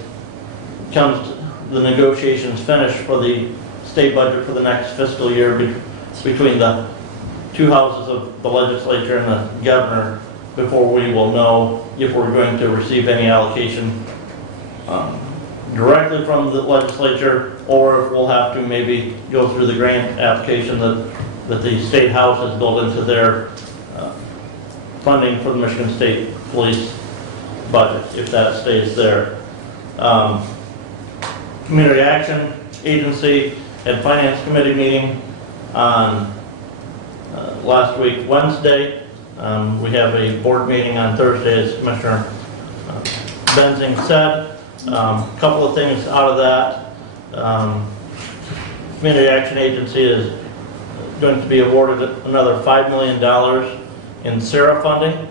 negotiations finish for the state budget for the next fiscal year between the two houses of the legislature and the governor before we will know if we're going to receive any allocation directly from the legislature, or if we'll have to maybe go through the grant application that the state house has built into their funding for the Michigan State Police budget, if that stays there. Community Action Agency had Finance Committee meeting on last week, Wednesday. We have a board meeting on Thursday, as Commissioner Benzing said. Couple of things out of that. Community Action Agency is going to be awarded another $5 million in SARA funding,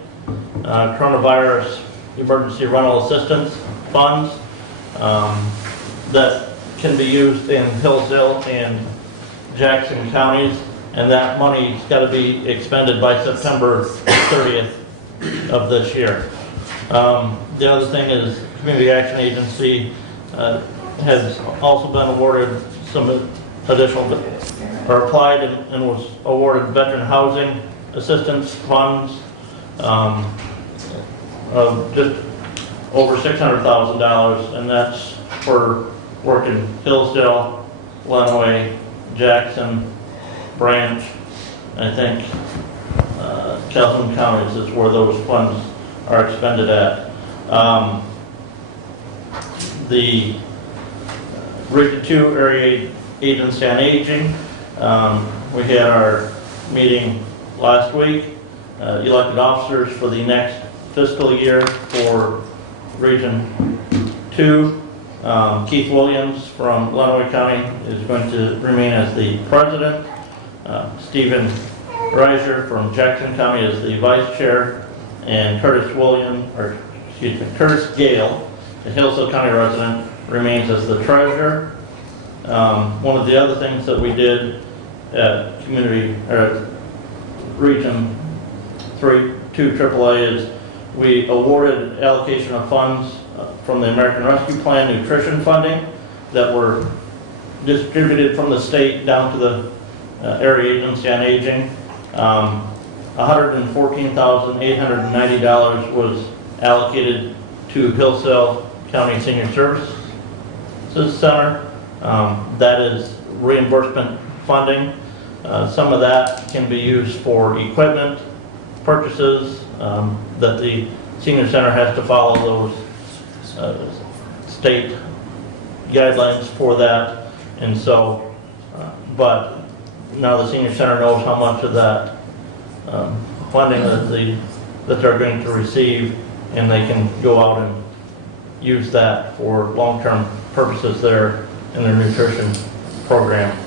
coronavirus emergency rental assistance funds that can be used in Hillsdale and Jackson counties, and that money's got to be expended by September 30th of this year. The other thing is Community Action Agency has also been awarded some additional, or applied and was awarded veteran housing assistance funds of just over $600,000, and that's for work in Hillsdale, Lenawee, Jackson, Branch, I think Calhoun counties is where those funds are expended at. The Region 2 Area Agency on Aging, we had our meeting last week, elected officers for the next fiscal year for Region 2. Keith Williams from Lenawee County is going to remain as the president. Stephen Reiser from Jackson County is the vice chair, and Curtis Gale, a Hillsdale County resident, remains as the treasurer. One of the other things that we did at Region 2 AAA is we awarded allocation of funds from the American Rescue Plan nutrition funding that were distributed from the state down to the Area Agency on Aging. $114,890 was allocated to Hillsdale County Senior Services Center. That is reimbursement funding. Some of that can be used for equipment purchases that the senior center has to follow those state guidelines for that, and so but now the senior center knows how much of that funding that they're going to receive, and they can go out and use that for long-term purposes there in their nutrition program.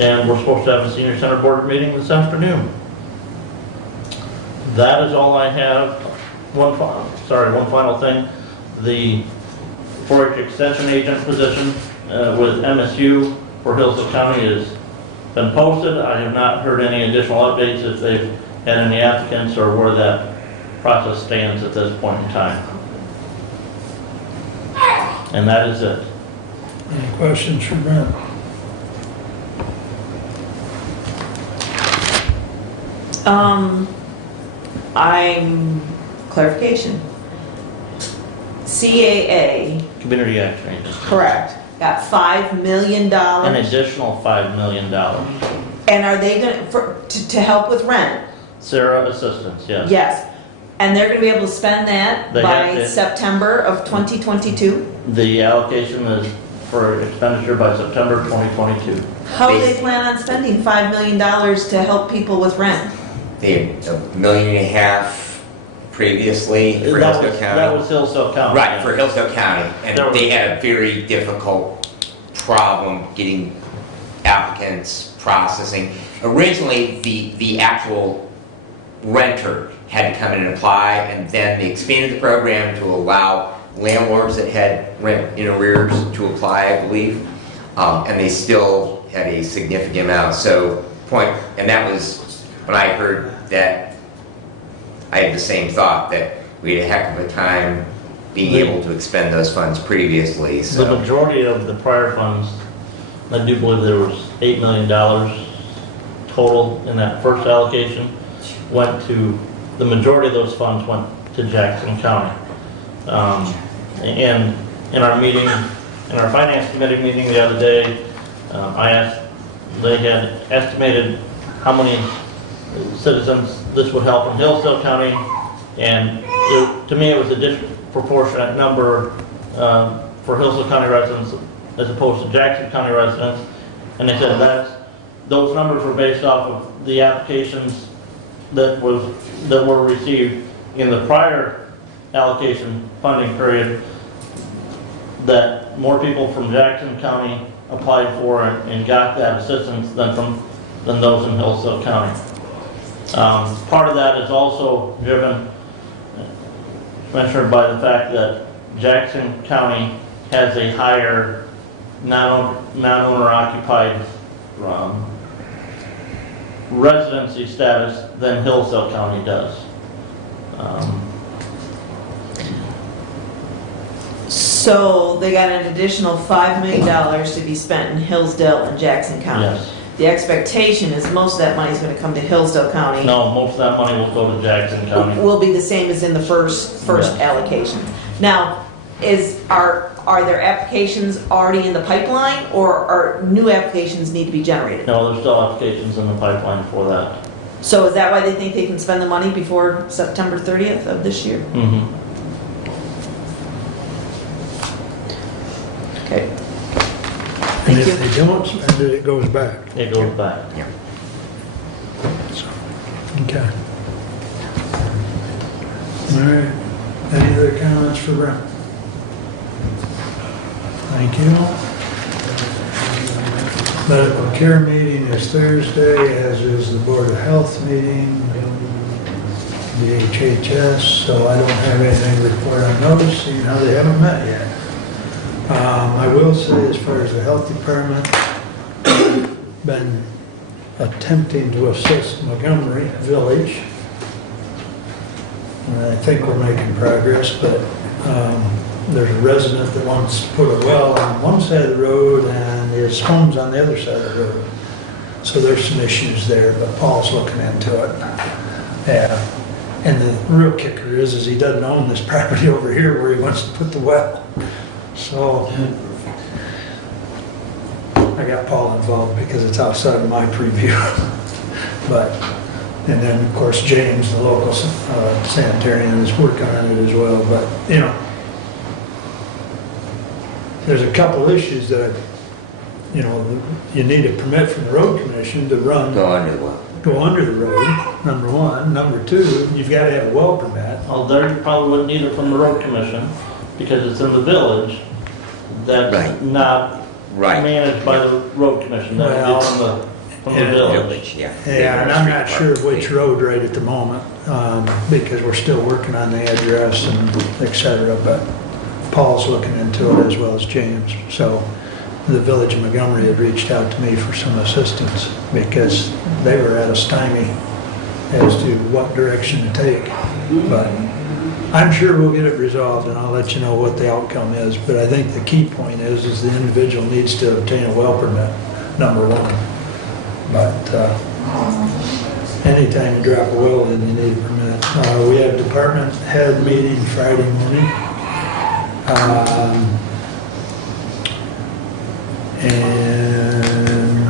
And we're supposed to have a senior center board meeting this afternoon. That is all I have. One final thing. The 4-H extension agent position with MSU for Hillsdale County has been posted. I have not heard any additional updates if they've had any applicants or where that process stands at this point in time. And that is it. Any questions for Brent? Clarification. CAA. Community Action Agency. Correct. Got $5 million. An additional $5 million. And are they going to help with rent? SARA assistance, yes. Yes. And they're going to be able to spend that by September of 2022? The allocation is for expenditure by September 2022. How do they plan on spending $5 million to help people with rent? They had $1.5 million previously for Hillsdale County. That was Hillsdale County. Right, for Hillsdale County. And they had a very difficult problem getting applicants, processing. Originally, the actual renter had to come in and apply, and then they expanded the program to allow landlords that had rent in arrears to apply, I believe. And they still had a significant amount. And that was when I heard that, I had the same thought that we had a heck of a time being able to expend those funds previously. So. The majority of the prior funds I do believe there was $8 million total in that first allocation. The majority of those funds went to Jackson County. And in our meeting, in our finance committee meeting the other day, they had estimated how many citizens this would help in Hillsdale County, and to me it was a disproportionate number for Hillsdale County residents as opposed to Jackson County residents. And they said those numbers were based off of the applications that were received in the prior allocation funding period, that more people from Jackson County applied for and got that assistance than those in Hillsdale County. Part of that is also driven, measured by the fact that Jackson County has a higher non-owner occupied residency status than Hillsdale County does. So they got an additional $5 million to be spent in Hillsdale and Jackson County. Yes. The expectation is most of that money is going to come to Hillsdale County. No, most of that money will go to Jackson County. Will be the same as in the first Yes. allocation. Now, are there applications already in the pipeline, or are new applications need to be generated? No, there's still applications in the pipeline for that. So is that why they think they can spend the money before September 30th of this year? Mm-hmm. Okay. And Thank you. if they don't spend it, it goes back. It goes back. Yeah. Okay. All right. Any other comments for Brent? Thank you. Medical care meeting is Thursday, as is the Board of Health meeting, the HHS, so I don't have anything to report on those, seeing how they haven't met yet. I will say, as far as the health department, been attempting to assist Montgomery Village. And I think we're making progress, but there's a resident that wants to put a well on one side of the road and his home's on the other side of the road. So there's some issues there, but Paul's looking into it. Yeah. And the real kicker is he doesn't own this property over here where he wants to put the well. So I got Paul involved because it's outside of my preview. And then of course James, the local sanitarian, is working on it as well. But you know, there's a couple issues that you need a permit from the road commission to run. Go under the well. Go under the road, number one. Number two, you've got to have a well permit. Well, there you probably wouldn't need it from the road commission because it's in the village. That's Right. not Right. managed by the road commission. That's Well, from the village. Yeah. Yeah, and I'm not sure which road right at the moment, because we're still working on the address and et cetera, but Paul's looking into it as well as James. So the village of Montgomery had reached out to me for some assistance because they were at a stymie as to what direction to take. But I'm sure we'll get it resolved and I'll let you know what the outcome is. But I think the key point is the individual needs to obtain a well permit, number one. But anytime you drop a well in, you need a permit. We have department head meeting Friday morning. And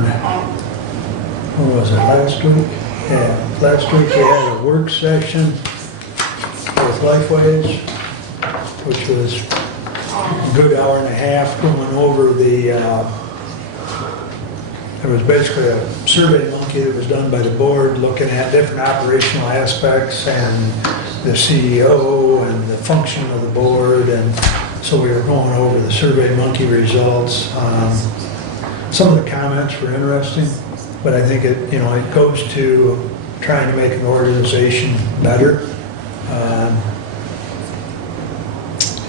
what was it, last week? Yeah, last week we had a work session with Lifeways, which was a good hour and a half going over it was basically a survey monkey that was done by the board looking at different operational aspects and the CEO and the function of the board. And so we were going over the survey monkey results. Some of the comments were interesting, but I think it goes to trying to make an organization better.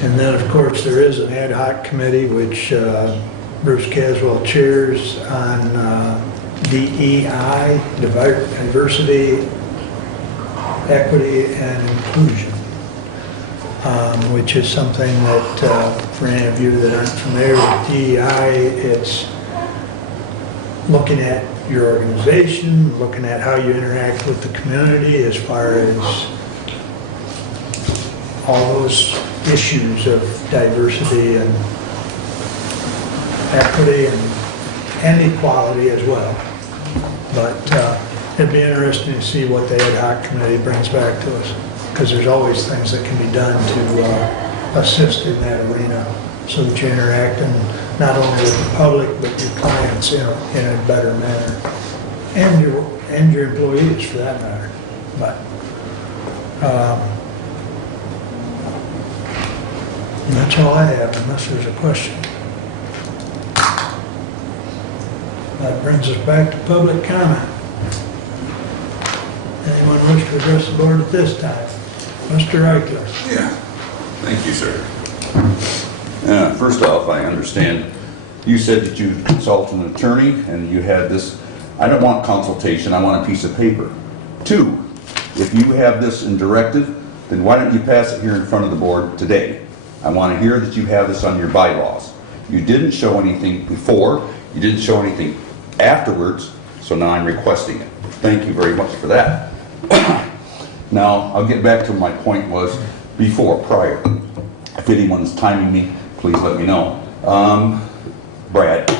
And then of course there is an ad hoc committee which Bruce Caswell chairs on DEI, diversity, equity, and inclusion, which is something that, for any of you that aren't familiar with DEI, it's looking at your organization, looking at how you interact with the community as far as all those issues of diversity and equity and equality as well. But it'd be interesting to see what the ad hoc committee brings back to us, because there's always things that can be done to assist in that arena, so that you interact not only with the public, but your clients in a better manner, and your employees for that matter. But that's all I have, unless there's a question. That brings us back to public comment. Anyone wish to address the board at this time? Mr. Eichler. Yeah, thank you, sir. First off, I understand you said that you consulted an attorney and you had this. I don't want consultation, I want a piece of paper. 2, if you have this in directive, then why don't you pass it here in front of the board today? I want to hear that you have this on your bylaws. You didn't show anything before, you didn't show anything afterwards, so now I'm requesting it. Thank you very much for that. Now, I'll get back to my point was prior. If anyone's timing me, please let me know. Brad,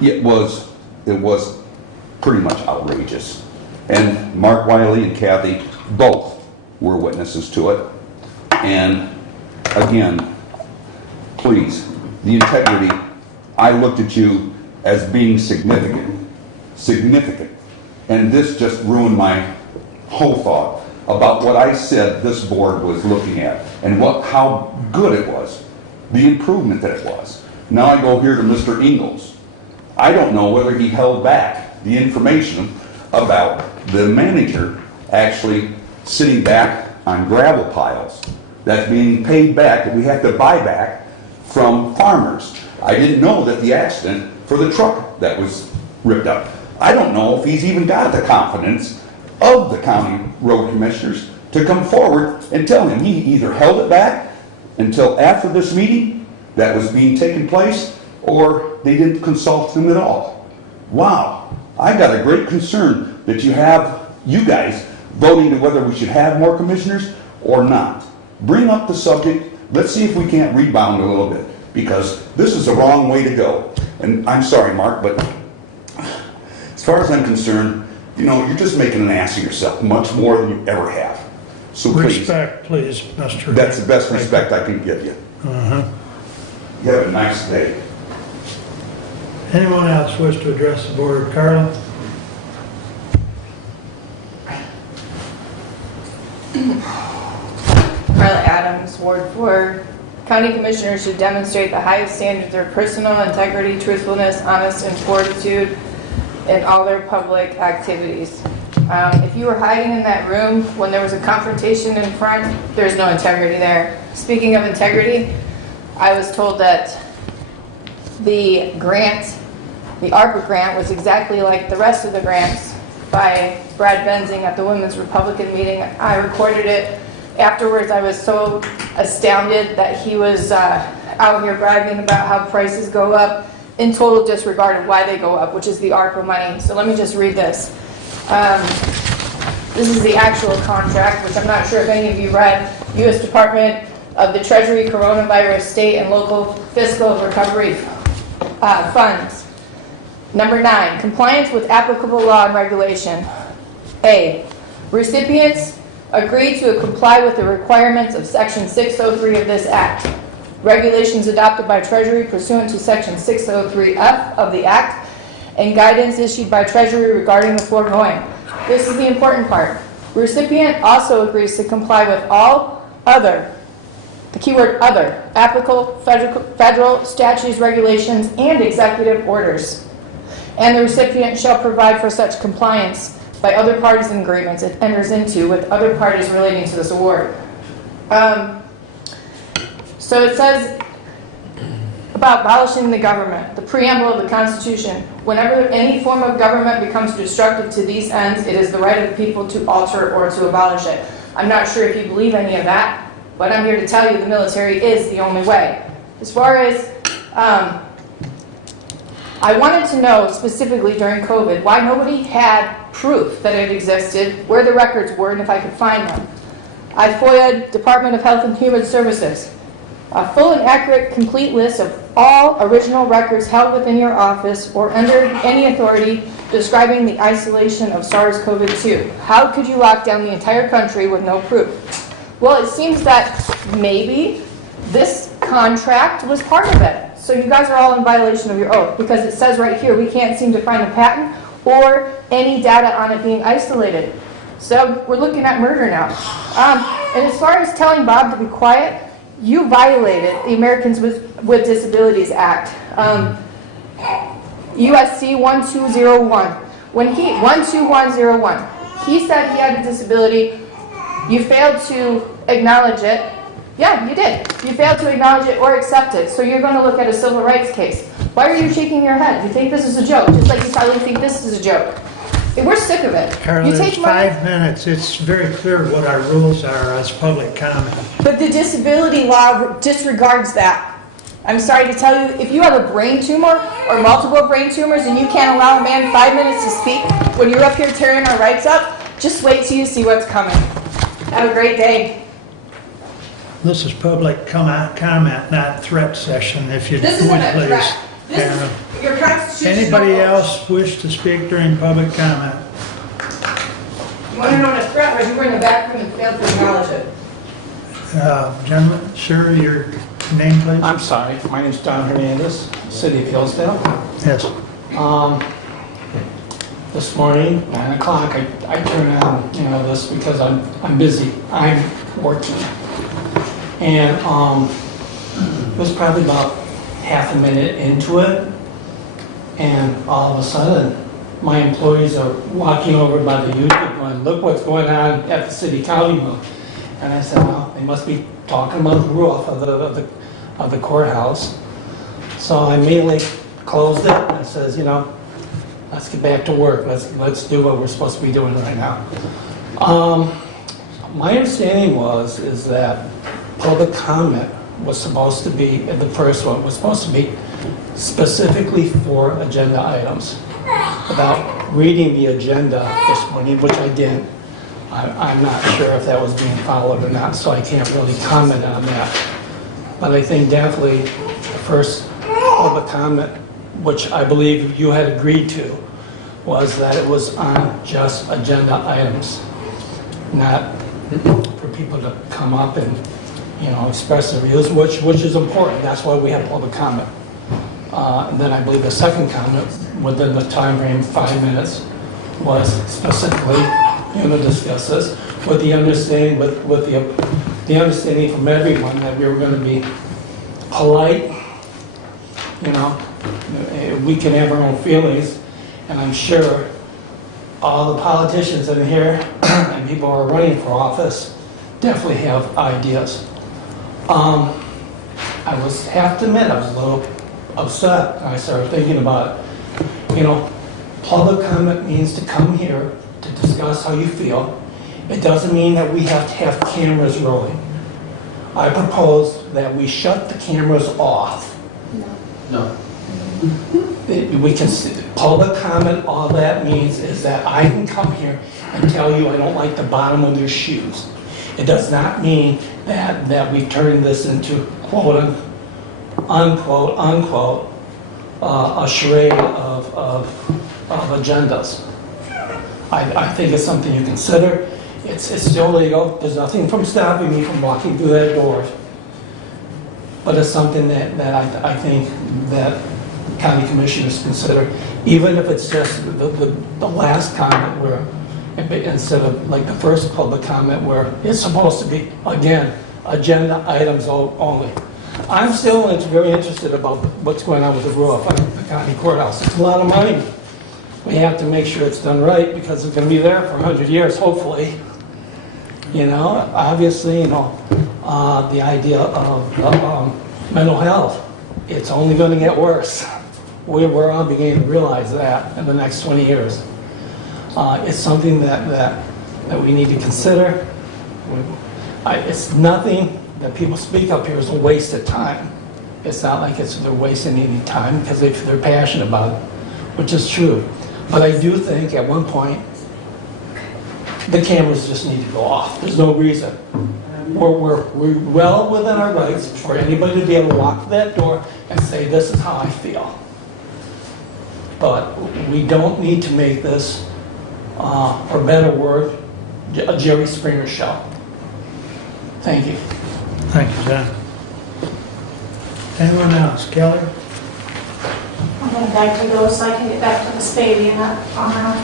it was pretty much outrageous. And Mark Wiley and Kathy both were witnesses to it. And again, please, the integrity, I looked at you as being significant. And this just ruined my whole thought about what I said this board was looking at and how good it was, the improvement that it was. Now I go here to Mr. Ingalls. I don't know whether he held back the information about the manager actually sitting back on gravel piles that's being paid back, that we have to buy back from farmers. I didn't know that the accident for the truck that was ripped up. I don't know if he's even got the confidence of the county road commissioners to come forward and tell him. He either held it back until after this meeting that was being taken place, or they didn't consult him at all. Wow, I got a great concern that you guys voting to whether we should have more commissioners or not. Bring up the subject, let's see if we can't rebound a little bit, because this is the wrong way to go. And I'm sorry, Mark, but as far as I'm concerned, you're just making an ass of yourself, much more than you ever have. So please. Respect, please, Mr. That's the best respect I can give you. You have a nice day. Anyone else wish to address the board? Carla? Carla Adams, Ward 4. County commissioners should demonstrate the highest standards of personal integrity, truthfulness, honesty, and fortitude in all their public activities. If you were hiding in that room when there was a confrontation in front, there's no integrity there. Speaking of integrity, I was told that the ARPA grant was exactly like the rest of the grants by Brad Benzing at the Women's Republican meeting. I recorded it. Afterwards, I was so astounded that he was out here bragging about how prices go up in total disregard of why they go up, which is the ARPA money. So let me just read this. This is the actual contract, which I'm not sure if any of you read. U.S. Department of the Treasury Coronavirus State and Local Fiscal Recovery Funds. Number 9, compliance with applicable law and regulation. A, recipients agree to comply with the requirements of Section 603 of this Act. Regulations adopted by Treasury pursuant to Section 603F of the Act, and guidance issued by Treasury regarding the foregoing. This is the important part. Recipient also agrees to comply with all other, the keyword other, applicable federal statutes, regulations, and executive orders. And the recipient shall provide for such compliance by other parties and agreements it enters into with other parties relating to this award. So it says about abolishing the government, the preamble of the Constitution. Whenever any form of government becomes destructive to these ends, it is the right of the people to alter or to abolish it. I'm not sure if you believe any of that, but I'm here to tell you the military is the only way. As far as I wanted to know specifically during COVID why nobody had proof that it existed, where the records were, and if I could find them. I FOIA'd Department of Health and Human Services. A full and accurate, complete list of all original records held within your office or under any authority describing the isolation of SARS-CoV-2. How could you lock down the entire country with no proof? Well, it seems that maybe this contract was part of it. So you guys are all in violation of your oath because it says right here we can't seem to find a patent or any data on it being isolated. So we're looking at murder now. And as far as telling Bob to be quiet, you violated the Americans with Disabilities Act. USC 1201. When 12101, he said he had a disability, you failed to acknowledge it. Yeah, you did. You failed to acknowledge it or accept it, so you're going to look at a civil rights case. Why are you shaking your head? You think this is a joke, just like you probably think this is a joke. We're sick of it. Carla, You it's take money, 5 minutes. It's very clear what our rules are as public comment. but the disability law disregards that. I'm sorry to tell you, if you have a brain tumor or multiple brain tumors and you can't allow a man 5 minutes to speak when you're up here tearing our rights up, just wait till you see what's coming. Have a great day. This is public comment, not threat session, if you would This isn't a please. threat. This Yeah. is your constitutional. Anybody else wish to speak during public comment? You want to know what a threat was, you were in the back room and failed to acknowledge it. Gentlemen, sir, your name, please? I'm sorry, my name's Don Hernandez, City of Hillsdale. Yes. This morning, 9 o'clock, I turn on, this because I'm busy. I'm working. And it was probably about half a minute into it, and all of a sudden, my employees are walking over by the YouTube going, look what's going on at the city county room. And I said, well, they must be talking about the roof of the courthouse. So I immediately closed it and says, let's get back to work. Let's do what we're supposed to be doing right now. My understanding is that public comment was supposed to be, the first one was supposed to be specifically for agenda items. Without reading the agenda this morning, which I didn't, I'm not sure if that was being followed or not, so I can't really comment on that. But I think definitely the first public comment, which I believe you had agreed to, was that it was on just agenda items, not for people to come up and, express their views, which is important. That's why we have public comment. And then I believe the second comment, within the time frame, 5 minutes, was specifically, discuss this with the understanding, with the understanding from everyone that we were going to be polite. We can have our own feelings, and I'm sure all the politicians in here and people who are running for office definitely have ideas. I have to admit, I was a little upset, and I started thinking about it. Public comment means to come here to discuss how you feel. It doesn't mean that we have to have cameras rolling. I propose that we shut the cameras off. No. We can, public comment, all that means is that I can come here and tell you I don't like the bottom of your shoes. It does not mean that we turn this into quote unquote, a charade of agendas. I think it's something you consider. It's still legal. There's nothing from stopping me from walking through that door. But it's something that I think that county commissioners consider, even if it's just the last comment where, instead of like the first public comment where it's supposed to be, again, agenda items only. I'm still very interested about what's going on with the roof on the county courthouse. It's a lot of money. We have to make sure it's done right because it's going to be there for 100 years, hopefully. Obviously, the idea of mental health, it's only going to get worse. We're all beginning to realize that in the next 20 years. It's something that we need to consider. It's nothing that people speak up here is a waste of time. It's not like they're wasting any time because they're passionate about it, which is true. But I do think at one point, the cameras just need to go off. There's no reason. We're well within our rights for anybody to be able to walk to that door and say, this is how I feel. But we don't need to make this, for better word, a Jerry Springer show. Thank you. Thank you, John. Anyone else? Kelly? I'm going to back to those so I can get back to the spade and not on.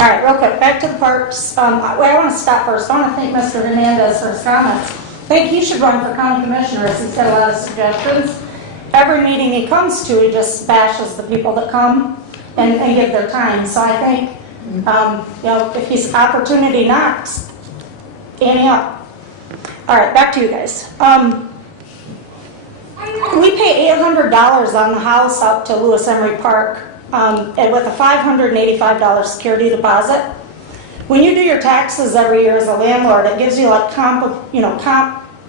All right, real quick, back to the parks. I want to stop first. I want to thank Mr. Hernandez for his comments. I think he should run for county commissioner. He's got a lot of suggestions. Every meeting he comes to, he just bashes the people that come and give their time. So I think, if he's opportunity knocks, Annie up. All right, back to you guys. We pay $800 on the house out to Lewis Emery Park, and with a $585 security deposit. When you do your taxes every year as a landlord, it gives you like comp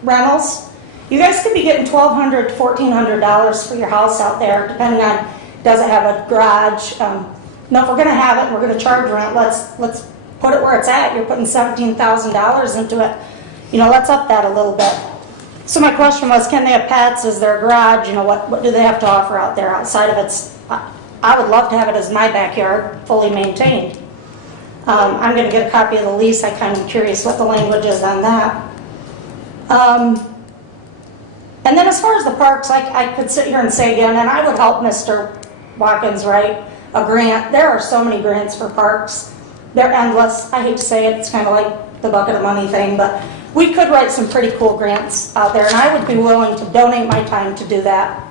rentals. You guys could be getting $1,200 to $1,400 for your house out there, depending on does it have a garage. No, if we're going to have it, and we're going to charge rent. Let's put it where it's at. You're putting $17,000 into it. Let's up that a little bit. So my question was, can they have pets? Is there a garage? What do they have to offer out there outside of it? I would love to have it as my backyard, fully maintained. I'm going to get a copy of the lease. I'm kind of curious what the language is on that. And then as far as the parks, I could sit here and say again, and I would help Mr. Watkins write a grant. There are so many grants for parks. They're endless. I hate to say it. It's kind of like the bucket of money thing, but we could write some pretty cool grants out there, and I would be willing to donate my time to do that.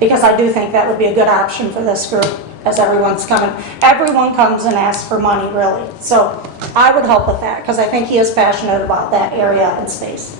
Because I do think that would be a good option for this group as everyone's coming. Everyone comes and asks for money, really. So I would help with that because I think he is passionate about that area and space.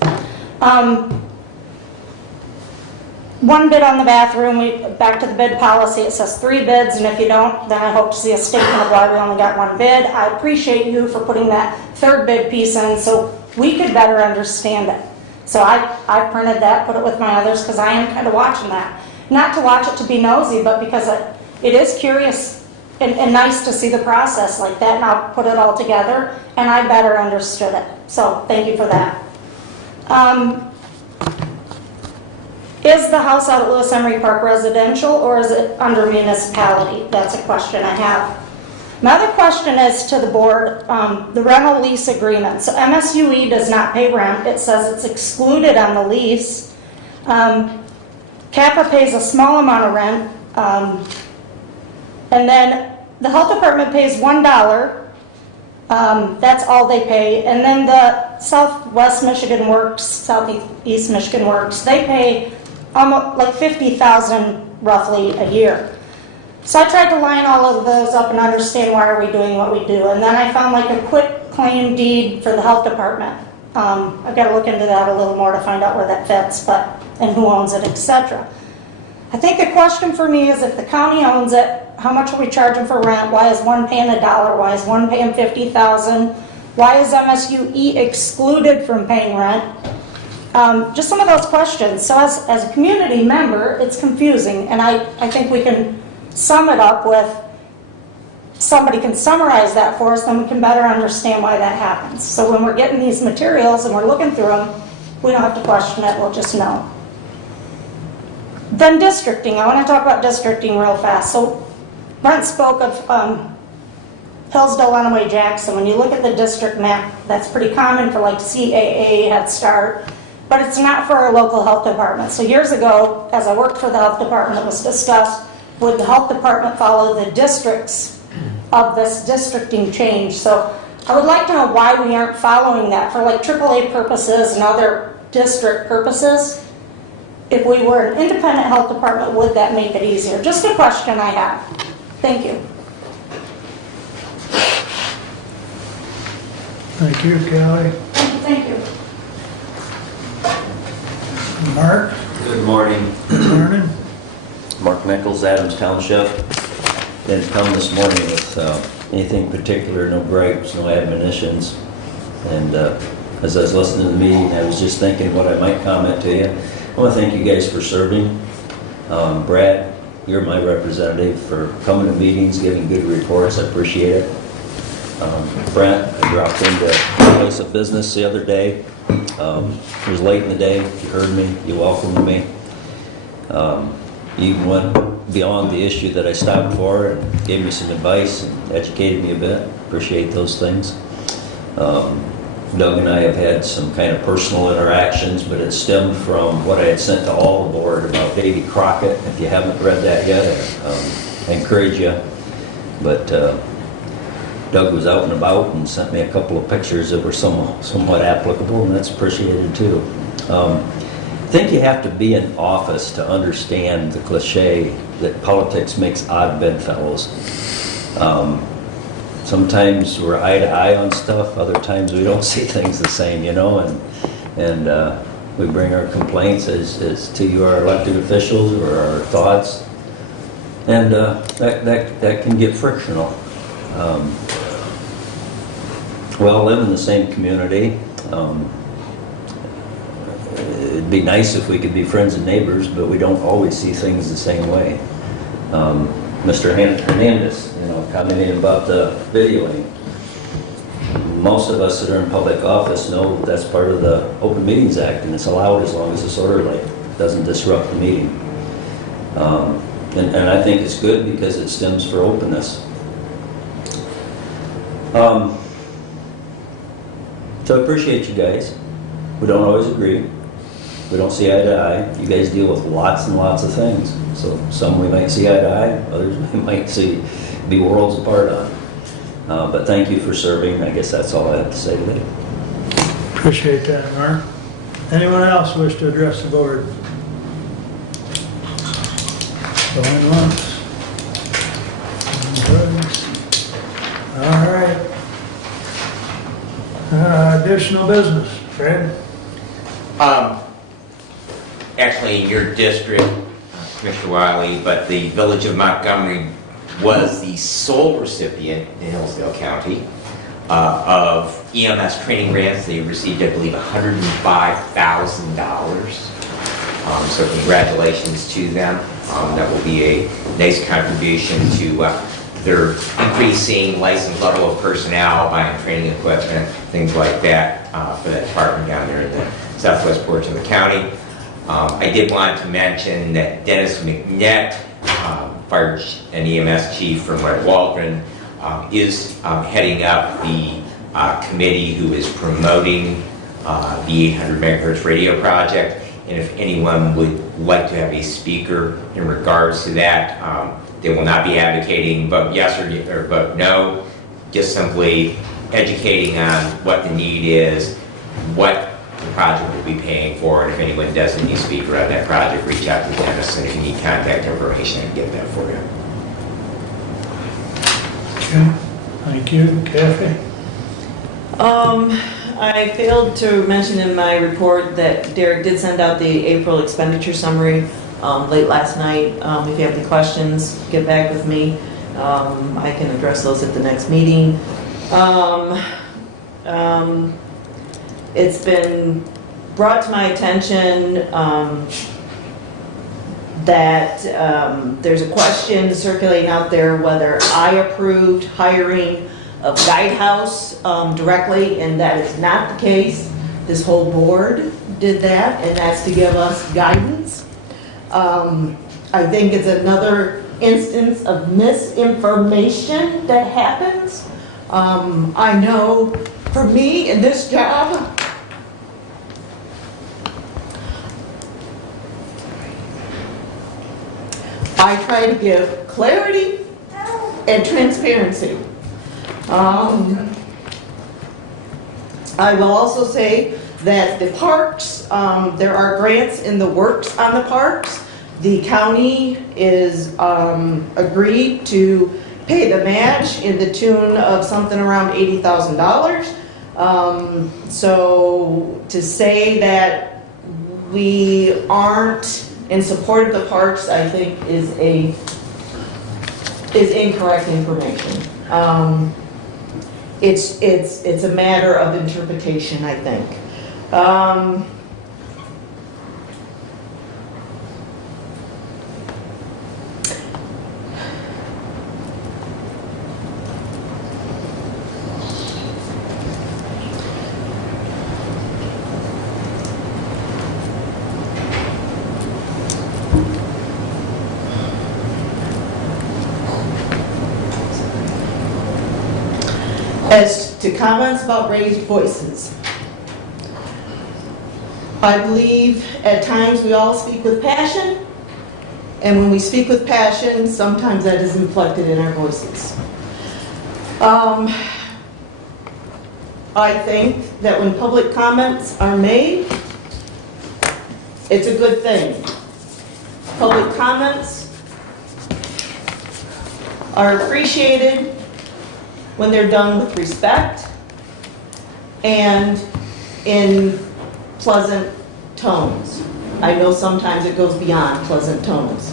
One bid on the bathroom, back to the bid policy, it says 3 bids, and if you don't, then I hope to see a statement of why we only got 1 bid. I appreciate you for putting that 3rd bid piece in so we could better understand it. So I printed that, put it with my others because I am kind of watching that. Not to watch it to be nosy, but because it is curious and nice to see the process like that, and I'll put it all together, and I better understood it. So thank you for that. Is the house out at Lewis Emery Park residential or is it under municipality? That's a question I have. My other question is to the board, the rental lease agreement. So MSUE does not pay rent. It says it's excluded on the lease. CAPA pays a small amount of rent. And then the health department pays $1. That's all they pay. And then the Southwest Michigan Works, Southeast Michigan Works, they pay almost like $50,000 roughly a year. So I tried to line all of those up and understand why are we doing what we do. And then I found like a quit claim deed for the health department. I've got to look into that a little more to find out where that fits, and who owns it, etc. I think the question for me is if the county owns it, how much are we charging for rent? Why is one paying $1? Why is one paying $50,000? Why is MSUE excluded from paying rent? Just some of those questions. So as a community member, it's confusing, and I think we can sum it up with, somebody can summarize that for us, then we can better understand why that happens. So when we're getting these materials and we're looking through them, we don't have to question it, we'll just know. Then districting. I want to talk about districting real fast. So Brent spoke of Hillsdale, Lenawee, Jackson. When you look at the district map, that's pretty common for like CAA, Head Start, but it's not for our local health department. So years ago, as I worked for the health department, it was discussed, would the health department follow the districts of this districting change? So I would like to know why we aren't following that for like AAA purposes and other district purposes. If we were an independent health department, would that make it easier? Just a question I have. Thank you. Thank you, Kelly. Thank you. Mark? Good morning. Good morning. Mark Nichols, Adams Township. Didn't come this morning with anything particular, no gripes, no admonitions. And as I was listening to the meeting, I was just thinking what I might comment to you. I want to thank you guys for serving. Brad, you're my representative for coming to meetings, giving good reports. I appreciate it. Brent, I dropped into a place of business the other day. It was late in the day. You heard me. You welcomed me. You even went beyond the issue that I stopped for and gave me some advice and educated me a bit. Appreciate those things. Doug and I have had some kind of personal interactions, but it stemmed from what I had sent to all the board about Davy Crockett. If you haven't read that yet, I encourage you. But Doug was out and about and sent me a couple of pictures that were somewhat applicable, and that's appreciated too. I think you have to be in office to understand the cliche that politics makes odd bedfellows. Sometimes we're eye to eye on stuff, other times we don't see things the same, and we bring our complaints as to our elected officials or our thoughts, and that can get frictional. We all live in the same community. It'd be nice if we could be friends and neighbors, but we don't always see things the same way. Mr. Hernandez, commenting about the videoing. Most of us that are in public office know that's part of the Open Meetings Act, and it's allowed as long as it's orderly. It doesn't disrupt the meeting. And I think it's good because it stems for openness. So I appreciate you guys. We don't always agree. We don't see eye to eye. You guys deal with lots and lots of things. So some we might see eye to eye, others we might be worlds apart on. But thank you for serving. I guess that's all I have to say today. Appreciate that, Mark. Anyone else wish to address the board? Going once. Going twice. All right. Additional business, Fred? Actually, in your district, Commissioner Wiley, but the Village of Montgomery was the sole recipient in Hillsdale County of EMS training grants. They received, I believe, $105,000. So congratulations to them. That will be a nice contribution to their increasing license level of personnel, buying training equipment, things like that for that department down there in the southwest portion of the county. I did want to mention that Dennis McNett, Fire and EMS Chief from Red Waldron, is heading up the committee who is promoting the 800 megahertz radio project. And if anyone would like to have a speaker in regards to that, they will not be advocating vote yes or vote no, just simply educating on what the need is, what the project will be paying for, and if anyone does need a speaker on that project, reach out to Dennis, and if you need contact information, I can get that for you. Okay, thank you. Kathy? I failed to mention in my report that Derek did send out the April expenditure summary late last night. If you have any questions, get back with me. I can address those at the next meeting. It's been brought to my attention that there's a question circulating out there whether I approved hiring of Guidehouse directly, and that is not the case. This whole board did that, and that's to give us guidance. I think it's another instance of misinformation that happens. I know for me in this job, I try to give clarity and transparency. I will also say that the parks, there are grants in the works on the parks. The county is agreed to pay the match in the tune of something around $80,000. So to say that we aren't in support of the parks, I think is incorrect information. It's a matter of interpretation, I think. As to comments about raised voices, I believe at times we all speak with passion, and when we speak with passion, sometimes that is reflected in our voices. I think that when public comments are made, it's a good thing. Public comments are appreciated when they're done with respect and in pleasant tones. I know sometimes it goes beyond pleasant tones.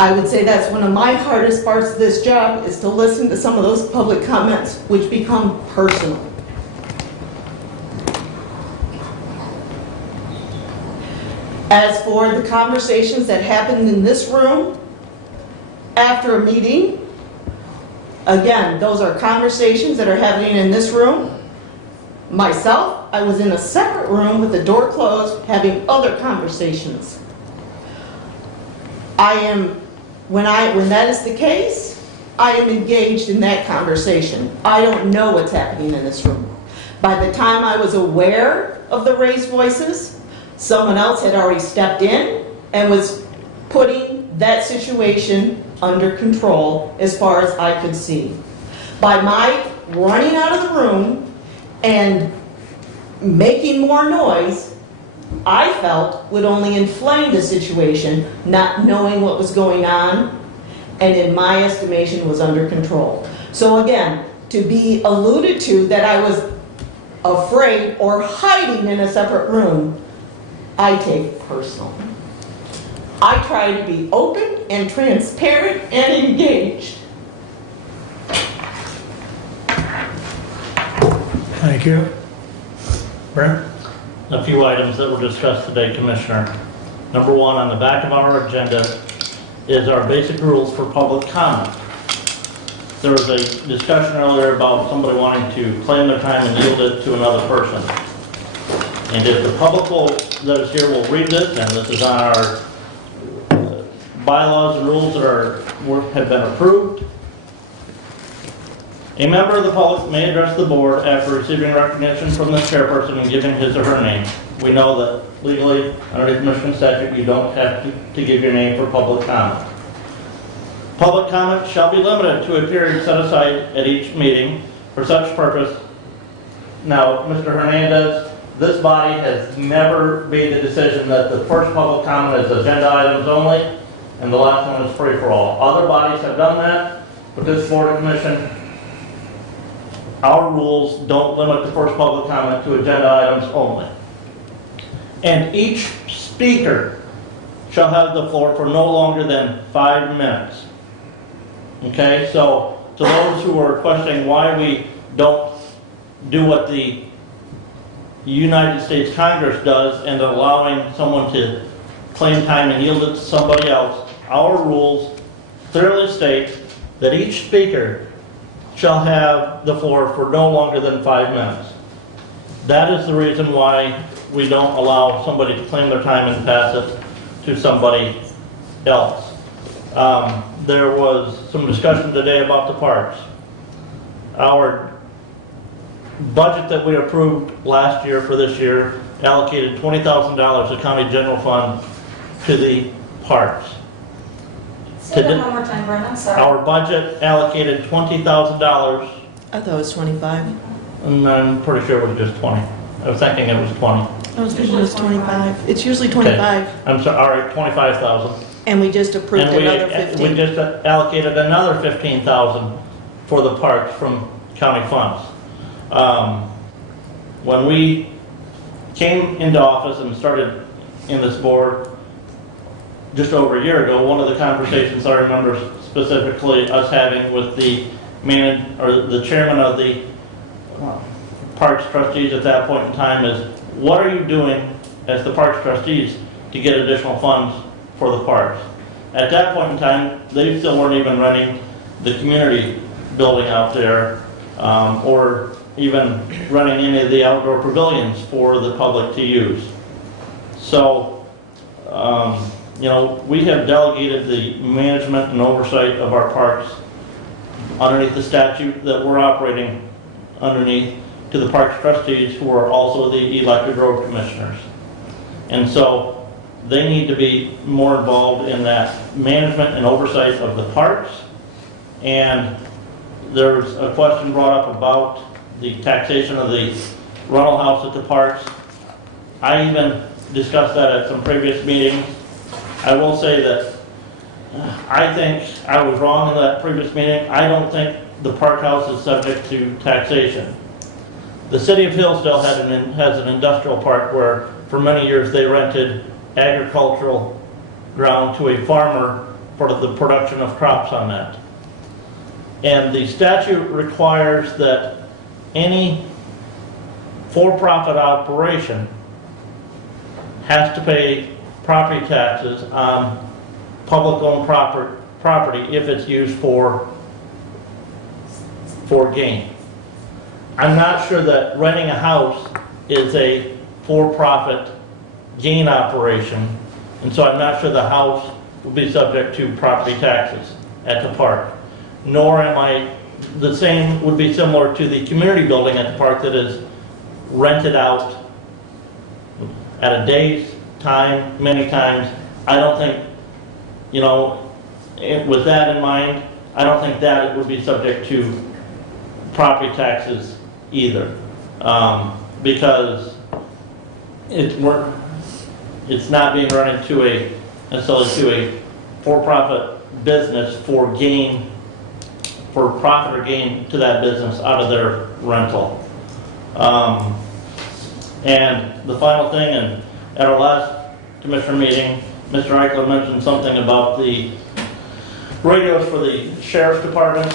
I would say that's one of my hardest parts of this job, is to listen to some of those public comments which become personal. As for the conversations that happened in this room after a meeting, again, those are conversations that are happening in this room. Myself, I was in a separate room with the door closed having other conversations. When that is the case, I am engaged in that conversation. I don't know what's happening in this room. By the time I was aware of the raised voices, someone else had already stepped in and was putting that situation under control as far as I could see. By my running out of the room and making more noise, I felt would only inflame the situation, not knowing what was going on, and in my estimation was under control. So again, to be alluded to that I was afraid or hiding in a separate room, I take personal. I try to be open and transparent and engaged. Thank you. Brent? A few items that were discussed today, Commissioner. Number one, on the back of our agenda is our basic rules for public comment. There was a discussion earlier about somebody wanting to claim their time and yield it to another person. And if the public that is here will read this, and this is on our bylaws and rules that have been approved, a member of the public may address the board after receiving recognition from the chairperson and giving his or her name. We know that legally, under Michigan statute, you don't have to give your name for public comment. Public comment shall be limited to a period set aside at each meeting for such purpose. Now, Mr. Hernandez, this body has never made the decision that the first public comment is agenda items only, and the last one is free for all. Other bodies have done that, but this Board of Commission, our rules don't limit the first public comment to agenda items only. And each speaker shall have the floor for no longer than 5 minutes. Okay, so to those who are questioning why we don't do what the United States Congress does and allowing someone to claim time and yield it to somebody else, our rules clearly state that each speaker shall have the floor for no longer than 5 minutes. That is the reason why we don't allow somebody to claim their time and pass it to somebody else. There was some discussion today about the parks. Our budget that we approved last year for this year allocated $20,000 of county general fund to the parks. Say that one more time, Brent, I'm sorry. Our budget allocated $20,000. I thought it was 25. And I'm pretty sure it was just 20. I was thinking it was 20. I was thinking it was 25. It's usually 25. Okay. I'm sorry, all right, 25,000. And we just approved another 15. We just allocated another 15,000 for the parks from county funds. When we came into office and started in this board just over a year ago, one of the conversations I remember specifically us having with the or the chairman of the Parks trustees at that point in time is, what are you doing as the Parks trustees to get additional funds for the parks? At that point in time, they still weren't even running the community building out there, or even running any of the outdoor pavilions for the public to use. So, we have delegated the management and oversight of our parks underneath the statute that we're operating underneath to the parks trustees, who are also the elected road commissioners. And so they need to be more involved in that management and oversight of the parks. And there was a question brought up about the taxation of the rental house at the parks. I even discussed that at some previous meetings. I will say that I think I was wrong in that previous meeting. I don't think the park house is subject to taxation. The city of Hillsdale has an industrial park where for many years they rented agricultural ground to a farmer for the production of crops on that. And the statute requires that any for-profit operation has to pay property taxes on public-owned property if it's used for gain. I'm not sure that renting a house is a for-profit gain operation, and so I'm not sure the house will be subject to property taxes at the park. Nor am I, the same would be similar to the community building at the park that is rented out at a day's time, many times. I don't think, with that in mind, I don't think that it would be subject to property taxes either, because it's not being run into necessarily to a for-profit business for gain, for profit or gain to that business out of their rental. And the final thing, and at our last commissioner meeting, Mr. Eichler mentioned something about the radios for the sheriff's department.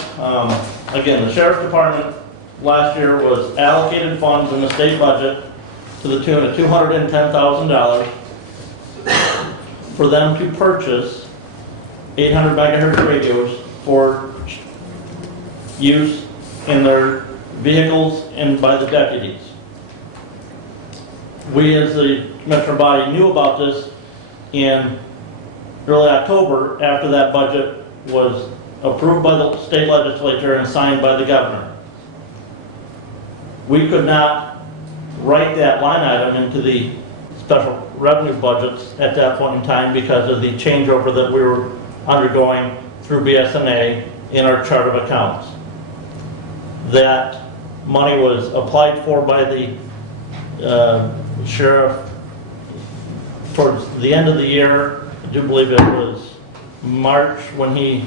Again, the sheriff's department last year was allocated funds in the state budget to the tune of $210,000 for them to purchase 800 megahertz radios for use in their vehicles and by the deputies. We as the commissioner body knew about this in early October after that budget was approved by the state legislature and signed by the governor. We could not write that line item into the special revenue budgets at that point in time because of the changeover that we were undergoing through BSNA in our chart of accounts. That money was applied for by the sheriff towards the end of the year. I do believe it was March when he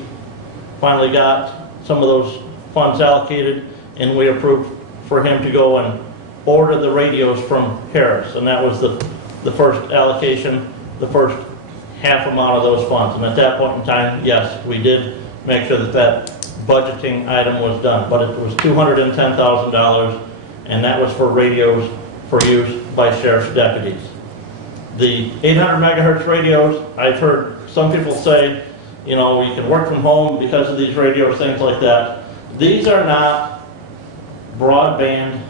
finally got some of those funds allocated, and we approved for him to go and order the radios from Harris, and that was the first allocation, the first half amount of those funds. And at that point in time, yes, we did make sure that budgeting item was done, but it was $210,000, and that was for radios for use by sheriff's deputies. The 800 megahertz radios, I've heard some people say, you can work from home because of these radios, things like that. These are not broadband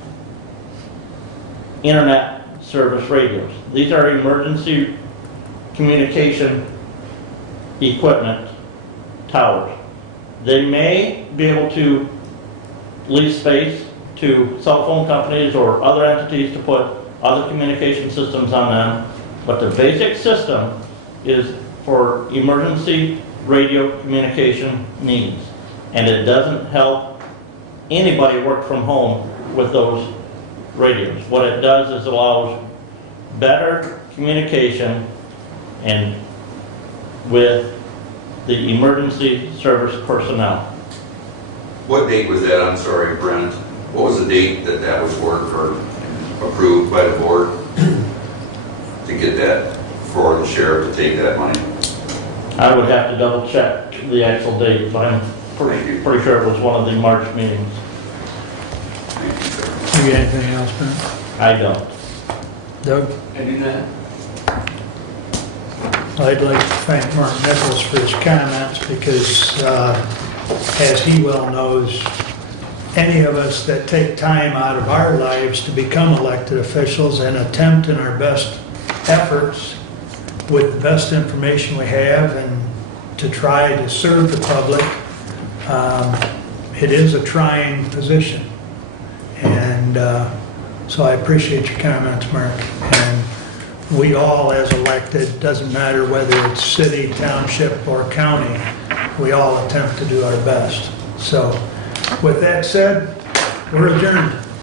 internet service radios. These are emergency communication equipment towers. They may be able to lease space to cell phone companies or other entities to put other communication systems on them, but the basic system is for emergency radio communication needs, and it doesn't help anybody work from home with those radios. What it does is allows better communication and with the emergency service personnel. What date was that? I'm sorry, Brent. What was the date that was worked or approved by the board to get that for the sheriff to take that money? I would have to double check the actual date, but I'm pretty sure it was one of the March meetings. You got anything else, Ben? I don't. Doug? I do not. I'd like to thank Mark Nichols for his comments because, as he well knows, any of us that take time out of our lives to become elected officials and attempt in our best efforts with the best information we have and to try to serve the public, it is a trying position. And so I appreciate your comments, Mark. And we all, as elected, doesn't matter whether it's city, township, or county, we all attempt to do our best. So with that said, we're adjourned.